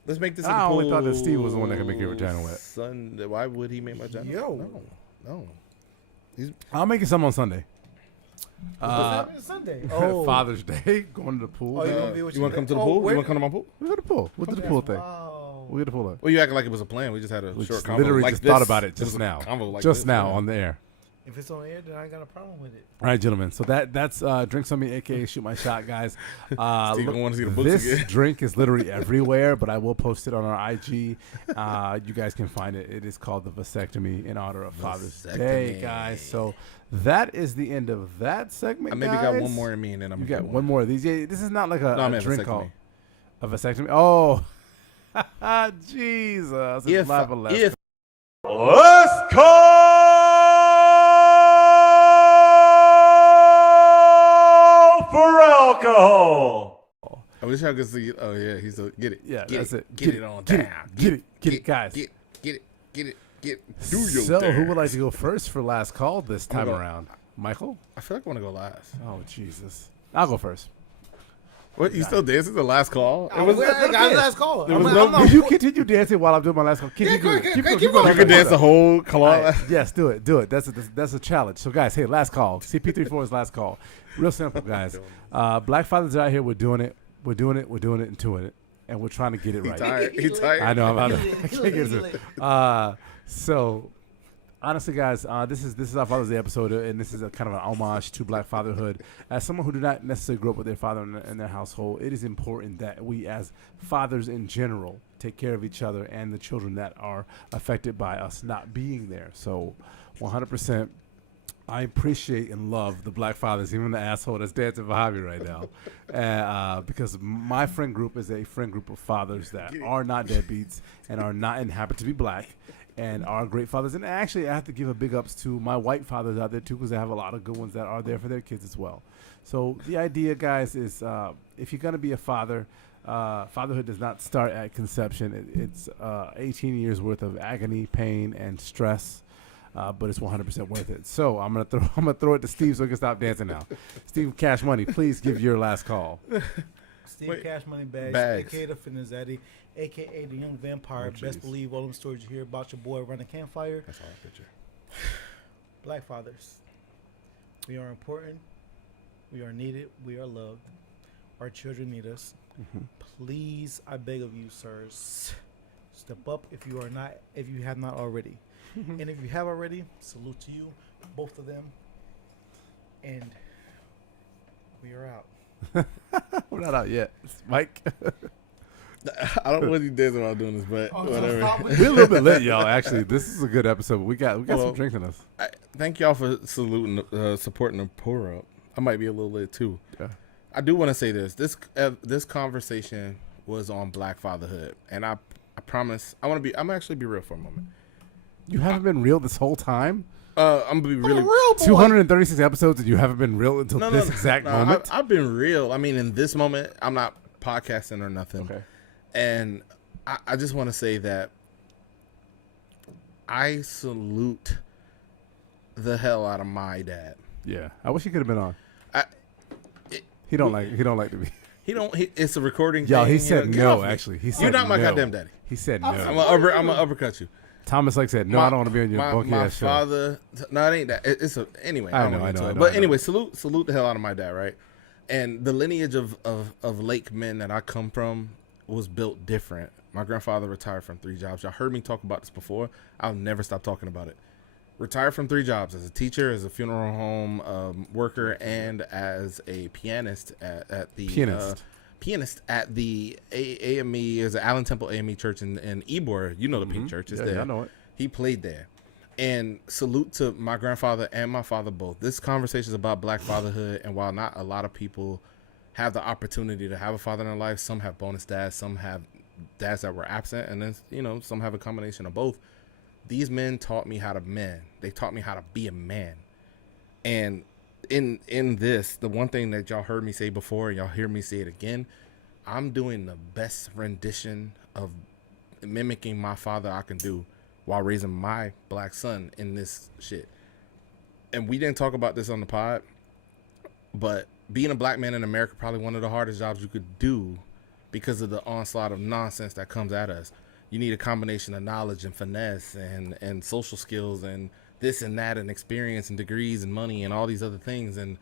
Let's make this in the I pool. only thought that Steve was the one that could make your vagina wet. Why would he make my vagina Yo. wet? No. I'll make you some on Sunday. What's happening Sunday? Oh, Father's Day. Going to the pool. Oh, you gonna be with You want to come to the Oh, pool? where- You want to come to my pool? We'll go to the pool. We'll do the pool thing. Wow. We'll get the pool up. Well, you acting like it was a plan. We just had a We short just convo. literally like just this. thought about it was just a now. convo like Just this, now yeah. on the air. If it's on air, then I ain't got a problem with it. All right, gentlemen. So that's Drink Something, a.k.a. Shoot My Shot, guys. Steve don't want to see the books This again. drink is literally everywhere, but I will post it on our IG. You guys can find it. It is called the Vasectomy in honor of Father's Day, Vasectomy. guys. So that is the end of that segment, I maybe guys. got one more in me, and then I'm You gonna got do one more of these. Yeah, this is not like a, No, I a meant drink vasectomy. call. A vasectomy? Oh. Jesus. It's live or less. Let's call for alcohol. I wish I could see. Oh yeah, he's a get it. Yeah, get that's it. it. Get it on Get down. it. Get it, guys. Get it. Do your So, thing. who would like to go first for last call this I'm time gonna go- around? Michael? I feel like I want to go last. Oh, Jesus. I'll go first. What? You still dancing? The last call? It I was. got last call. There was I'm no- not- Will you continue dancing while I'm doing my last call? Keep going. Keep going. You can dance the whole call. All right, yes, do it. That's a challenge. So, guys, hey, last call. CP34 is last call. Real simple, guys. Black fathers out here, we're doing it, and doing it, and we're trying to get it He right. tired. He tired. I know. I can't get it. So, honestly, guys, this is our Father's Day episode, and this is a kind of an homage to Black fatherhood. As someone who did not necessarily grow up with their father in their household, it is important that we, as fathers in general, take care of each other and the children that are affected by us not being there. So, 100%. I appreciate and love the black fathers, even the asshole that's dancing behind me right now, because my friend group is a friend group of fathers that are not deadbeats and are not and happen to be black and are great fathers. And actually, I have to give a big ups to my white fathers out there too, because I have a lot of good ones that are there for their kids as well. So the idea, guys, is if you're gonna be a father, fatherhood does not start at conception. It's 18 years worth of agony, pain, and stress. But it's 100% worth it. So I'm gonna throw it to Steve so he can stop dancing now. Steve Cash Money, please give your last call. Steve Wait. Cash Money Bags, Bags. a.k.a. the Fitness Daddy, a.k.a. the Young Vampire. Oh, Best jeez. believe all them stories you hear about your boy running campfire. That's all I picture. Black fathers, we are important. We are needed. We are loved. Our children need us. Please, I beg of you, sirs, step up if you have not already. And if you have already, salute to you, both of them. And we are out. We're not out yet, Mike. I don't know what you did while doing this, but whatever. We're a little bit lit, y'all. Actually, this is a good episode. We got Well, some drinks in us. Thank y'all for supporting the pour up. I might be a little lit too. Yeah. I do want to say this. This conversation was on Black fatherhood, and I promise I'm actually be real for a moment. You haven't been real this whole time. I'm gonna be really 236 episodes, and you haven't been real until this exact moment. I've been real. I mean, in this moment, I'm not podcasting or nothing. Okay. And I just want to say that I salute the hell out of my dad. Yeah, I wish he could have been on. It- He don't like to be. It's a recording. Y'all, thing, he said get no. off me. Actually, he said You're not my no. goddamn daddy. He said no. I'm gonna uppercut you. Thomas like said no. I don't want to be on your bunky my ass show. father. No, it ain't that. It's a anyway. I don't know, wanna I get know, to I it. know, But I know. anyway, salute the hell out of my dad, right? And the lineage of Lake men that I come from was built different. My grandfather retired from 3 jobs. Y'all heard me talk about this before. I'll never stop talking about it. Retired from 3 jobs: as a teacher, as a funeral home worker, and as a pianist at the pianist at the AME, is Allen Temple AME Church in Ybor. You know the Pink Church is there. Yeah, I know it. He played there. And salute to my grandfather and my father both. This conversation is about Black fatherhood, and while not a lot of people have the opportunity to have a father in their life, some have bonus dads, some have dads that were absent, and then some have a combination of both. These men taught me how to man. They taught me how to be a man. And in this, the one thing that y'all heard me say before, and y'all hear me say it again, I'm doing the best rendition of mimicking my father I can do while raising my black son in this shit. And we didn't talk about this on the pod, but being a black man in America, probably one of the hardest jobs you could do because of the onslaught of nonsense that comes at us. You need a combination of knowledge and finesse and social skills and this and that and experience and degrees and money and all these other things. And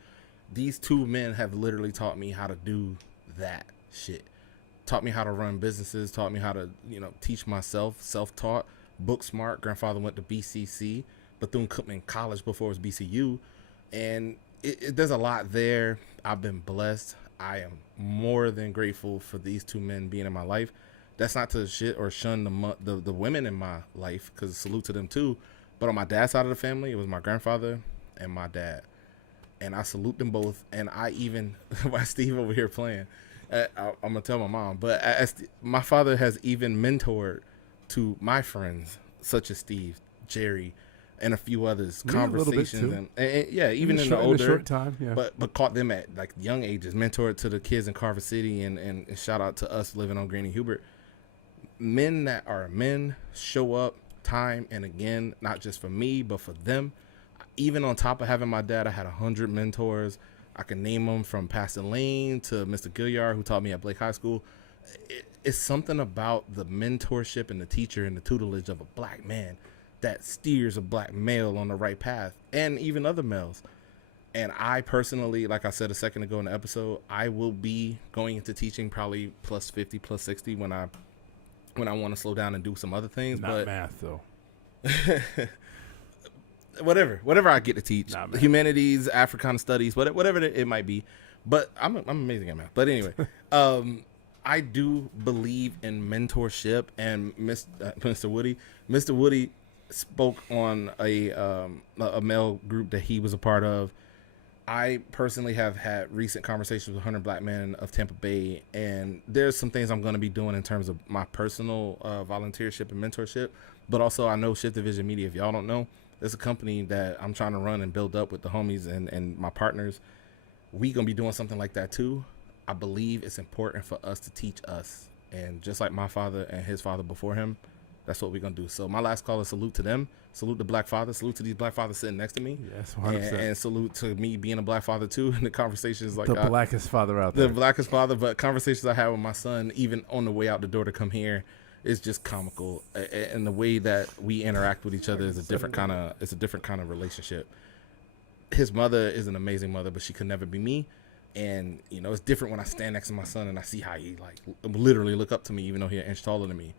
these 2 men have literally taught me how to do that shit. Taught me how to run businesses, taught me how to, teach myself, self-taught, book smart. Grandfather went to BCC, Bethune-Cookman College before it was BCU. And there's a lot there. I've been blessed. I am more than grateful for these 2 men being in my life. That's not to shit or shun the women in my life, because salute to them too. But on my dad's side of the family, it was my grandfather and my dad. And I salute them both. And I even, why Steve over here playing, I'm going to tell my mom, but my father has even mentored to my friends, such as Steve, Jerry, and a few others, conversations. And yeah, even in the older, short time, yeah. But caught them at like young ages, mentored to the kids in Carver City, and shout out to us living on Granny Hubert. Men that are men show up time and again, not just for me, but for them. Even on top of having my dad, I had 100 mentors. I can name them from Pastor Lane to Mr. Gilliard, who taught me at Blake High School. It's something about the mentorship and the teacher and the tutelage of a black man that steers a black male on the right path, and even other males. And I personally, like I said a second ago in the episode, I will be going into teaching probably plus 50, plus 60 when I want to slow down and do some other things. Not math, though. whatever I get to teach, humanities, Africana studies, whatever it might be. But I'm amazing at math. But anyway, I do believe in mentorship, and Mr. Woody spoke on a male group that he was a part of. I personally have had recent conversations with 100 black men of Tampa Bay, and there's some things I'm going to be doing in terms of my personal volunteership and mentorship, but also I know Shift Division Media, if y'all don't know, it's a company that I'm trying to run and build up with the homies and my partners. We going to be doing something like that too. I believe it's important for us to teach us, and just like my father and his father before him, that's what we're going to do. So my last call is salute to them. Salute the black father. Salute to these black fathers sitting next to me. Yes, 100%. And salute to me being a black father too. And the conversations like the blackest father out there. The blackest father, but conversations I have with my son, even on the way out the door to come here, is just comical. And the way that we interact with each other is a different kind of relationship. His mother is an amazing mother, but she could never be me. And it's different when I stand next to my son and I see how he like literally look up to me, even though he's an inch taller than me.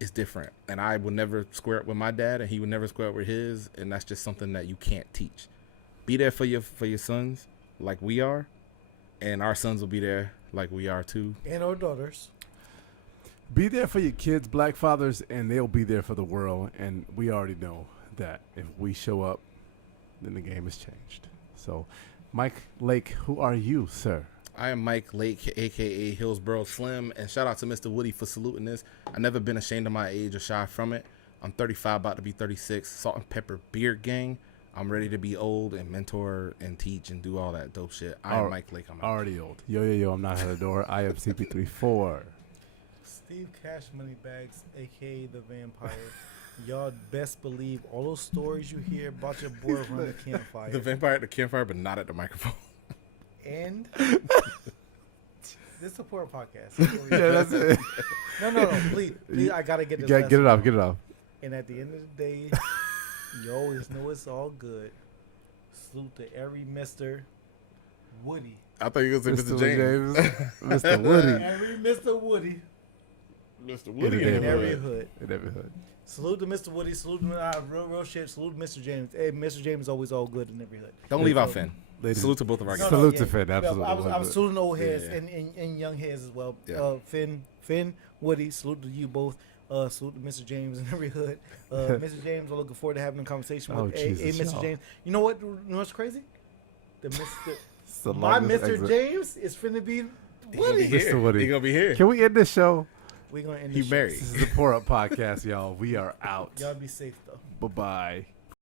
It's different, and I would never square up with my dad, and he would never square up with his, and that's just something that you can't teach. Be there for your sons, like we are, and our sons will be there like we are too, and our daughters. Be there for your kids, black fathers, and they'll be there for the world. And we already know that if we show up, then the game has changed. So, Mike Lake, who are you, sir? I am Mike Lake, a.k.a. Hillsboro Slim, and shout out to Mr. Woody for saluting this. I've never been ashamed of my age or shy from it. I'm 35, about to be 36. Salt and Pepper Beard Gang. I'm ready to be old and mentor and teach and do all that dope shit. I am Mike Lake. I'm already old. Yo, I'm not Hadador. I am CP34. Steve Cash Moneybags, a.k.a. The Vampire. Y'all best believe all those stories you hear about your boy around the campfire. The vampire at the campfire, but not at the microphone. And this is a poor podcast. Yeah, that's it. No, please, I gotta get this. Get it off. And at the end of the day, you always know it's all good. Salute to every Mr. Woody. I thought you were going to say Mr. James. Mr. Woody. Every Mr. Woody. Mr. Woody in every hood. In every hood. Salute to Mr. Woody. Salute to real shit. Salute to Mr. James. Hey, Mr. James is always all good in every hood. Don't leave out Finn. Salute to both of our guys. Salute to Finn, absolutely. I was saluting old heads Yeah. and young heads as well. Yeah. Finn, Woody, salute to you both. Salute to Mr. James in every hood. Mr. James, I'm looking forward to having a conversation with Jesus, Mr. y'all. James. You know what? You know what's crazy? The Mr. It's the My longest Mr. exit. James is finna be Woody. Mr. Woody. He gonna be here. Can we end this show? We're gonna end He this. married. This is the Pour Up Podcast, y'all. We are out. Y'all be safe though. Bye-bye.